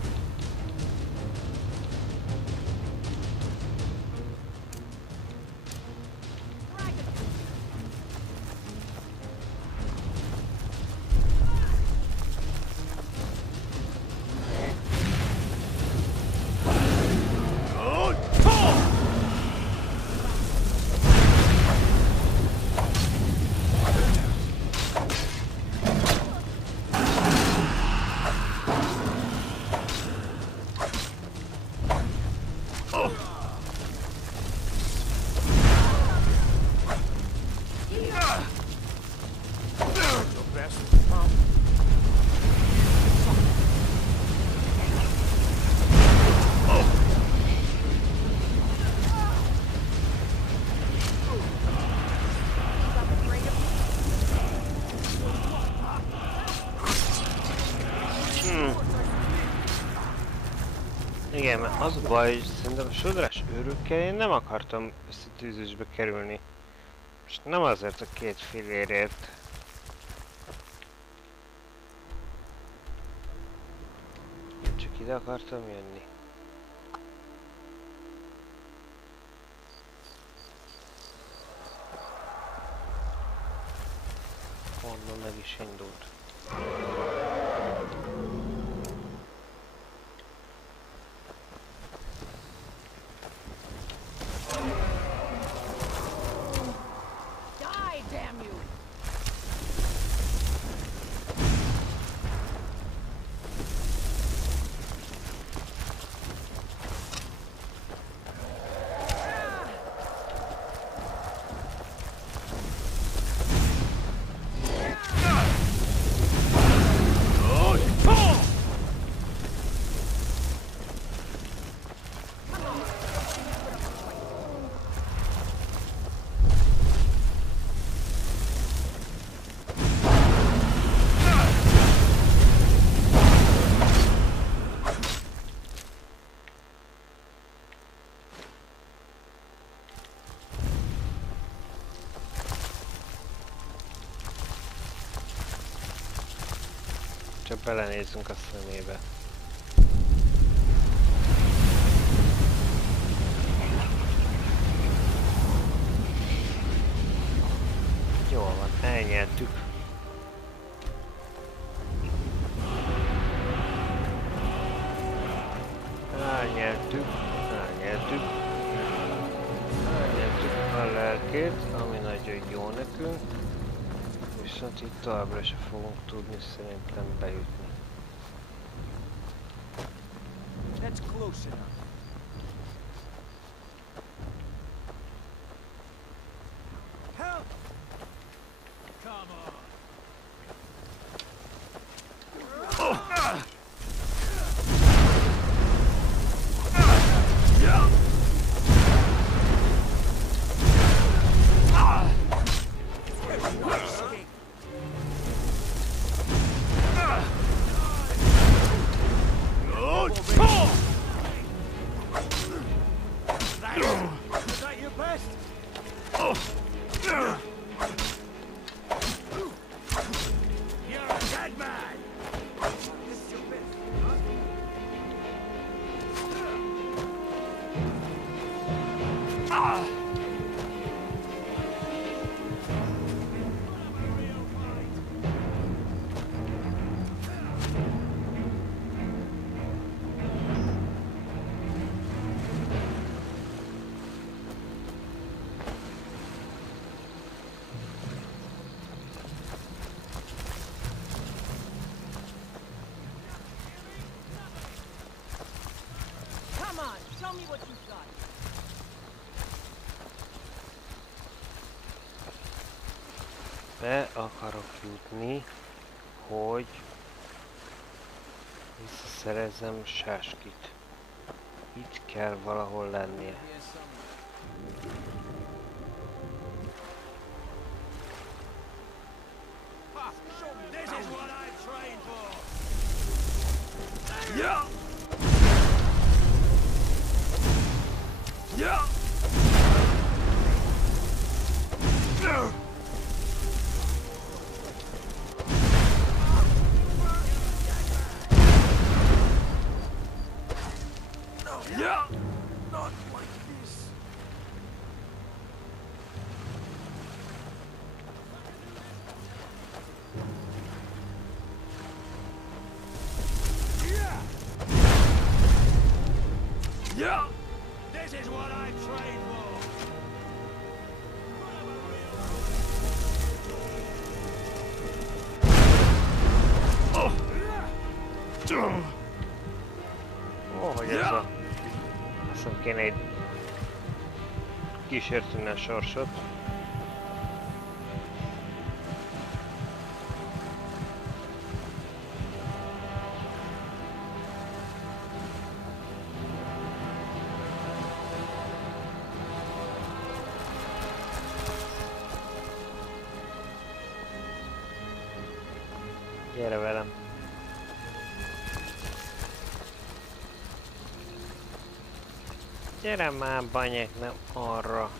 Igen, mert az a baj, hogy szerintem a sodrás őrükkel én nem akartam összetűzésbe kerülni. Most nem azért a 2 fillérért. Én csak ide akartam jönni. Onnan meg is indult. Csak belenézzünk a szemébe. Jól van, elnyertük. Elnyertük a lelkét, ami nagyon jó nekünk. Viszont itt továbbra se fogunk tudni szerintem bejutni. That's close enough. Help! Come on. Be akarok jutni, hogy visszaszerezzem Sáskit. Itt kell valahol lennie. Yeah! Yeah! Yeah! Not like this. Yeah! Yeah! This is what I trained for. Hogy ez a... Azt hiszem kéne egy kísérteni a sorsot. Gyere velem! Gyere már, banyek, nem arra.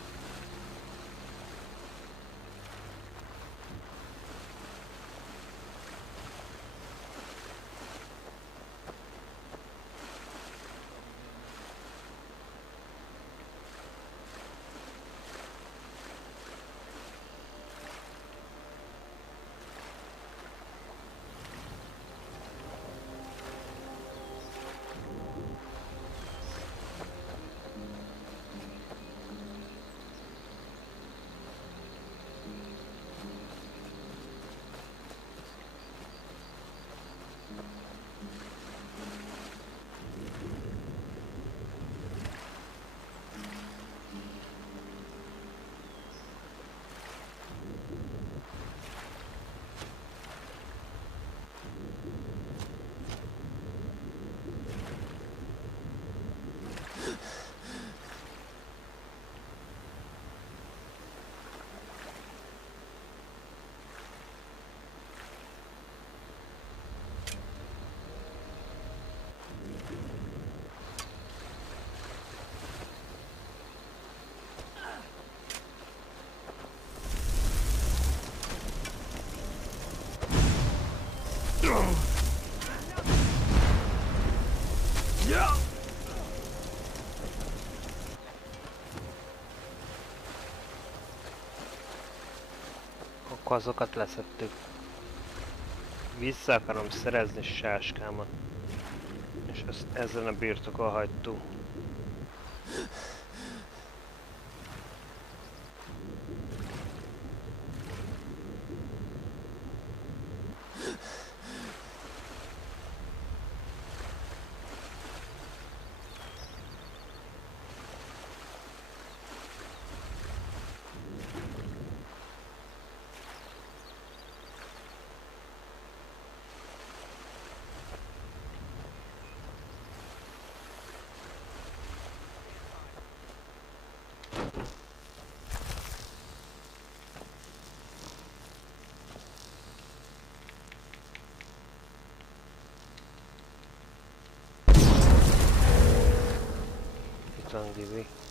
Yeah! Akkor azokat leszettük. Vissza akarom szerezni sáskámat. És ezt ezen a birtokon hagytuk.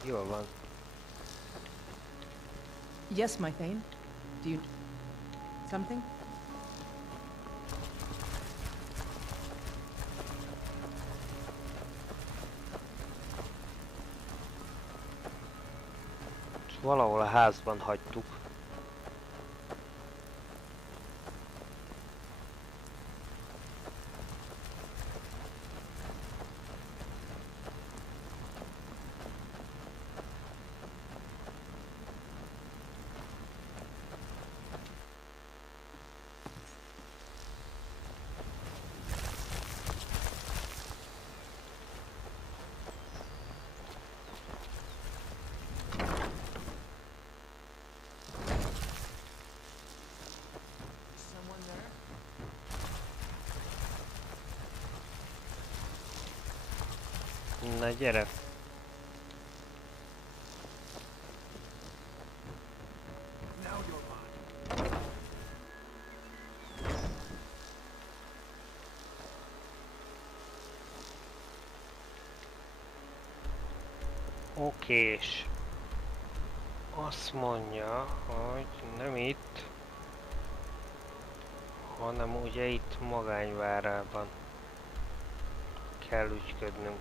Jól van. Yes, my Thane. Do you... something? valahol a házban hagytuk. Na gyere! Okés. Azt mondja, hogy nem itt, hanem ugye itt magányvárában kell ügyködnünk.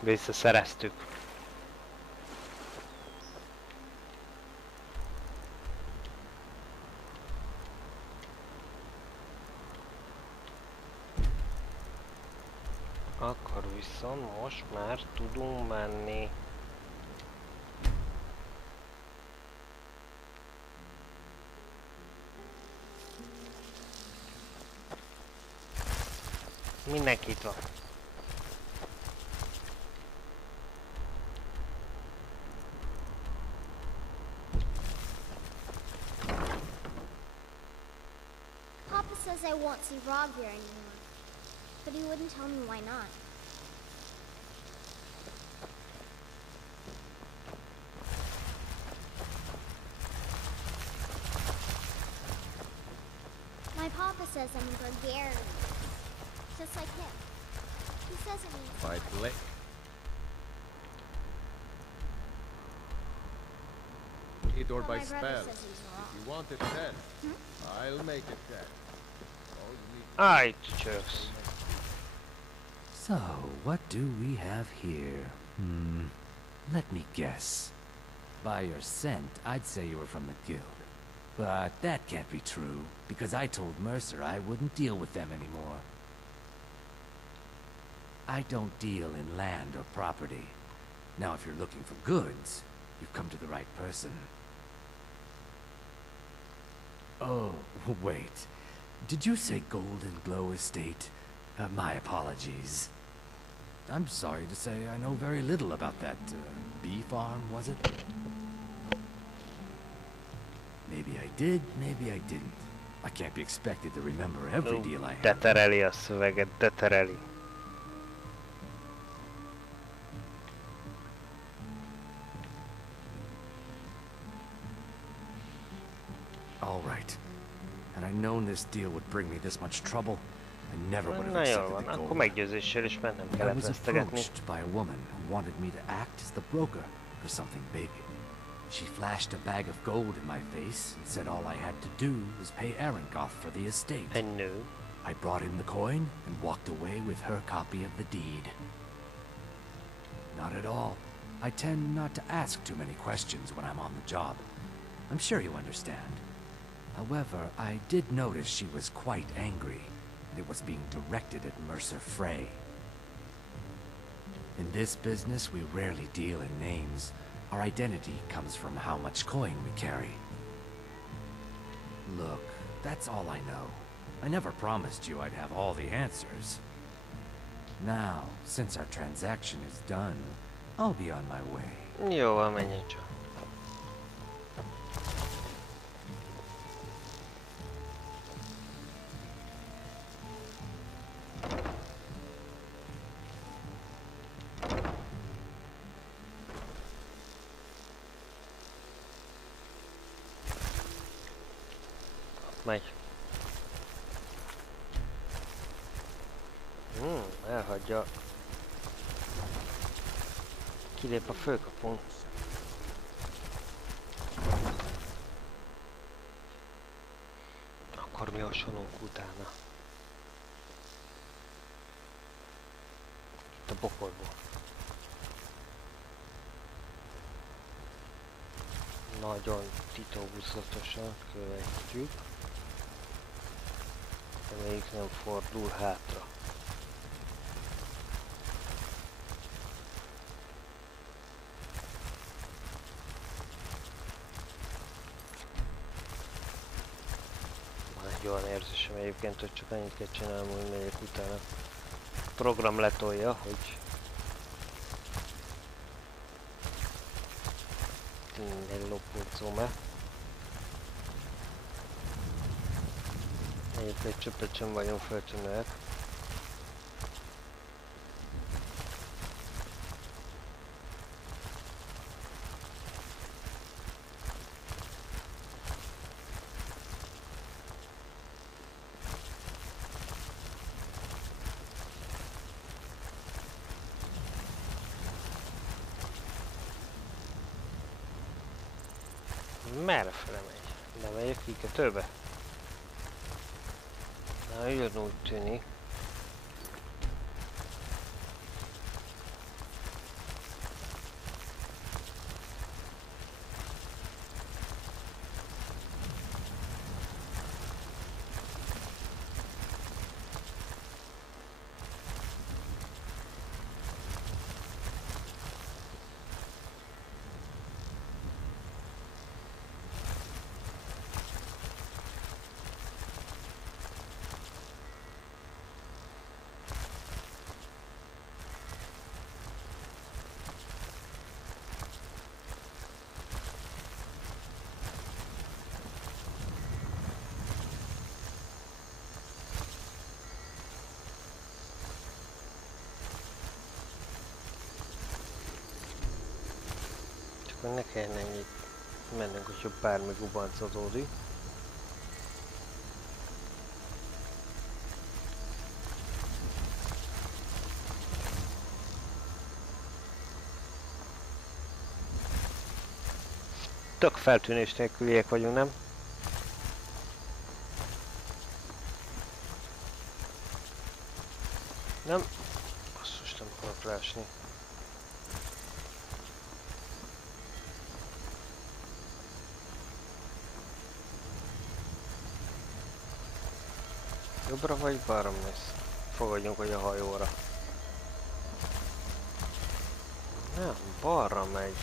Visszaszereztük. Akkor viszont most már tudunk menni. Mindenki itt van. I won't see Rob here anymore, but he wouldn't tell me why not. My papa says I'm gregarious, just like him. He says it means Fight late. It or by spell. If you want it dead, I'll make it dead. Alright, Chokes. So, what do we have here? Let me guess. By your scent, I'd say you were from the guild. But that can't be true, because I told Mercer I wouldn't deal with them anymore. I don't deal in land or property. Now, if you're looking for goods, you've come to the right person. Oh, wait. Did you say Golden Glow Estate? My apologies. I'm sorry to say I know very little about that bee farm, was it? Maybe I did, maybe I didn't. I can't be expected to remember every deal I had. Detereli a szöveget, detereli. All right. Had I known this deal would bring me this much trouble, I never would have Na jól accepted van, the akkor gold. meggyőzéssel is mennem I kellett was vesztegetni. approached by a woman who wanted me to act as the broker for something big. She flashed a bag of gold in my face and said all I had to do was pay Arangoth for the estate. I knew. I brought in the coin and walked away with her copy of the deed. Not at all. I tend not to ask too many questions when I'm on the job. I'm sure you understand. However, I did notice she was quite angry, and it was being directed at Mercer Frey. In this business, we rarely deal in names. Our identity comes from how much coin we carry. Look, that's all I know. I never promised you I'd have all the answers. Now, since our transaction is done, I'll be on my way. Jó van, menjünk csak. Megy. Elhagyja. Kilép a főkapun. Akkor mi hasonlók utána? Itt a bokorból. Nagyon titokzatosan követjük. De melyik nem fordul hátra. Van egy olyan érzésem egyébként, hogy csak annyit kell csinálnom, hogy megyek utána. A program letolja, hogy tényleg lopódzom-e. Egyébként csöppet sem vagyunk feltűnőek. Merrefele megy? Nem megyek kikötőbe? Na, jön úgy tűnik. Ne kellene ennyit mennünk, hogyha bármi gubanc adódik. Tök feltűnés nélküliek vagyunk, nem? Nem? Basszus, nem akarok rásni. Jobbra vagy balra mész? Fogadjunk, hogy a hajóra. Nem, balra megy.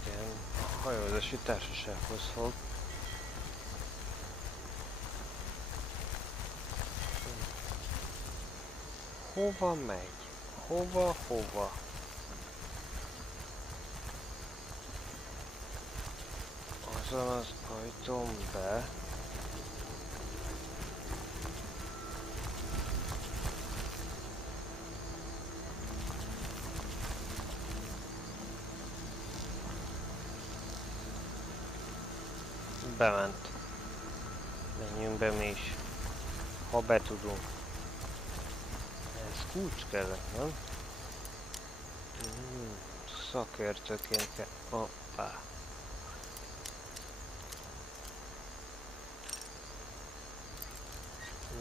Igen, a hajózási társasághoz fog. Hova megy? Hova? Azon az ajtón be. Bement. Menjünk be mi is. Ha be tudunk. Ez kulcs kellett, nem? Szakértőként kell. Hoppá.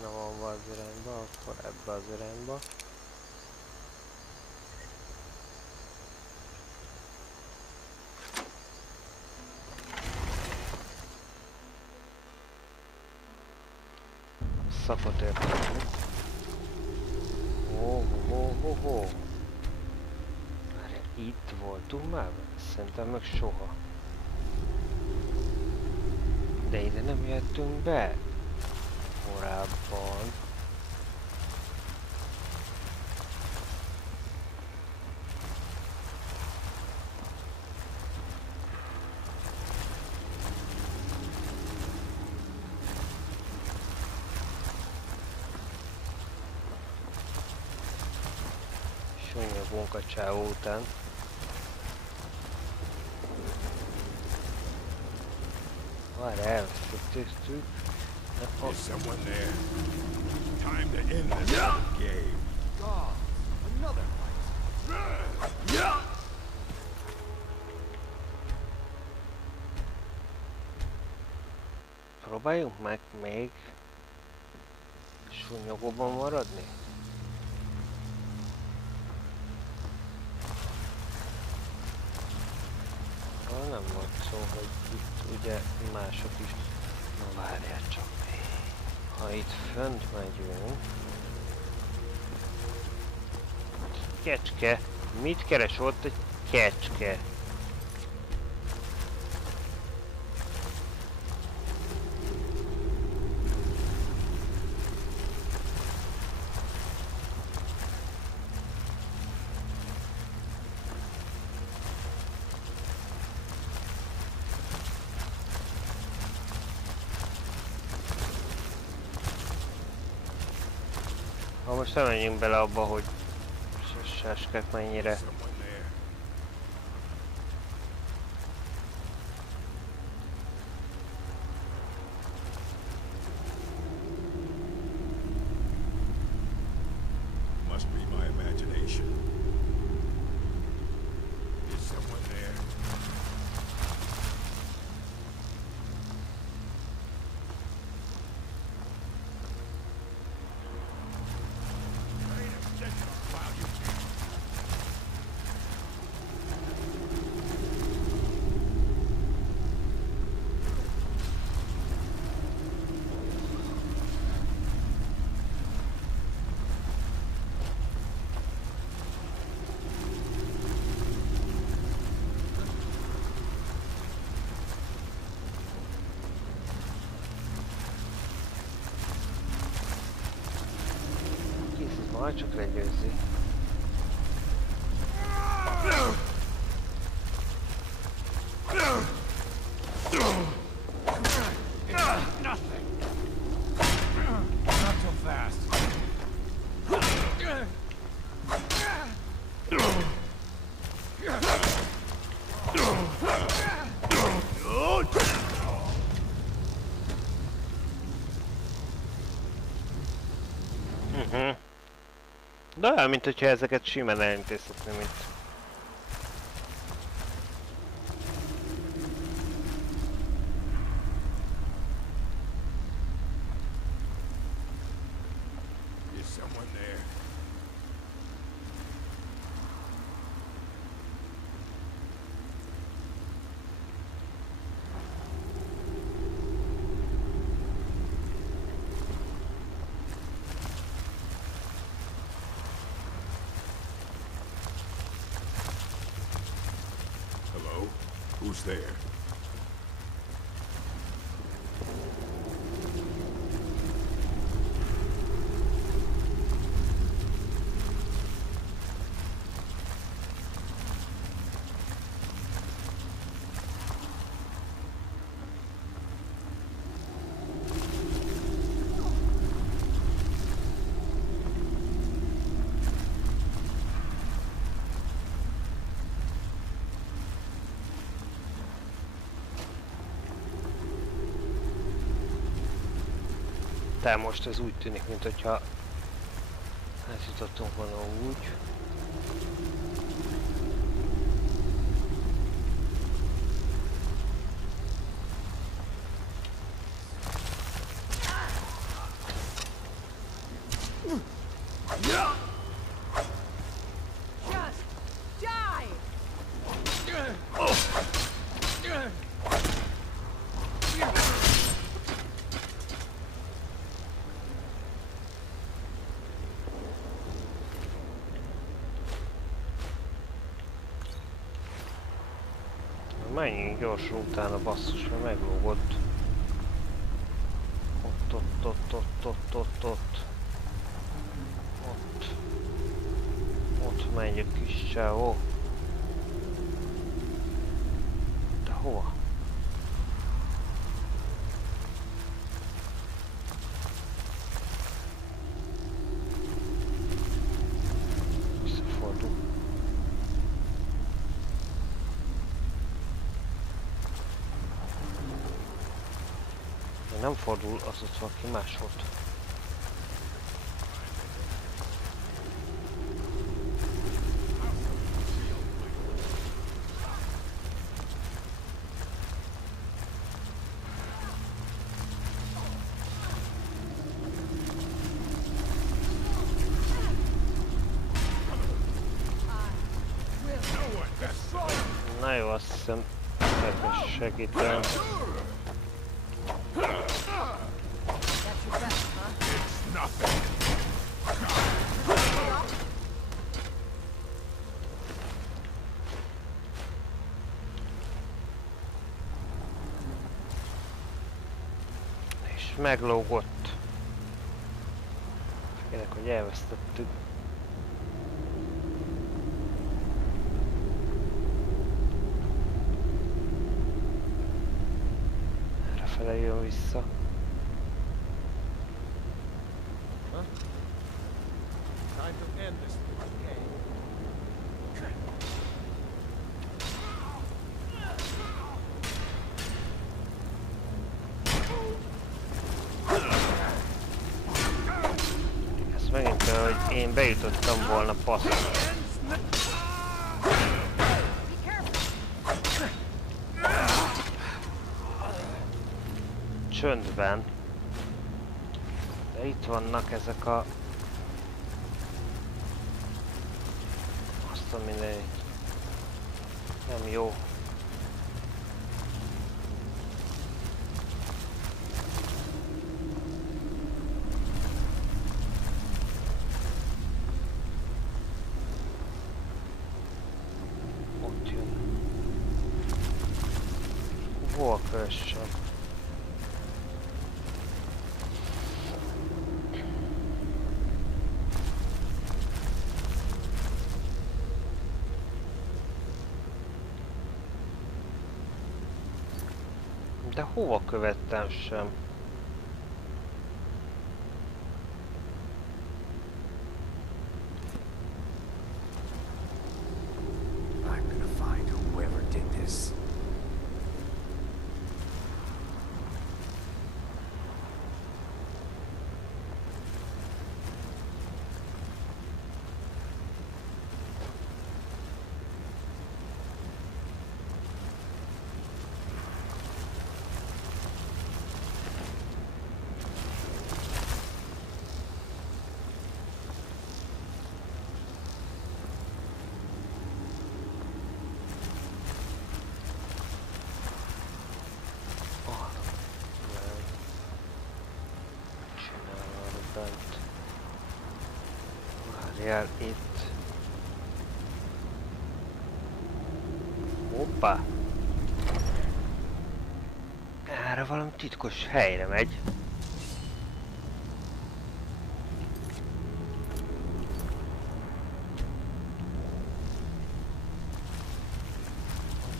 Na, van az irányba, akkor ebbe az irányba. Szakot értünk. Ho. Már itt voltunk már? Szerintem meg soha. De ide nem jöttünk be. Korábban. Súnyogunk a csávó után. Várj, elvesztettük. There's someone there. Time to end this game. God, another fight. Próbáljunk meg még súnyogóban maradni? Nem volt szó, hogy itt ugye mások is. Na várjál csak. Ha itt fönt megyünk... Kecske! Mit keres ott egy kecske? Most nem menjünk bele abba, hogy sáskák mennyire. Must be my imagination. Is someone there? Majd csak legyőzi. Not so fast. De olyan, mint hogyha ezeket simán elintézhetném itt. Is someone there? Hello? Who's there? De most ez úgy tűnik, mint hogyha átjutottunk volna úgy. Menjünk gyorsan utána, basszus, mert meglógott. Ott megy a kis csávó. De hova? Visszafordul. Nem fordul, az ott valaki más volt. Na jó, azt hiszem, segítem. És meglógott. Félek, hogy elvesztettük. Errefele jön vissza. Time to end this game. Ez megint olyan, hogy én bejutottam volna passzra. Csöndben. De itt vannak ezek a... Azt a mindenit. Nem jó. Ott jön. Hol kössem? De hova követtem sem? I'm gonna find whoever did this. Várjál itt. Hoppá! Erre valami titkos helyre megy.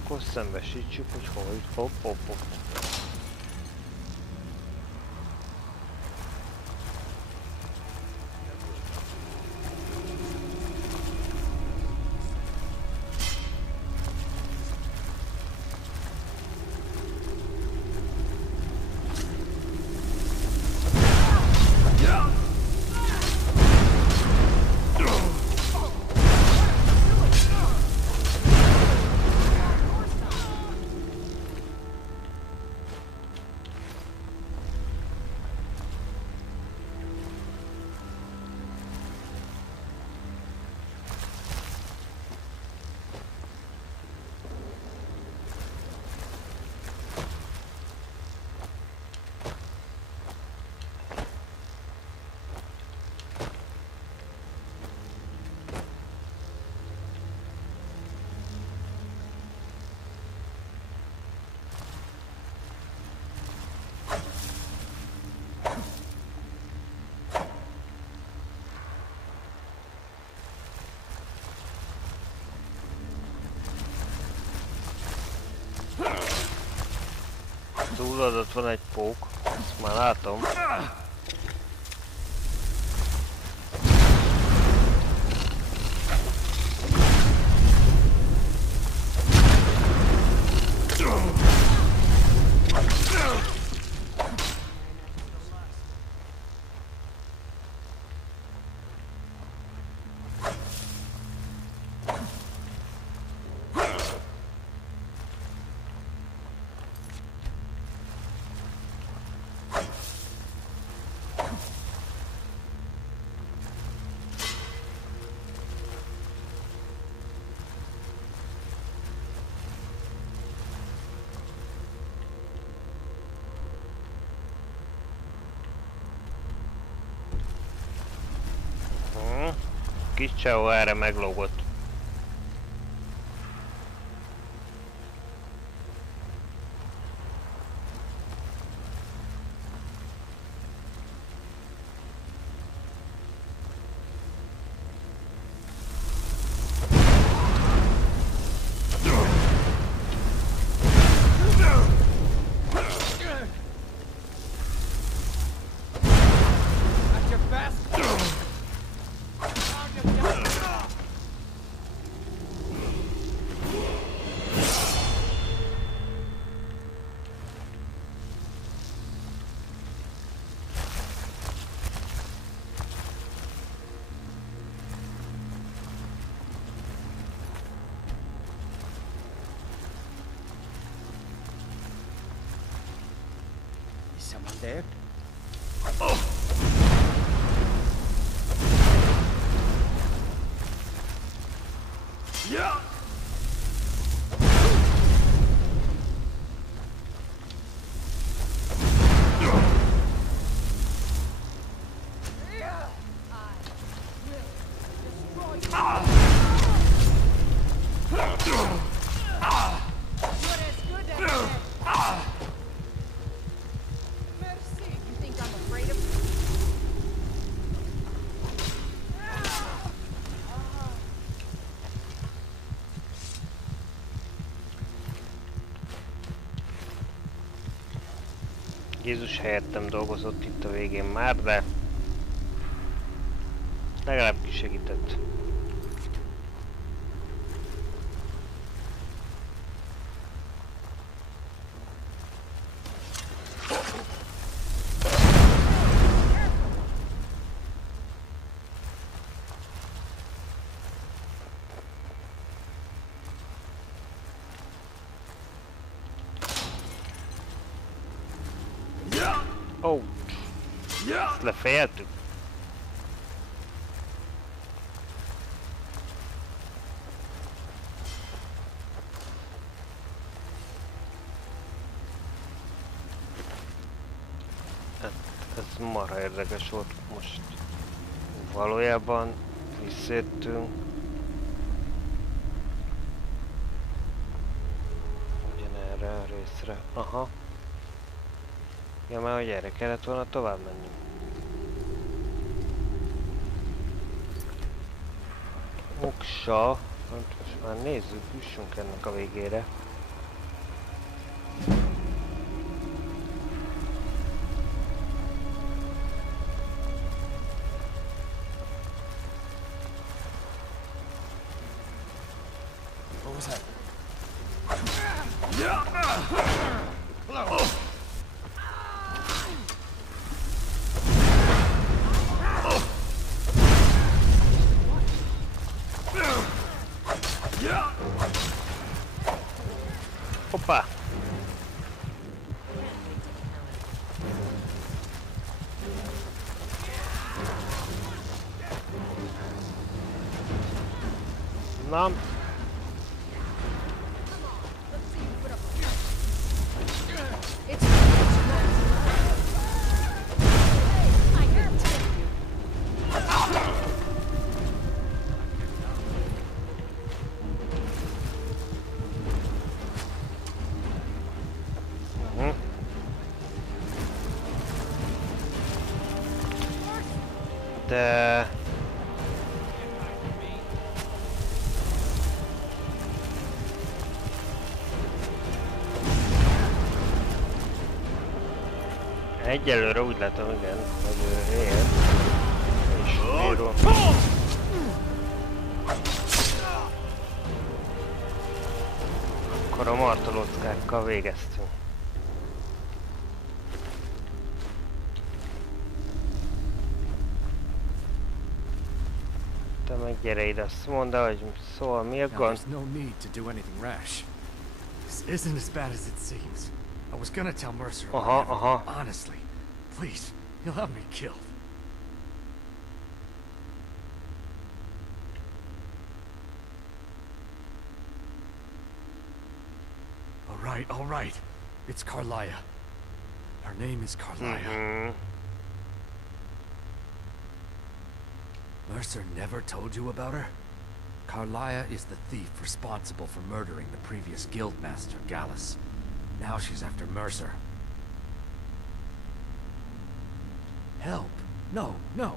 Akkor szembesítsük, hogy hol jut. Hopp, hopp, hopp. Túladott van egy pók, ezt már látom. kis csávó erre meglógott. Someone there? Yeah. Jézus helyettem dolgozott itt a végén már, de legalább kisegített. Ó, ezt lefejeltük? Hát, ez marha érdekes volt most. Valójában visszajöttünk. Ugyanerre a részre. Aha. Ja, mert hogy erre kellett volna tovább menni. Oksa. Most már nézzük, jussunk ennek a végére. What was that? Hoppá! Na. De... egyelőre úgy látom, igen, hogy ő él. És bíró. Akkor a martolóckákkal végeztünk. Te meg gyere ide, azt mondd, hogy szóval mi a gond? There's no need to do anything rash. This isn't as bad as it seems. I was gonna tell Mercer about it. Honestly, please, he'll have me killed. All right. It's Carlia. Her name is Carlia. Mercer never told you about her? Carlia is the thief responsible for murdering the previous guildmaster, Gallus. Now she's after Mercer. Help? No, no.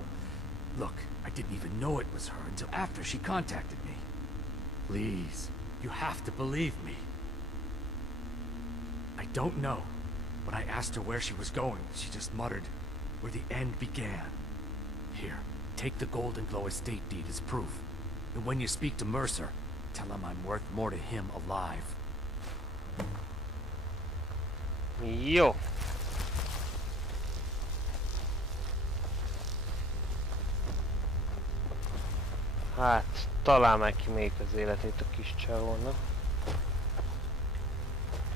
Look, I didn't even know it was her until after she contacted me. Please, you have to believe me. I don't know. When I asked her where she was going, she just muttered, where the end began. Here, take the Golden Glow estate deed as proof. And when you speak to Mercer, tell him I'm worth more to him alive. Jó. Hát, talán meg ki még az életét a kis csávónak.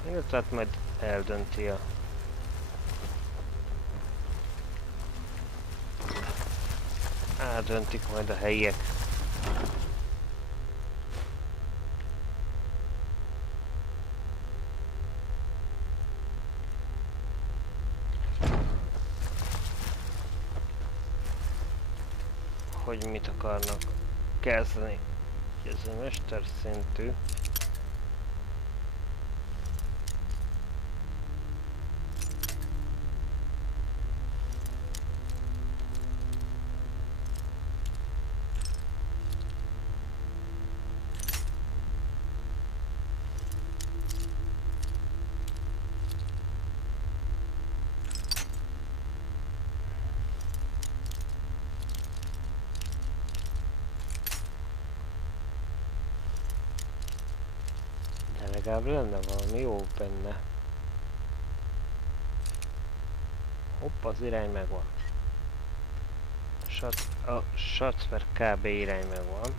Illetve majd eldönti a... Eldöntik majd a helyiek. Hogy mit akarnak kezdeni. Ez a mesterszintű. Legalább lenne valami jó benne. Hopp, az irány megvan. A Schatzver kb. Irány megvan.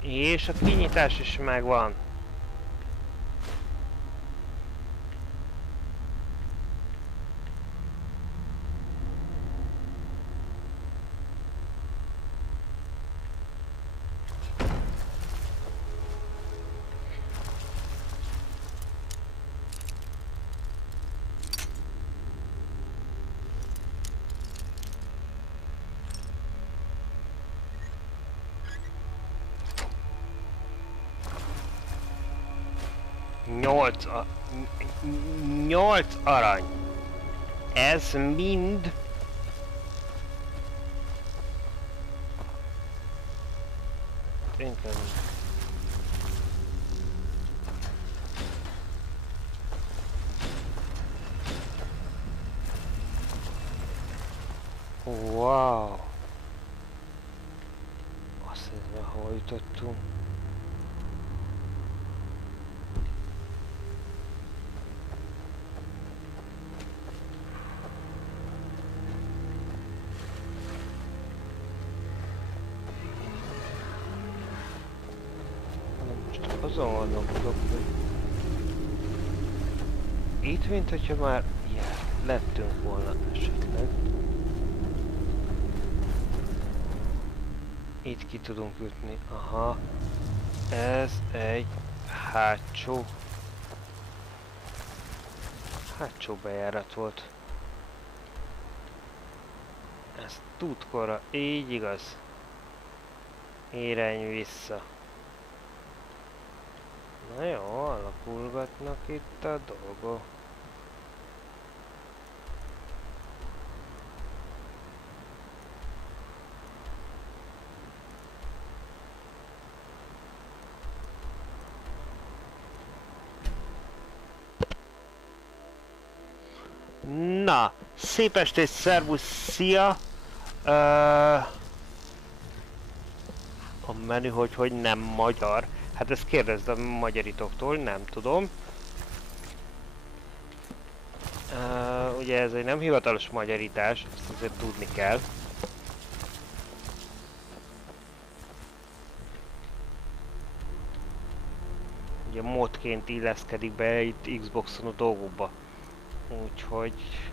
És a kinyitás is megvan. Nyolc arany. Ez mind... Inkább... Wow! Azt hiszem, hol jutottunk. Azon gondolkodok, hogy itt, mint hogyha már lettünk volna esetleg. Itt ki tudunk jutni. Aha. Ez egy hátsó bejárat volt. Ez tudkora, így igaz. Irány vissza. Na jó, alakulgatnak itt a dolgok. Na, szép estét, szervusz, szia! A menü, hogy nem magyar. Hát ezt kérdezd a magyaritoktól, nem tudom. Ugye ez egy nem hivatalos magyarítás, ezt azért tudni kell. Ugye modként illeszkedik be itt Xboxon a dolgokba. Úgyhogy...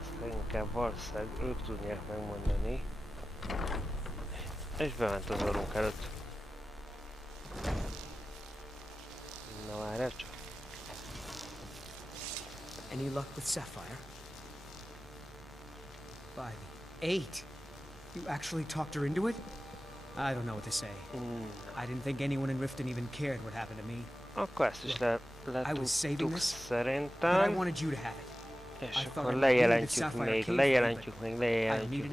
Ezt inkább valószínűleg ők tudják megmondani. És bement az orrunk előtt. Na várjál csak. Any luck with Sapphire? By the 8. You actually talked her into it? I don't know what to say. I didn't think anyone in Riften even cared what happened to me. Akkor ezt is letudtuk But I szerintem. wanted you to have it. És akkor lejelentjük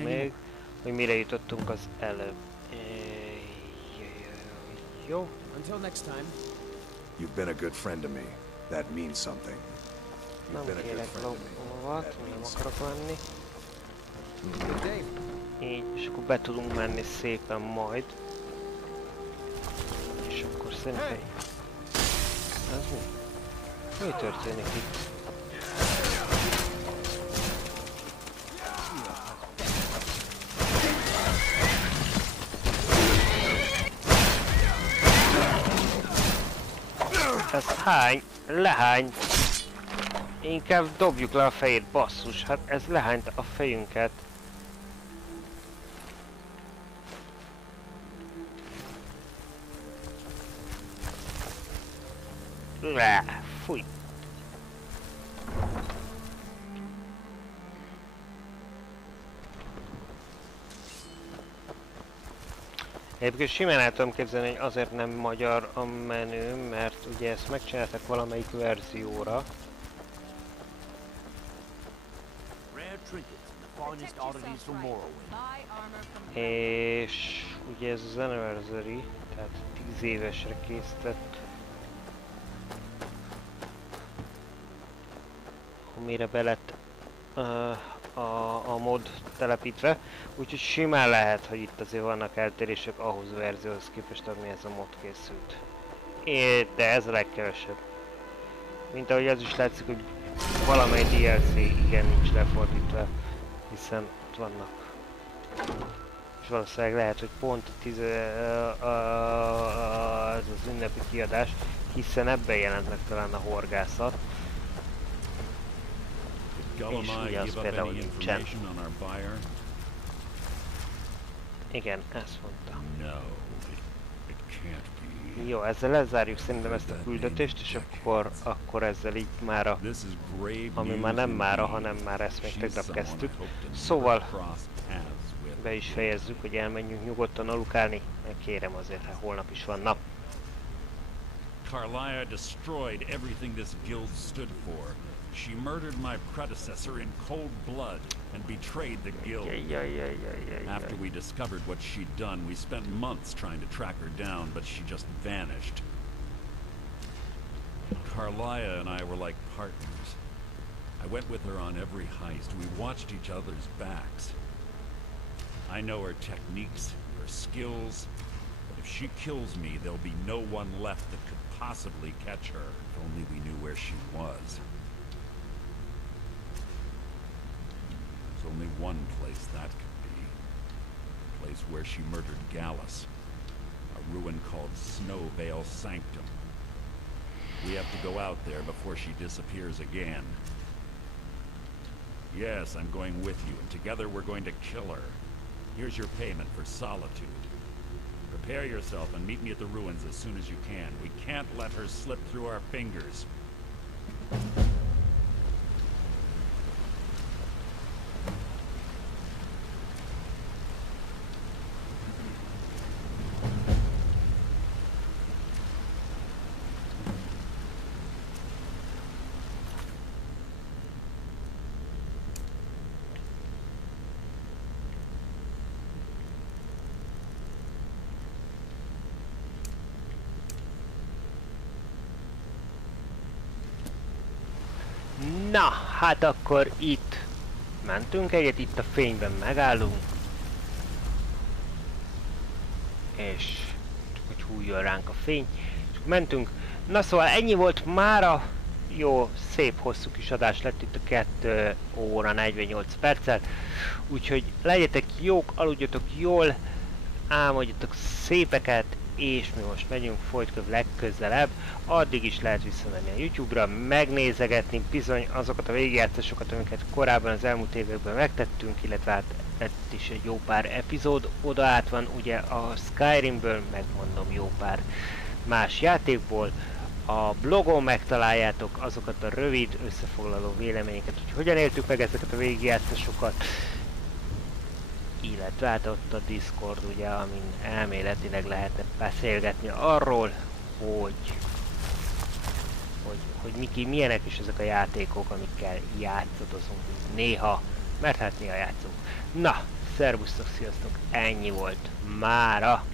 még, hogy mire jutottunk az előbb. Jó. Until next time. You've been a good friend to me. That means something. Nem kérek lovat, nem akarok venni. Így, és akkor be tudunk menni szépen majd. És akkor szerintem... Ez mi? Mi történik itt? Ez hány? Lehány! Inkább dobjuk le a fejét, basszus, hát ez lehányt a fejünket. Fúj! Egyébként simán el tudom képzelni, hogy azért nem magyar a menü, mert ugye ezt megcsináltak valamelyik verzióra. És ugye ez az anniversary, tehát 10 évesre készített. Amire belett a mod telepítve, úgyhogy simán lehet, hogy itt azért vannak eltérések ahhoz a verzióhoz képest, ami ez a mod készült. De ez a legkevesebb. Mint ahogy az is látszik, hogy valamely DLC igen nincs lefordítva, hiszen ott vannak. És valószínűleg lehet, hogy pont ez az ünnepi kiadás, hiszen ebben jelent meg talán a horgászat. És ugye az például nincsen. Igen, ezt mondta. Jó, ezzel lezárjuk szerintem ezt a küldetést, és akkor ezzel így mára, ami már nem mára, hanem már ezt még tegnap kezdtük. Szóval be is fejezzük, hogy elmenjünk nyugodtan alukálni, kérem azért, hát holnap is van nap. Carlia destroyed everything this guild stood for. She murdered my predecessor in cold blood and betrayed the guild. After we discovered what she'd done, we spent months trying to track her down, but she just vanished. Carlia and I were like partners. I went with her on every heist. We watched each other's backs. I know her techniques, her skills. If she kills me, there'll be no one left that could possibly catch her. If only we knew where she was. There's only one place that could be. The place where she murdered Gallus. A ruin called Snowvale Sanctum. We have to go out there before she disappears again. Yes, I'm going with you, and together we're going to kill her. Here's your payment for solitude. Prepare yourself and meet me at the ruins as soon as you can. We can't let her slip through our fingers. Na, hát akkor itt mentünk egyet, itt a fényben megállunk. És csak hogy hújjon ránk a fény. És mentünk. Na szóval ennyi volt mára. Jó, szép hosszú kis adás lett itt a 2 óra 48 perccel. Úgyhogy legyetek jók, aludjatok jól, álmodjatok szépeket, és mi most megyünk folytköv legközelebb. Addig is lehet visszamenni a YouTube-ra, megnézegetni bizony azokat a végigjátszásokat, amiket korábban az elmúlt években megtettünk, illetve hát itt is egy jó pár epizód, oda át van ugye a Skyrimből, megmondom jó pár más játékból. A blogon megtaláljátok azokat a rövid összefoglaló véleményeket, hogy hogyan éltük meg ezeket a végigjátszásokat, illetve hát ott a Discord ugye, amin elméletileg lehetne beszélgetni arról, hogy milyenek is ezek a játékok, amikkel játszadozunk néha, mert hát néha játszunk. Na, szervusztok, sziasztok, ennyi volt mára!